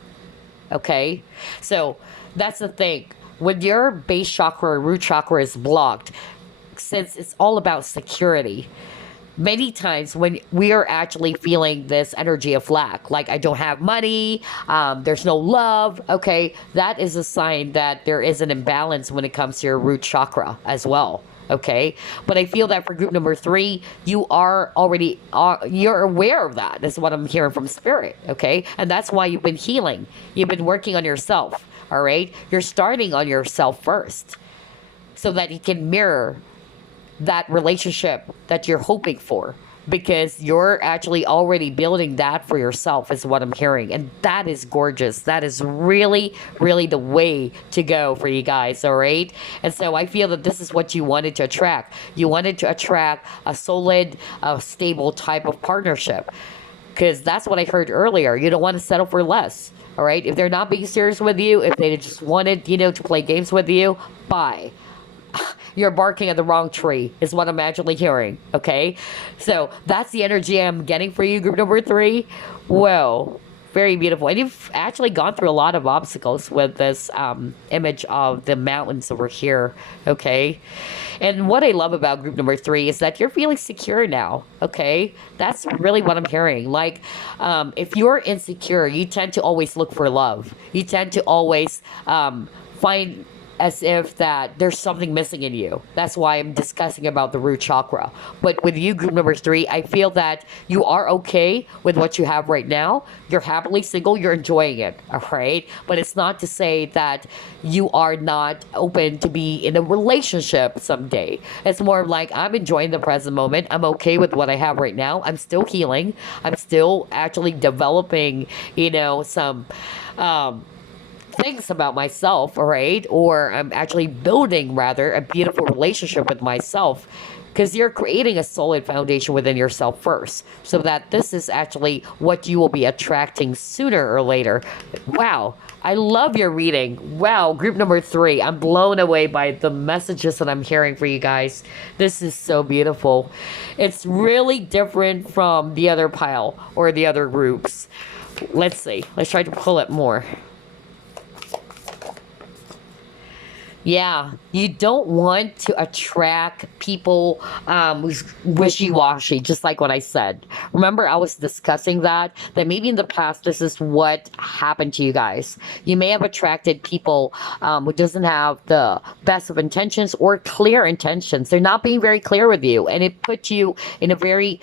okay? So that's the thing. When your base chakra or root chakra is blocked, since it's all about security, many times when we are actually feeling this energy of lack, like I don't have money, there's no love, okay, that is a sign that there is an imbalance when it comes to your root chakra as well. Okay, but I feel that for group number three, you are already you're aware of that. That's what I'm hearing from spirit. Okay, and that's why you've been healing. You've been working on yourself. All right, you're starting on yourself first, so that you can mirror that relationship that you're hoping for, because you're actually already building that for yourself, is what I'm hearing. And that is gorgeous. That is really, really the way to go for you guys, all right? And so I feel that this is what you wanted to attract. You wanted to attract a solid, stable type of partnership, because that's what I heard earlier. You don't want to settle for less, all right? If they're not being serious with you, if they just wanted, to play games with you, bye. You're barking at the wrong tree, is what I'm actually hearing, okay? So that's the energy I'm getting for you, group number three. Whoa, very beautiful. And you've actually gone through a lot of obstacles with this image of the mountains over here, okay? And what I love about group number three is that you're feeling secure now, okay? That's really what I'm hearing. Like, if you're insecure, you tend to always look for love. You tend to always find as if that there's something missing in you. That's why I'm discussing about the root chakra. But with you, group number three, I feel that you are okay with what you have right now. You're happily single. You're enjoying it. All right. But it's not to say that you are not open to be in a relationship someday. It's more like, I'm enjoying the present moment. I'm okay with what I have right now. I'm still healing. I'm still actually developing, some things about myself, all right? Or I'm actually building, rather, a beautiful relationship with myself, because you're creating a solid foundation within yourself first, so that this is actually what you will be attracting sooner or later. Wow, I love your reading. Wow, group number 3. I'm blown away by the messages that I'm hearing for you guys. This is so beautiful. It's really different from the other pile or the other groups. Let's see. Let's try to pull it more. Yeah, you don't want to attract people who's wishy-washy, just like what I said. Remember, I was discussing that maybe in the past, this is what happened to you guys. You may have attracted people who doesn't have the best of intentions or clear intentions. They're not being very clear with you, and it puts you in a very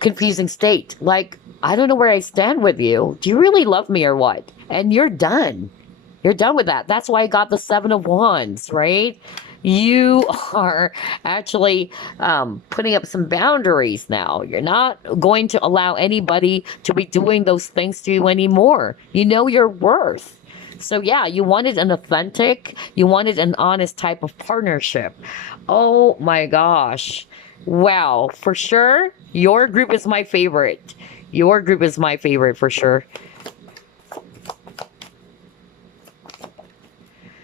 confusing state. Like, I don't know where I stand with you. Do you really love me or what? And you're done. You're done with that. That's why I got the 7 of Wands, right? You are actually putting up some boundaries now. You're not going to allow anybody to be doing those things to you anymore. You know your worth. So yeah, you wanted an authentic, you wanted an honest type of partnership. Oh my gosh. Wow, for sure, your group is my favorite. Your group is my favorite for sure.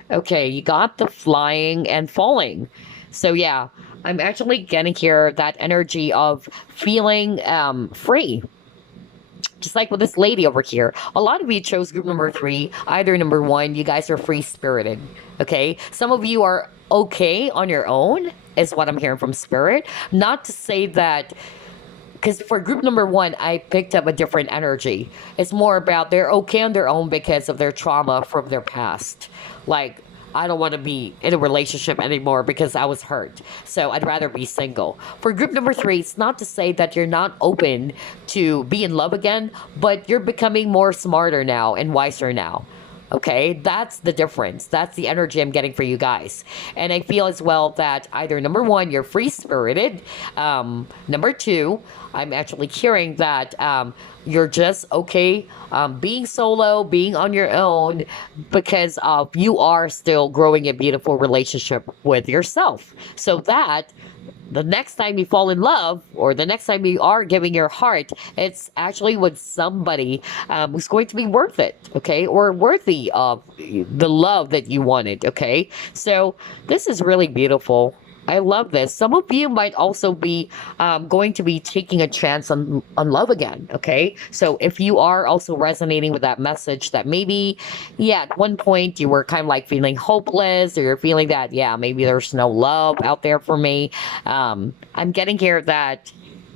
Okay, you got the flying and falling. So yeah, I'm actually getting here that energy of feeling free. Just like with this lady over here. A lot of you chose group number 3, either number 1, you guys are free spirited. Okay? Some of you are okay on your own, is what I'm hearing from spirit. Not to say that, because for group number 1, I picked up a different energy. It's more about they're okay on their own because of their trauma from their past. Like, I don't want to be in a relationship anymore because I was hurt. So I'd rather be single. For group number 3, it's not to say that you're not open to be in love again, but you're becoming more smarter now and wiser now. Okay, that's the difference. That's the energy I'm getting for you guys. And I feel as well that either number 1, you're free spirited. Number 2, I'm actually hearing that you're just okay being solo, being on your own, because you are still growing a beautiful relationship with yourself. So that the next time you fall in love, or the next time you are giving your heart, it's actually with somebody who's going to be worth it, okay, or worthy of the love that you wanted. Okay, so this is really beautiful. I love this. Some of you might also be going to be taking a chance on love again. Okay. So if you are also resonating with that message that maybe, yeah, at one point you were kind of like feeling hopeless, or you're feeling that, yeah, maybe there's no love out there for me. I'm getting here that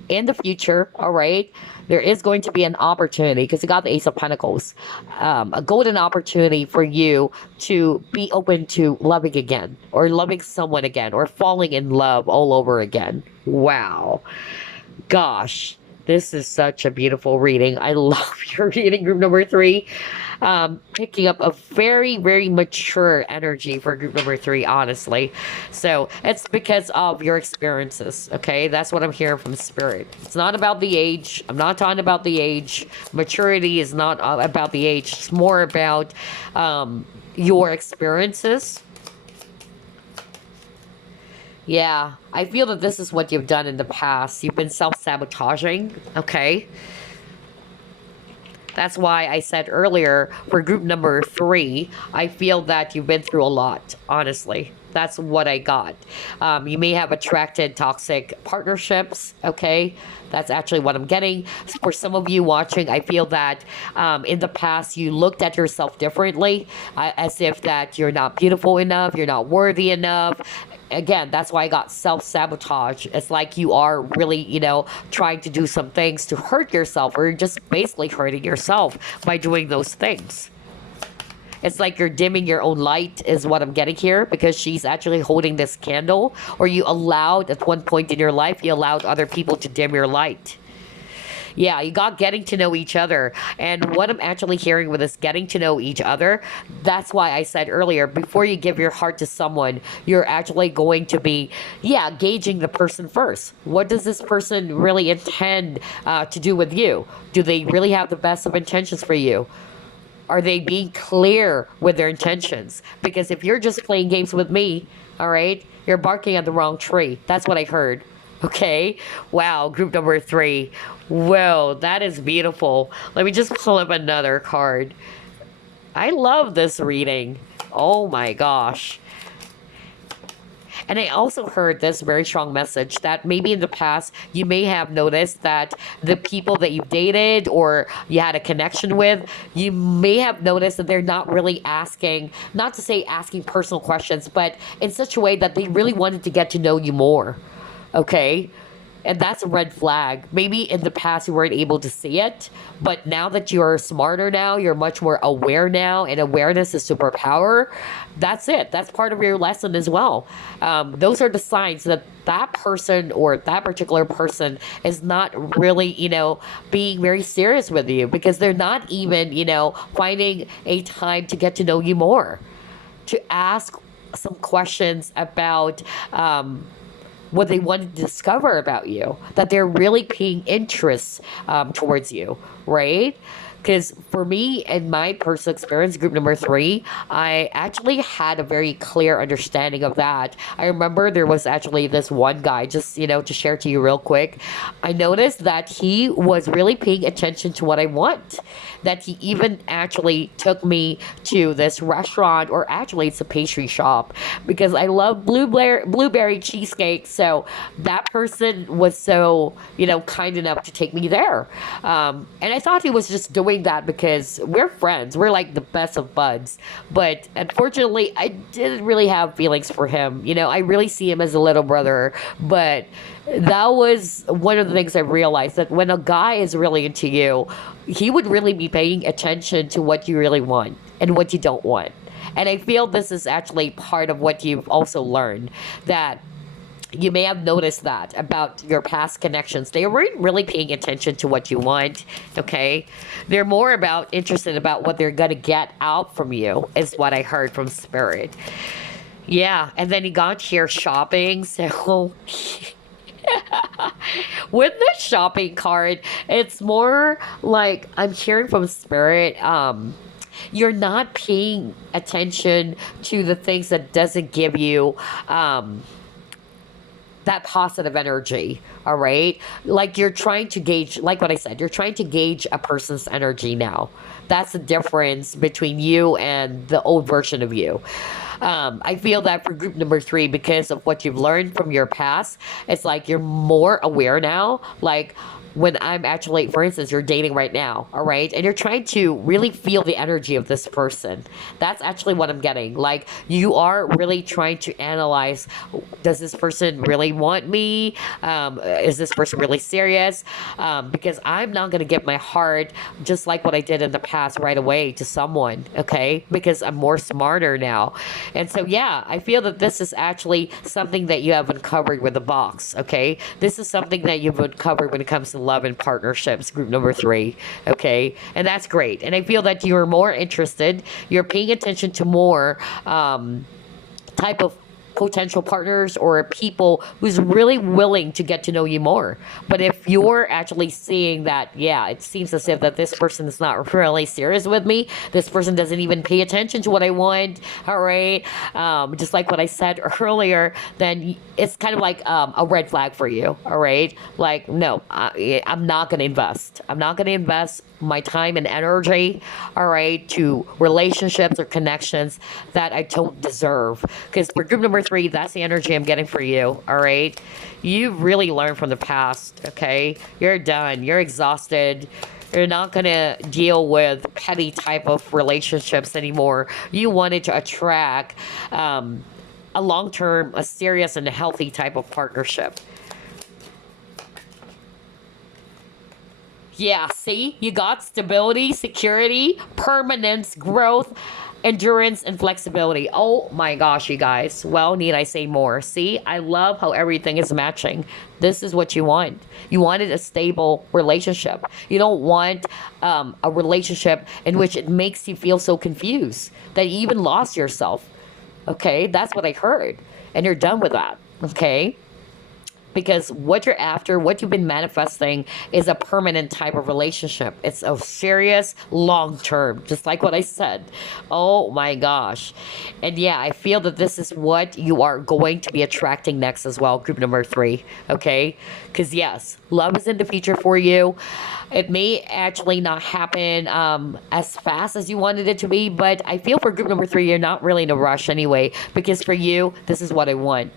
in the future, all right, there is going to be an opportunity, because you got the Ace of Pentacles, a golden opportunity for you to be open to loving again, or loving someone again, or falling in love all over again. Wow. Gosh, this is such a beautiful reading. I love your reading, group number 3. Picking up a very, very mature energy for group number 3, honestly. So it's because of your experiences, okay? That's what I'm hearing from spirit. It's not about the age. I'm not talking about the age. Maturity is not about the age. It's more about your experiences. Yeah, I feel that this is what you've done in the past. You've been self-sabotaging, okay? That's why I said earlier, for group number 3, I feel that you've been through a lot, honestly. That's what I got. You may have attracted toxic partnerships, okay? That's actually what I'm getting. For some of you watching, I feel that in the past, you looked at yourself differently, as if that you're not beautiful enough, you're not worthy enough. Again, that's why I got self-sabotage. It's like you are really, trying to do some things to hurt yourself, or you're just basically hurting yourself by doing those things. It's like you're dimming your own light, is what I'm getting here, because she's actually holding this candle, or you allowed, at one point in your life, you allowed other people to dim your light. Yeah, you got getting to know each other. And what I'm actually hearing with this getting to know each other, that's why I said earlier, before you give your heart to someone, you're actually going to be, gauging the person first. What does this person really intend to do with you? Do they really have the best of intentions for you? Are they being clear with their intentions? Because if you're just playing games with me, all right, you're barking at the wrong tree. That's what I heard. Okay. Wow. Group number 3. Whoa, that is beautiful. Let me just pull up another card. I love this reading. Oh my gosh. And I also heard this very strong message that maybe in the past you may have noticed that the people that you've dated or you had a connection with, you may have noticed that they're not really asking, not to say asking personal questions, but in such a way that they really wanted to get to know you more. Okay? And that's a red flag. Maybe in the past you weren't able to see it, but now that you're smarter now, you're much more aware now, and awareness is superpower. That's it. That's part of your lesson as well. Those are the signs that that person or that particular person is not really, being very serious with you, because they're not even, finding a time to get to know you more, to ask some questions about what they want to discover about you, that they're really paying interest towards you, right? Because for me, in my personal experience, group number 3, I actually had a very clear understanding of that. I remember there was actually this one guy, just, to share to you real quick. I noticed that he was really paying attention to what I want. That he even actually took me to this restaurant, or actually it's a pastry shop, because I love blueberry cheesecake. So that person was so, kind enough to take me there. And I thought he was just doing that because we're friends. We're like the best of buds. But unfortunately, I didn't really have feelings for him. I really see him as a little brother. But that was one of the things I realized, that when a guy is really into you, he would really be paying attention to what you really want and what you don't want. And I feel this is actually part of what you've also learned, that you may have noticed that about your past connections. They weren't really paying attention to what you want, okay? They're more interested about what they're going to get out from you, is what I heard from Spirit. Yeah, and then he got here shopping, so... With the shopping card, it's more like I'm hearing from Spirit, you're not paying attention to the things that doesn't give you that positive energy. All right, like you're trying to gauge, like what I said, you're trying to gauge a person's energy now. That's the difference between you and the old version of you. I feel that for group number 3, because of what you've learned from your past, it's like you're more aware now. Like, when I'm actually, for instance, you're dating right now, all right? And you're trying to really feel the energy of this person. That's actually what I'm getting. Like, you are really trying to analyze, does this person really want me? Is this person really serious? Because I'm not going to give my heart, just like what I did in the past, right away to someone, okay? Because I'm more smarter now. And so, yeah, I feel that this is actually something that you have uncovered with the box, okay? This is something that you've uncovered when it comes to love and partnerships, group number 3, okay? And that's great. And I feel that you're more interested, you're paying attention to more type of potential partners or people who's really willing to get to know you more. But if you're actually seeing that, yeah, it seems as if that this person is not really serious with me, this person doesn't even pay attention to what I want, all right, just like what I said earlier, then it's kind of like a red flag for you, all right? Like, no, I'm not going to invest. I'm not going to invest my time and energy, all right, to relationships or connections that I don't deserve. Because for group number 3, that's the energy I'm getting for you, all right? You've really learned from the past, okay? You're done. You're exhausted. You're not going to deal with petty type of relationships anymore. You wanted to attract a long-term, a serious and a healthy type of partnership. Yeah, see? You got stability, security, permanence, growth, endurance, and flexibility. Oh my gosh, you guys. Well, need I say more? See? I love how everything is matching. This is what you want. You wanted a stable relationship. You don't want a relationship in which it makes you feel so confused that you even lost yourself. Okay? That's what I heard. And you're done with that. Okay? because what you're after, what you've been manifesting, is a permanent type of relationship. It's a serious, long term, just like what I said. Oh my gosh. And yeah, I feel that this is what you are going to be attracting next as well, group number three. Okay? Because yes, love is in the future for you. It may actually not happen as fast as you wanted it to be, but I feel for group number three, you're not really in a rush anyway, because for you, this is what I want.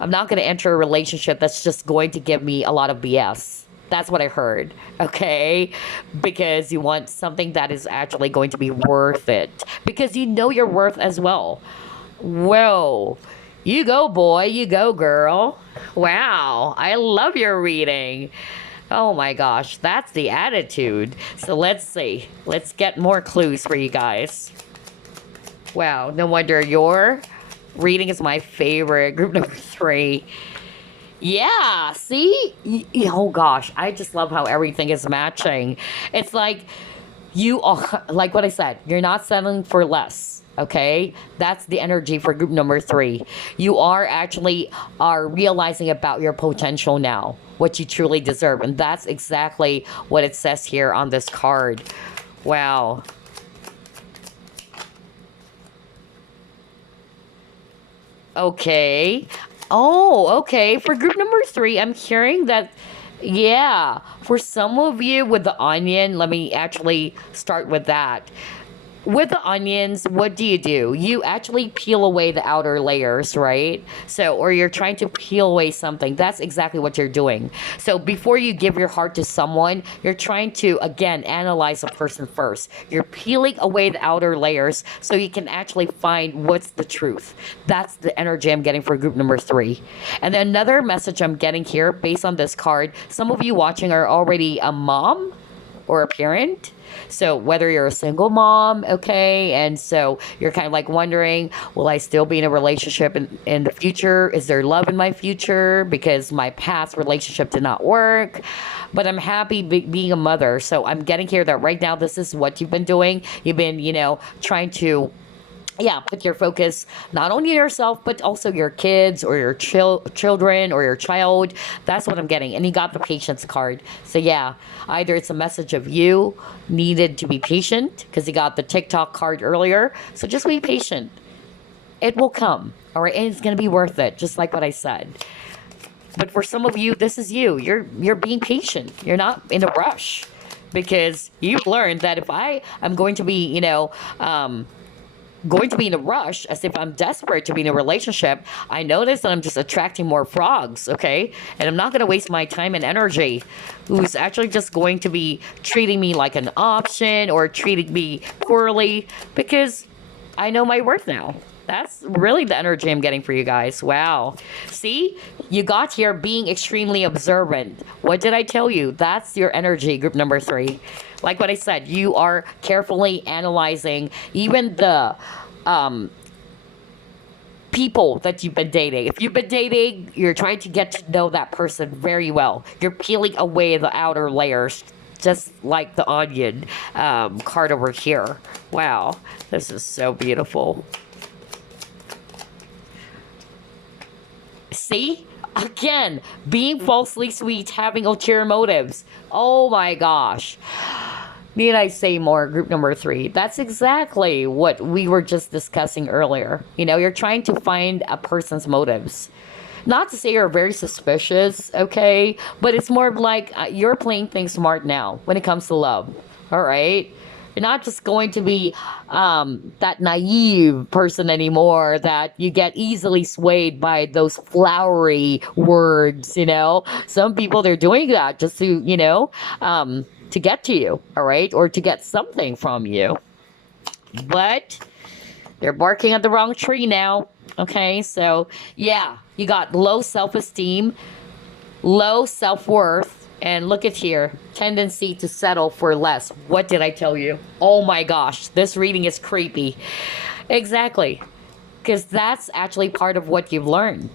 I'm not going to enter a relationship that's just going to give me a lot of BS. That's what I heard, okay? Because you want something that is actually going to be worth it. Because you know your worth as well. Whoa. You go, boy. You go, girl. Wow. I love your reading. Oh my gosh. That's the attitude. So let's see. Let's get more clues for you guys. Wow. No wonder your reading is my favorite. Group number three. Yeah, see? Oh gosh, I just love how everything is matching. It's like you are, like what I said, you're not settling for less. Okay, that's the energy for group number three. You are realizing about your potential now, what you truly deserve, and that's exactly what it says here on this card. Wow. Okay. Oh, okay. For group number three, I'm hearing that, yeah, for some of you with the onion, let me actually start with that. With the onions, what do? You actually peel away the outer layers, right? So, or you're trying to peel away something. That's exactly what you're doing. So, before you give your heart to someone, you're trying to, again, analyze a person first. You're peeling away the outer layers so you can actually find what's the truth. That's the energy I'm getting for group number three. And then another message I'm getting here based on this card, some of you watching are already a mom or a parent. So whether you're a single mom, okay, and so you're kind of like wondering, will I still be in a relationship in the future? Is there love in my future? Because my past relationship did not work. But I'm happy being a mother. So I'm getting here that right now this is what you've been doing. You've been, trying to, yeah, put your focus not only yourself but also your kids or your children or your child. That's what I'm getting. And you got the patience card. So yeah, either it's a message of you needed to be patient because you got the TikTok card earlier. So just be patient. It will come. All right, and it's going to be worth it, just like what I said. But for some of you, this is you. You're being patient. You're not in a rush because you've learned that if I am going to be, going to be in a rush, as if I'm desperate to be in a relationship, I notice that I'm just attracting more frogs, okay? And I'm not going to waste my time and energy who's actually just going to be treating me like an option or treating me poorly because I know my worth now. That's really the energy I'm getting for you guys. Wow. See? You got here being extremely observant. What did I tell you? That's your energy, group number three. Like what I said, you are carefully analyzing even the people that you've been dating. If you've been dating, you're trying to get to know that person very well. You're peeling away the outer layers, just like the onion card over here. Wow. This is so beautiful. See? Again, being falsely sweet, having ulterior motives. Oh my gosh. Need I say more, group number three? That's exactly what we were just discussing earlier. You're trying to find a person's motives. Not to say you're very suspicious, okay? But it's more of like you're playing things smart now when it comes to love. All right? You're not just going to be that naive person anymore that you get easily swayed by those flowery words, Some people, they're doing that just to get to you, all right? Or to get something from you. But they're barking at the wrong tree now, okay? So, yeah, you got low self-esteem, low self-worth, and look at here, tendency to settle for less. What did I tell you? Oh my gosh, this reading is creepy. Exactly, because that's actually part of what you've learned.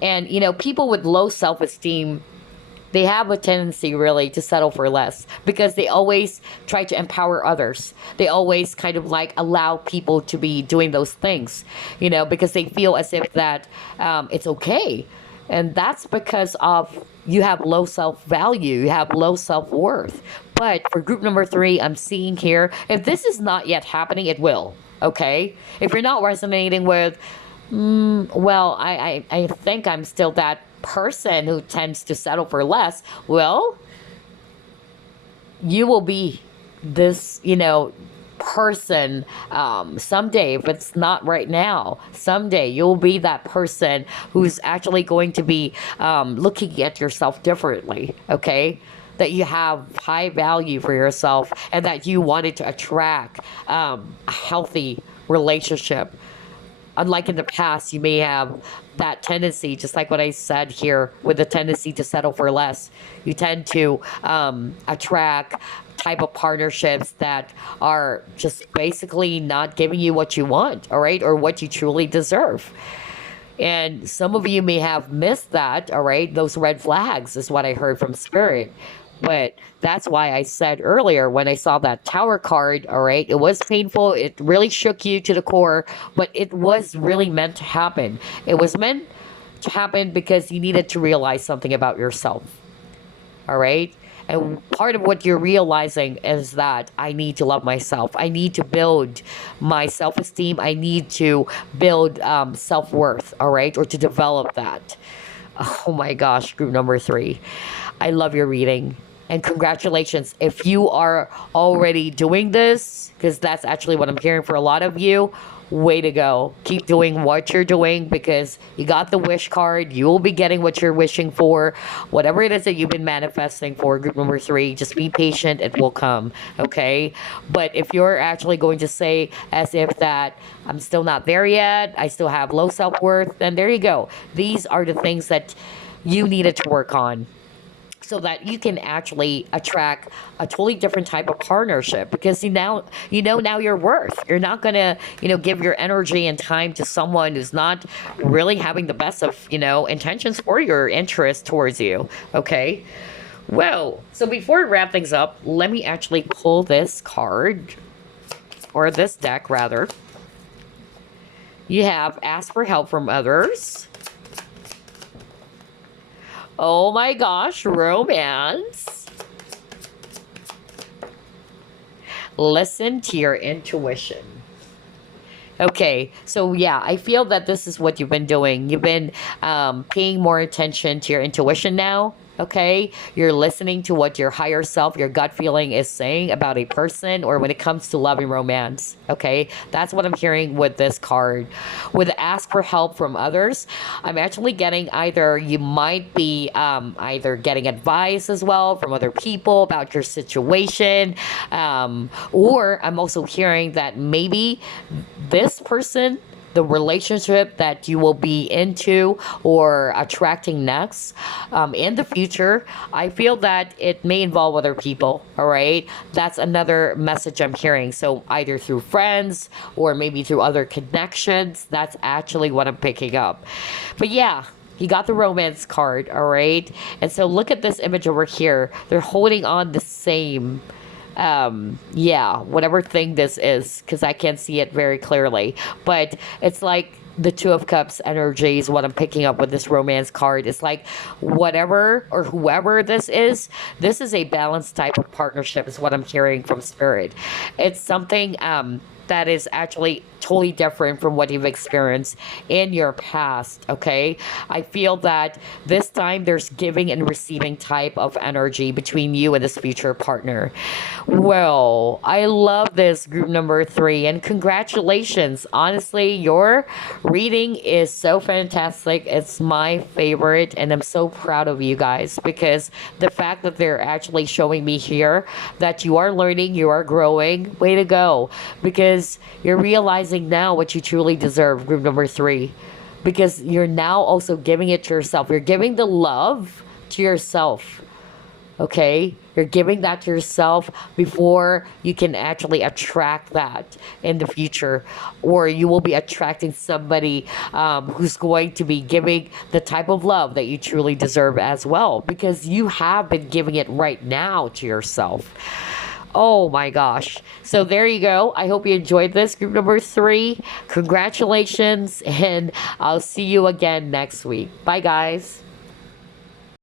And, people with low self-esteem, they have a tendency really to settle for less because they always try to empower others. They always kind of like allow people to be doing those things, because they feel as if that it's okay. And that's because of you have low self value, you have low self worth. But for group number three, I'm seeing here, if this is not yet happening, it will. Okay? If you're not resonating with, well, I think I'm still that person who tends to settle for less, well, you will be this, person someday. If it's not right now, someday you'll be that person who's actually going to be looking at yourself differently. Okay, that you have high value for yourself and that you wanted to attract a healthy relationship. Unlike in the past, you may have that tendency, just like what I said here, with the tendency to settle for less. You tend to attract type of partnerships that are just basically not giving you what you want, all right, or what you truly deserve. And some of you may have missed that, all right? Those red flags is what I heard from Spirit. But that's why I said earlier when I saw that tower card, all right, it was painful. It really shook you to the core, but it was really meant to happen. It was meant to happen because you needed to realize something about yourself, all right? And part of what you're realizing is that I need to love myself. I need to build my self esteem. I need to build self worth, all right, or to develop that. Oh my gosh, group number three. I love your reading. And congratulations if you are already doing this, because that's actually what I'm hearing for a lot of you. Way to go. Keep doing what you're doing because you got the wish card. You will be getting what you're wishing for. Whatever it is that you've been manifesting for, group number three, just be patient. It will come. Okay? But if you're actually going to say as if that I'm still not there yet, I still have low self-worth, then there you go. These are the things that you needed to work on so that you can actually attract a totally different type of partnership because now your worth. You're not gonna give your energy and time to someone who's not really having the best of intentions or your interest towards you. Okay, well, so before we wrap things up, let me actually pull this card, or this deck rather. You have ask for help from others. Oh my gosh, romance. Listen to your intuition. Okay, so yeah, I feel that this is what you've been doing. You've been paying more attention to your intuition now. Okay, you're listening to what your higher self, your gut feeling is saying about a person or when it comes to love and romance. Okay, that's what I'm hearing with this card. With ask for help from others, I'm actually getting either you might be either getting advice as well from other people about your situation, or I'm also hearing that maybe this person, the relationship that you will be into or attracting next in the future, I feel that it may involve other people. All right, that's another message I'm hearing. So either through friends or maybe through other connections. That's actually what I'm picking up. But yeah, he got the romance card. All right, and so look at this image over here. They're holding on the same yeah, whatever thing this is, because I can't see it very clearly, but it's like the Two of Cups energy is what I'm picking up with this romance card. It's like whatever or whoever this is a balanced type of partnership is what I'm hearing from Spirit. It's something that is actually totally different from what you've experienced in your past. Okay, I feel that this time there's giving and receiving type of energy between you and this future partner. Well, I love this group number three, and congratulations. Honestly, your reading is so fantastic. It's my favorite, and I'm so proud of you guys because the fact that they're actually showing me here that you are learning, you are growing. Way to go, because you're realizing now what you truly deserve, group number three, because you're now also giving it to yourself. You're giving the love to yourself. Okay, you're giving that to yourself before you can actually attract that in the future, or you will be attracting somebody who's going to be giving the type of love that you truly deserve as well, because you have been giving it right now to yourself. Oh my gosh. So there you go. I hope you enjoyed this group number 3. Congratulations, and I'll see you again next week. Bye, guys.